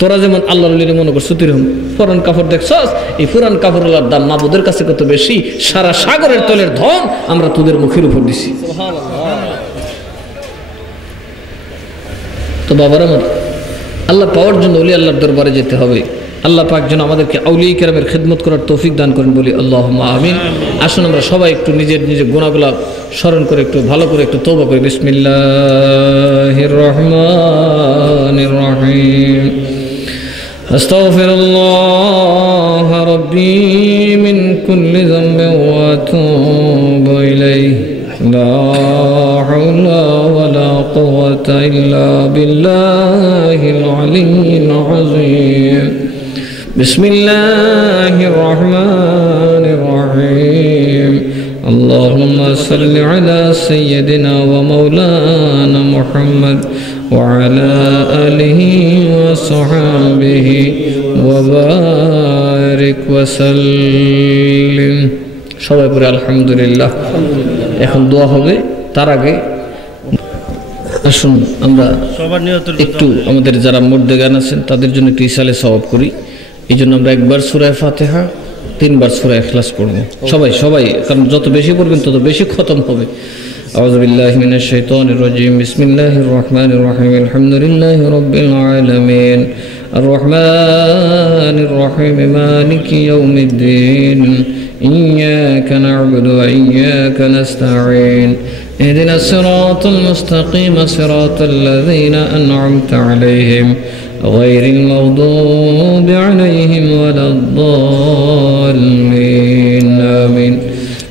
তোরা যেমন আল্লাহর মনে করছো তুইরকম পুরান কাপড় দেখছস এই পুরান কাপড়ের দাম মাবুদের কাছে কত বেশি সারা সাগরের তলের ধন আমরা তোদের মুখের উপর দিছি তো বাবার আমার আল্লাহ পাওয়ার জন্য ওলি আল্লাহর দরবারে যেতে হবে আল্লাহ পাক যেন আমাদেরকে আউলিয়া কেরামের খিদমত করার তৌফিক দান করেন বলি আল্লাহুম্মা আমিন আসুন আমরা সবাই একটু নিজের নিজের গুনাহগুলো স্মরণ করে একটু ভালো করে একটু তওবা করি বিসমিল্লাহির রহমানির রহিম আস্তাগফিরুল্লাহ রাব্বি মিন কুল্লি যামবিন ওয়া আতুবু ইলাইহি লা হাওলা ওয়ালা কুওয়াতা ইল্লা বিল্লাহিল আলিয়্যিল আযীম بسم الله الرحمن الرحيم اللهم صل على سيدنا ومولانا محمد وعلى آله وصحبه وبارك وسلم সবাই পড়ে আলহামদুলিল্লাহ এখন দোয়া হবে তার আগে আসুন আমরা একটু আমাদের যারা মুর্দেগান আছেন তাদের জন্য একটু ইসালে সওয়াব করি এই জন্য আমরা একবার সূরা ফাতিহা তিনবার সূরা ইখলাস পড়ব সবাই কারণ যত বেশি পড়বেন তত বেশি খতম হবে আউযু বিল্লাহি মিনাশ শাইতানির রাজীম বিসমিল্লাহির রহমানির রহিম আলহামদুলিল্লাহি রাব্বিল আলামিন আর রহমানির রহিম মালিকি ইয়াউমিদ্দিন ইয়্যাকা না'বুদু ওয়া ইয়্যাকা নাস্তাঈন اهدنا الصراط المستقيم صراط الذين أنعمت عليهم غير المغضوب عليهم ولا الضالين آمين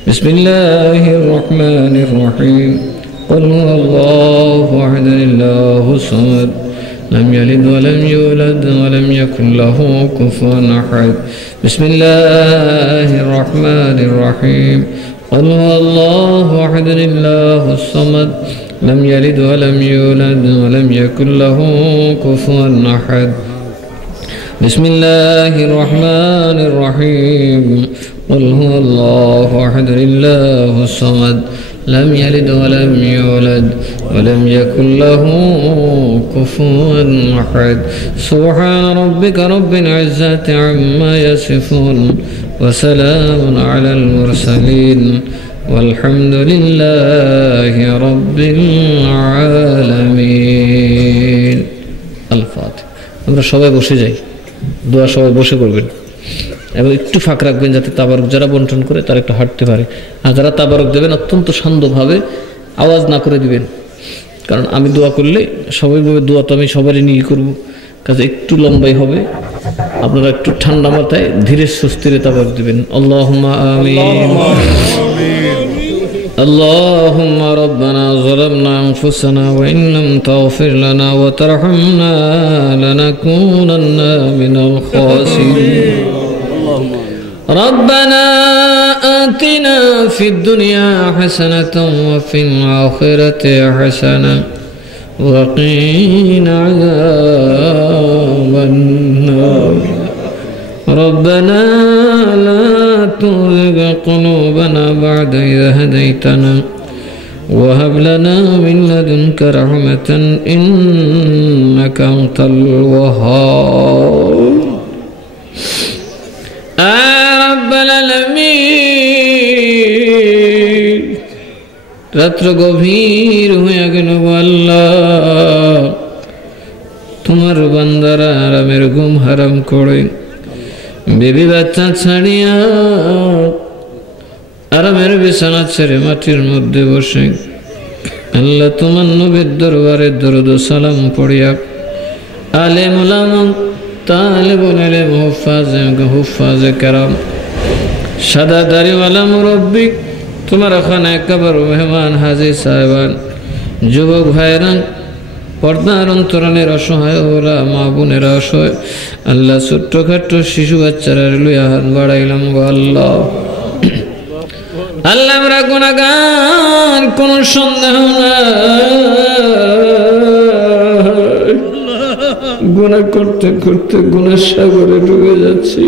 بسم الله الرحمن الرحيم قل هو الله أحد الله الصمد لم يلد ولم يولد ولم يكن له كفوا أحد بسم الله الرحمن الرحيم قل هو الله أحد الله الصمد لم يلد ولم يولد ولم يكن له كفوا أحد بسم الله الرحمن الرحيم قل هو الله أحد الله الصمد لم يلد ولم يولد ولم يكن له كفوا أحد سبحان ربك رب العزة عما يصفون وسلام على المرسلين والحمد لله رب العالمين الفاتحة আমরা সবাই বসে যাই দোয়া সবাই বসে করবেন এবং একটু ফাঁক রাখবেন যাতে তাবারক যারা বন্টন করে তারা একটু হাঁটতে পারে আর যারা তাবারক দেবেন অত্যন্ত শান্তভাবে আওয়াজ না করে দিবেন কারণ আমি দোয়া করলে সবাই বলবে দোয়া তো আমি সবারই নিয়ে করবো কাজে একটু লম্বাই হবে আপনারা একটু ঠান্ডা মাথায় ধীরে সুস্থিরে তাবারক দিবেন আল্লাহুম্মা আমিন اللهم ربنا ظلمنا أنفسنا وإن لم تغفر لنا وترحمنا لنكونن من الخاسرين ربنا آتنا في الدنيا حسنة وفي الآخرة حسنة وقنا عذاب النار ربنا لا تزغ قلوبنا بعد إذ هديتنا وهب لنا من لدنك رحمة إنك أنت الوهاب رب العالمين রাত্র গভীর হয়ে গেল আল্লাহ তোমার বান্দারা আরামের ঘুম হারাম করে বেবি বাচ্চা ছাড়িয়া আরামের বিছানা ছেড়ে মাটির মধ্যে বসে আল্লাহ তোমার নবীর দরবারে দরুদ ও সালাম পড়িয়া আলেম উলামা তালিবুল ইলম হুফাজে কেরাম সাদা দাড়িওয়ালা মুরব্বি তোমার ওখানে কবর মেহমান হাজী সাহেবান যুবক ভাইরা পর্দার অন্তরালের অসহায় ওরা মা বোনেরা অসহায় আল্লাহ ছোট্টখাট্ট শিশু বাচ্চারা লইয়া হাত বাড়াইলাম গো আল্লাহ আল্লাহ আমরা গুনাহগার কোন সন্দেহ নাই গুনাহ করতে করতে গুনাহ সাগরে ডুবে যাচ্ছি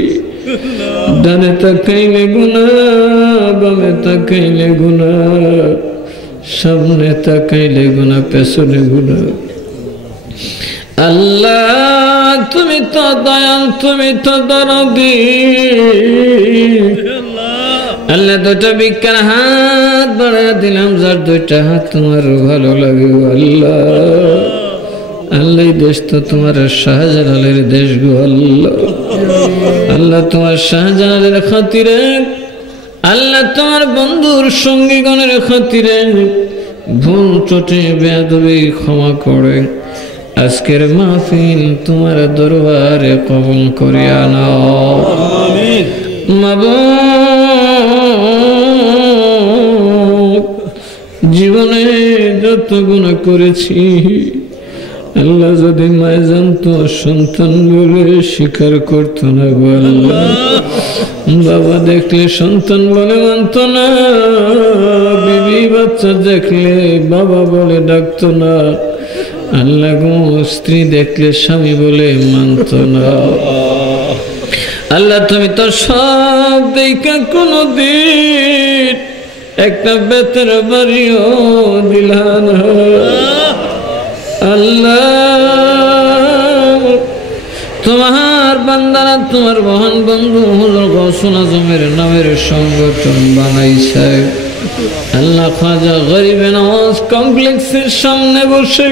ডানে তাকাইলে গুনাহ বামে তাকাইলে গুনাহ সামনে তাকাইলে গুনাহ পেছনে গুনাহ আল্লাহ তুমি তো দয়াল তুমি তো দরদি আল্লাহ দুটো বিজ্ঞান হাত বাড়াইয়া দিলাম যার দুইটা হাত তোমার ভালো লাগে আল্লাহ আল্লাহ দেশ তো তোমার শাহজালালের দেশ গো আল্লাহ আল্লাহ তোমার শাহজালালের খাতিরে আল্লাহ তোমার বন্ধুর সঙ্গীগণের খাতিরে ভুল ত্রুটি বেয়াদবি ক্ষমা করে আজকের মাহফিল তোমার দরবারে কবুল করিয়া নাও আমিন মাবুদ জীবনে যত গুনাহ করেছি আল্লাহ যদি মায় জানতো সন্তান বলে স্বীকার করতো না গো আল্লাহ বাবা দেখলে সন্তান বলে মানতো না বিবি বাচ্চা দেখলে বাবা বলে ডাকতো না আল্লাহ গো স্ত্রী দেখলে স্বামী বলে মানত না আল্লাহ তুমি তো সব দেখা কোনো দিন একটা বেতের বাড়িও দিলা না আল্লাহ তোমার বান্দারা তোমার মহান বন্ধু হুজুর গৌসুল আজমের নামের সংগঠন বানাইছে আল্লাহ খাজা গরিবে নওয়াজ কমপ্লেক্সের সামনে বসে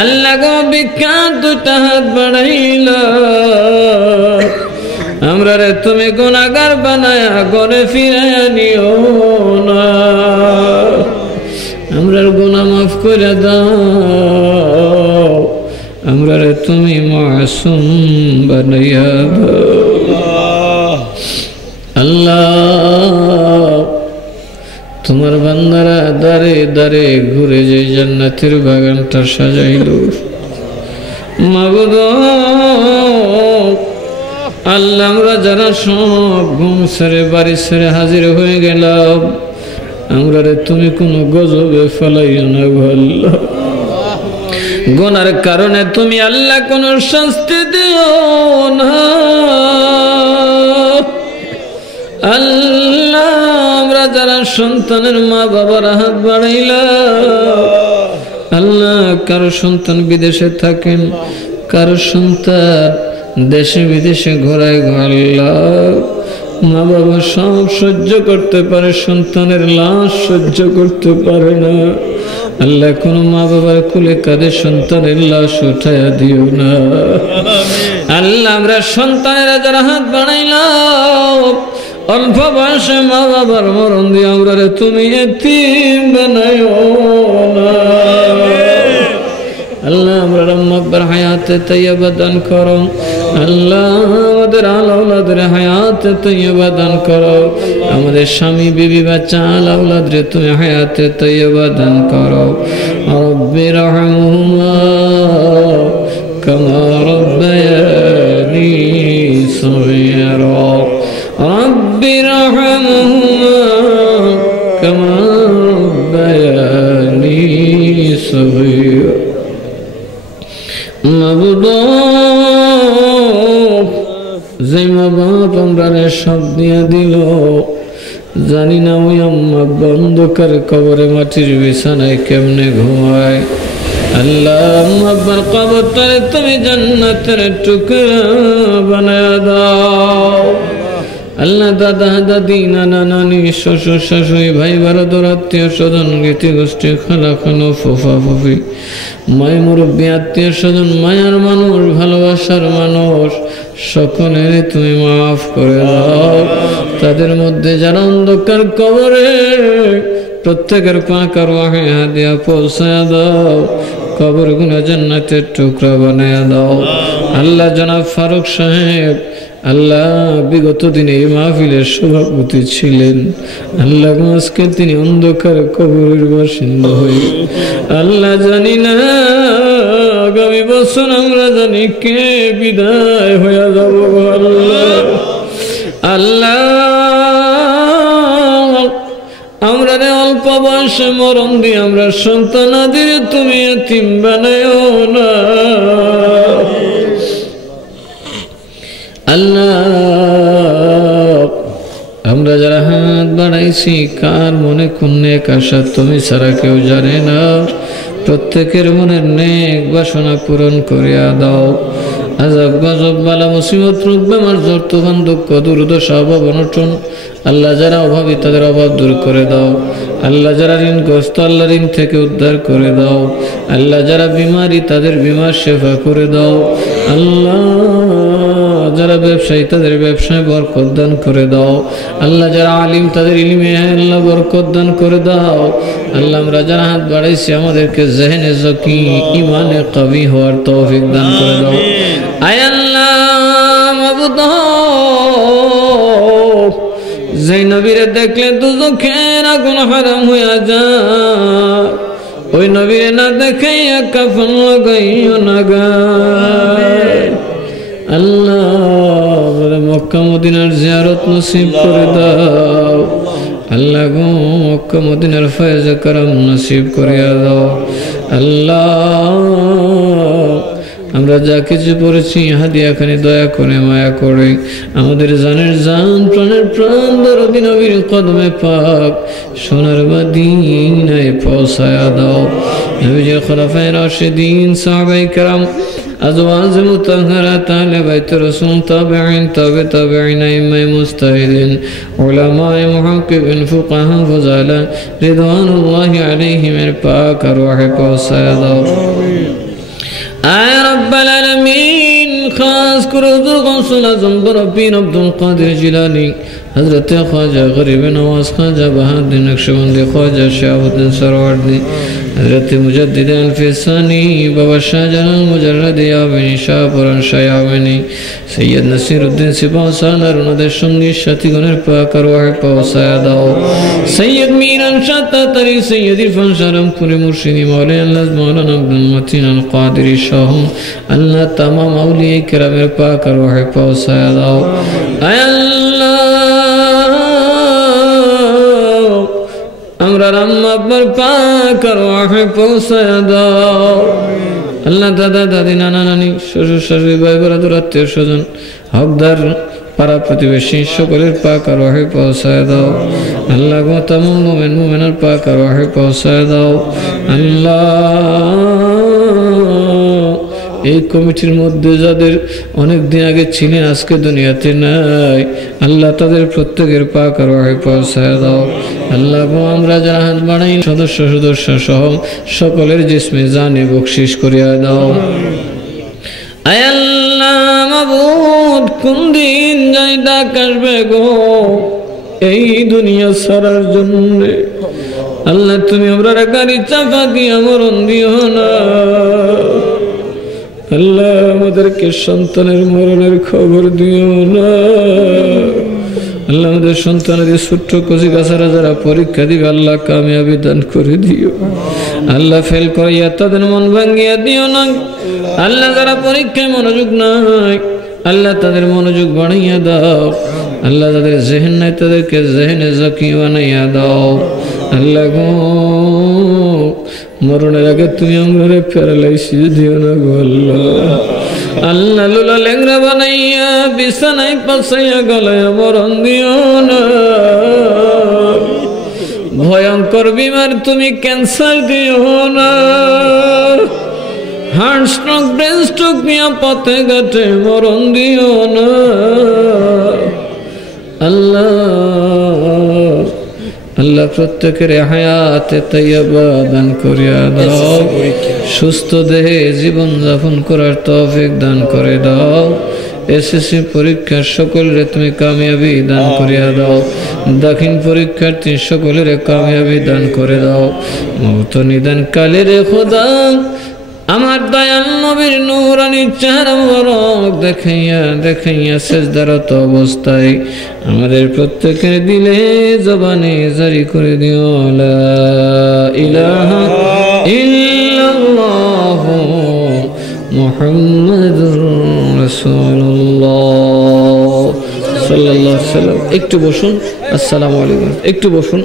আল্লাহ গো বিখ্যাত দুটা হাত বাড়াইলা আমরা রে তুমি গুনাহগার বানায়া ঘরে ফিরাইয়া নিও না আমরার গুনাহ মাফ করে দাও আমরা রে তুমি মাসুম বানাইয়া দাও আল্লাহ তোমার বান্দারা দারে দারে ঘুরে যে জান্নাতের বাগানটা সাজাইলো মাবুদ আল্লাহ আমরা যারা সব ঘুম ছেড়ে বাড়ি ছেড়ে হাজির হয়ে গেলাম আমরা রে তুমি কোনো গজবে ফেলাইও না গো আল্লাহ গুনার কারণে তুমি আল্লাহ কোন শাস্তি দিও না আল্লাহ। আমরা যারা সন্তানের মা বাবার হাত বাড়াইলাম আল্লাহ, কারো সন্তান বিদেশে থাকেন, কারো সন্তান দেশে বিদেশে ঘোরায়, আল্লাহ মা বাবা সব সহ্য করতে পারে, সন্তানের লাশ সহ্য করতে পারে না আল্লাহ। কোন মা বাবার কুলে কাঁধে সন্তানের লাশ উঠাইয়া দিও না আল্লাহ। আমরা সন্তানেরা যারা হাত বানাইলাম অল্প বয়সে মা বাবার মরণ দিয়ে আমরা তুমি এতিম বানাইও না আল্লাহ। আমরা আম্মার হায়াতে তাইয়্যিবা দান করো আল্লাহ। আমাদের আওলাদের হায়াতে তাইয়্যিবা দান করো। আমাদের স্বামী বিবি বাচ্চা আওলাদরে তুমি হায়াতে তাইয়্যিবা দান করো। রব্বি রহমহুমা কামা রব্বায়ানি সগীরা। রব্বি রহমহুমা কামা রব্বায়ানি সগীরা। মাবুদ যে মা বাপ আমরা সব দিয়া দিল, জানি না ওই আম্মা অন্ধকার কবরে মাটির বিছানায় কেমনে ঘুমায় আল্লাহ। আম্মার কবরটারে তুমি জান্নাতের টুকরা বানায়া দাও আল্লাহ। দাদা দাদি নানা নানি শ্বশুর শাশুড়ি ভাই বারদর আত্মীয় স্বজন গীতি গোষ্ঠী খালা খানো ফুফা ফুফি মায় মুরব্বী আত্মীয় স্বজন মায়ার মানুষ ভালোবাসার মানুষ সকলের তুমি মাফ করে দাও। তাদের মধ্যে যারা অন্ধকার কবরে প্রত্যেকের পাকার ওয়াহে হাদিয়া পৌঁছায়া দাও। কবর গুনা জান্নাতের টুকরা বানায়া দাও আল্লাহ। জনাব ফারুক সাহেব আল্লাহ বিগত দিনে এই মাহফিলের সভাপতি ছিলেন আল্লাহ। আজকে তিনি অন্ধকার কবরের বাসিন্দা হয়ে আল্লাহ জানি না আগামী বছর আমরা জানি কে বিদায় হয়ে যাব আল্লাহ। আল্লাহ আমরা অল্প বয়সে মরণ দিয়ে আমরা সন্তানাদের তুমি এতিম বানায়ও না আল্লাহ। আমরা যারা হাত বাড়াইছি কার মনে কোন নেক আশা তুমি ছাড়া কেউ জানে না। প্রত্যেকের মনের নেক বাসনা পূরণ করিয়া দাও। আযাব গজব বালা মুসিবত রোগ বেমার জ্বর তুফান দুঃখ দুর্দশা অভাব অনটন আল্লাহ যারা অভাবী তাদের অভাব দূর করে দাও আল্লাহ। যারা ঋণগ্রস্ত আল্লাহ ঋণ থেকে উদ্ধার করে দাও আল্লাহ। যারা বিমারি তাদের বিমার সেবা করে দাও আল্লাহ। যারা ব্যবসায়ী তাদের ব্যবসায় বরকত দান করে দাও আল্লাহ। যারা আলিম তাদের ইলমে আল্লাহ বরকত দান করে দাও আল্লাহ। আমরা যারা হাত বাড়াইছি আমাদেরকে জেহেনে জকি ইমানে কবি হওয়ার তৌফিক দান করে দাও আয় আল্লাহ। মাবুদ যেই নবীরে দেখলে দুজখের আগুন হারাম হইয়া যায় ওই নবীরে না দেখে কাফন লাগাইও না গায় আল্লাহ। মক্কা মদিনার জিয়ারত নসিব করে দাও আল্লাহ গো। মক্কা মদিনার ফয়েজ করম নসিব করিয়া দাও আল্লাহ। আমরা যা কিছু পড়েছি হাদিয়া খানি দয়া করে মায়া করে আমাদের জানের জান প্রাণের প্রাণ দরদি নবীর কদমে পাক সোনার মদিনায় পৌঁছায়া দাও। নবীজির খোলাফায়ে রাশিদিন সাহাবায়ে কেরাম أزواج مطهرات أهل بيت رسول تابعين تابع تابعين أئمة مجتهدين علماء محققين فقهاء فضلاء رضوان الله عليهم الپاک روح پوسایا دو آئے رب العالمین خاص کرو درغوث العظم بربین عبدالقادر جیلانی حضرت خواجہ غریب نواز خواجہ بہادر نقشبندی خواجہ شہابالدین سروردی حضرت مجدد الفسانی بابا شاہ جلال مجرد یابنی شاہ پران شاہ یابنی سید نصیر الدین سپاہ سالار انہوں سنگی شاتی گنر پاک روح پوسایا داؤ سید میران شاہ تاتری سید عرفان شارم پوری مرشدی مولانا اللہ مولانا عبدالمتین القادری شاہم اللہ تمام اولیاء کرام پاک روح پوسایا داؤ اے اللہ আমরা রাম্মা আপনার পাক রোহে পৌঁছায়া দাও আল্লাহ দাদা দাদি নানা নানি শ্বশুর শাশুড়ি ভাই বোরাদুর আত্মীয় স্বজন হকদার পাড়া প্রতিবেশী সকলের পাক আর ওয়াহে পৌঁছায় দাও আল্লাহ গো তামাম মুমিন মুমিনার পাক আর ওয়াহে পৌঁছায় দাও আল্লাহ এই কমিটির মধ্যে যাদের অনেক দিন আগে ছিলেন আজকে দুনিয়াতে নাই আল্লাহ তাদের প্রত্যেকের পাক আর ওয়াহে পৌঁছায় দাও আল্লাহ গো আমরা যারা হাত বাড়াই সদস্য সহ সকলের জিসমে জানে বকশিশ করিয়া দাও আয় আল্লাহ মাবুদ কোন দিন যাই ডাক আসবে গো এই দুনিয়া ছাড়ার জন্য আল্লাহ তুমি আমরা গাড়ি চাপা দিয়া মরণ দিও না আল্লাহ আমাদেরকে সন্তানের মরণের খবর দিও না আল্লাহ আমাদের সন্তানের ছোট্ট কচি গাছারা যারা পরীক্ষা দিবে আল্লাহ কামিয়াবি দান করে দিও আল্লাহ ফেল করাইয়া তাদের মন ভাঙ্গিয়া দিও না আল্লাহ যারা পরীক্ষায় মনোযোগ নাই আল্লাহ তাদের মনোযোগ বাড়াইয়া দাও আল্লাহ যাদের জেহেন নাই তাদেরকে জেহেনে জাকি বানাইয়া দাও আল্লাহ গো মরণের আগে তুমি আমরা প্যারালাইসিস দিও না গো আল্লাহ আল্লাহ লুলা লেংরা বানাইয়া বিছানায় পাশাইয়া গলায় মরণ দিও না ভয়ঙ্কর বিমার তুমি ক্যান্সার দিও না হার্ট স্ট্রোক ব্রেন স্ট্রোক নিয়ে পথে ঘাটে মরণ দিও না আল্লাহ আল্লাহ প্রত্যেকের হায়াতে তাইয়্যিবা দান করিয়া দাও সুস্থ দেহে জীবন যাপন করার তৌফিক দান করে দাও এসএসসি পরীক্ষার সকলের তুমি কামিয়াবি দান করিয়া দাও দাখিল পরীক্ষার্থী সকলের কামিয়াবি দান করে দাও মওত নিদান কালে রে খোদা আমার দয়াল নবীর নূরানি চেহারা মোবারক দেখাইয়া সেজদারত অবস্থায় আমাদের প্রত্যেকের দিলে জবানে জারি করে দিও লা ইলাহা ইল্লাল্লাহ মুহাম্মাদুর রাসূলুল্লাহ সাল্লাল্লাহু আলাইহি ওয়াসাল্লাম। একটু বসুন। আসসালামু আলাইকুম। একটু বসুন।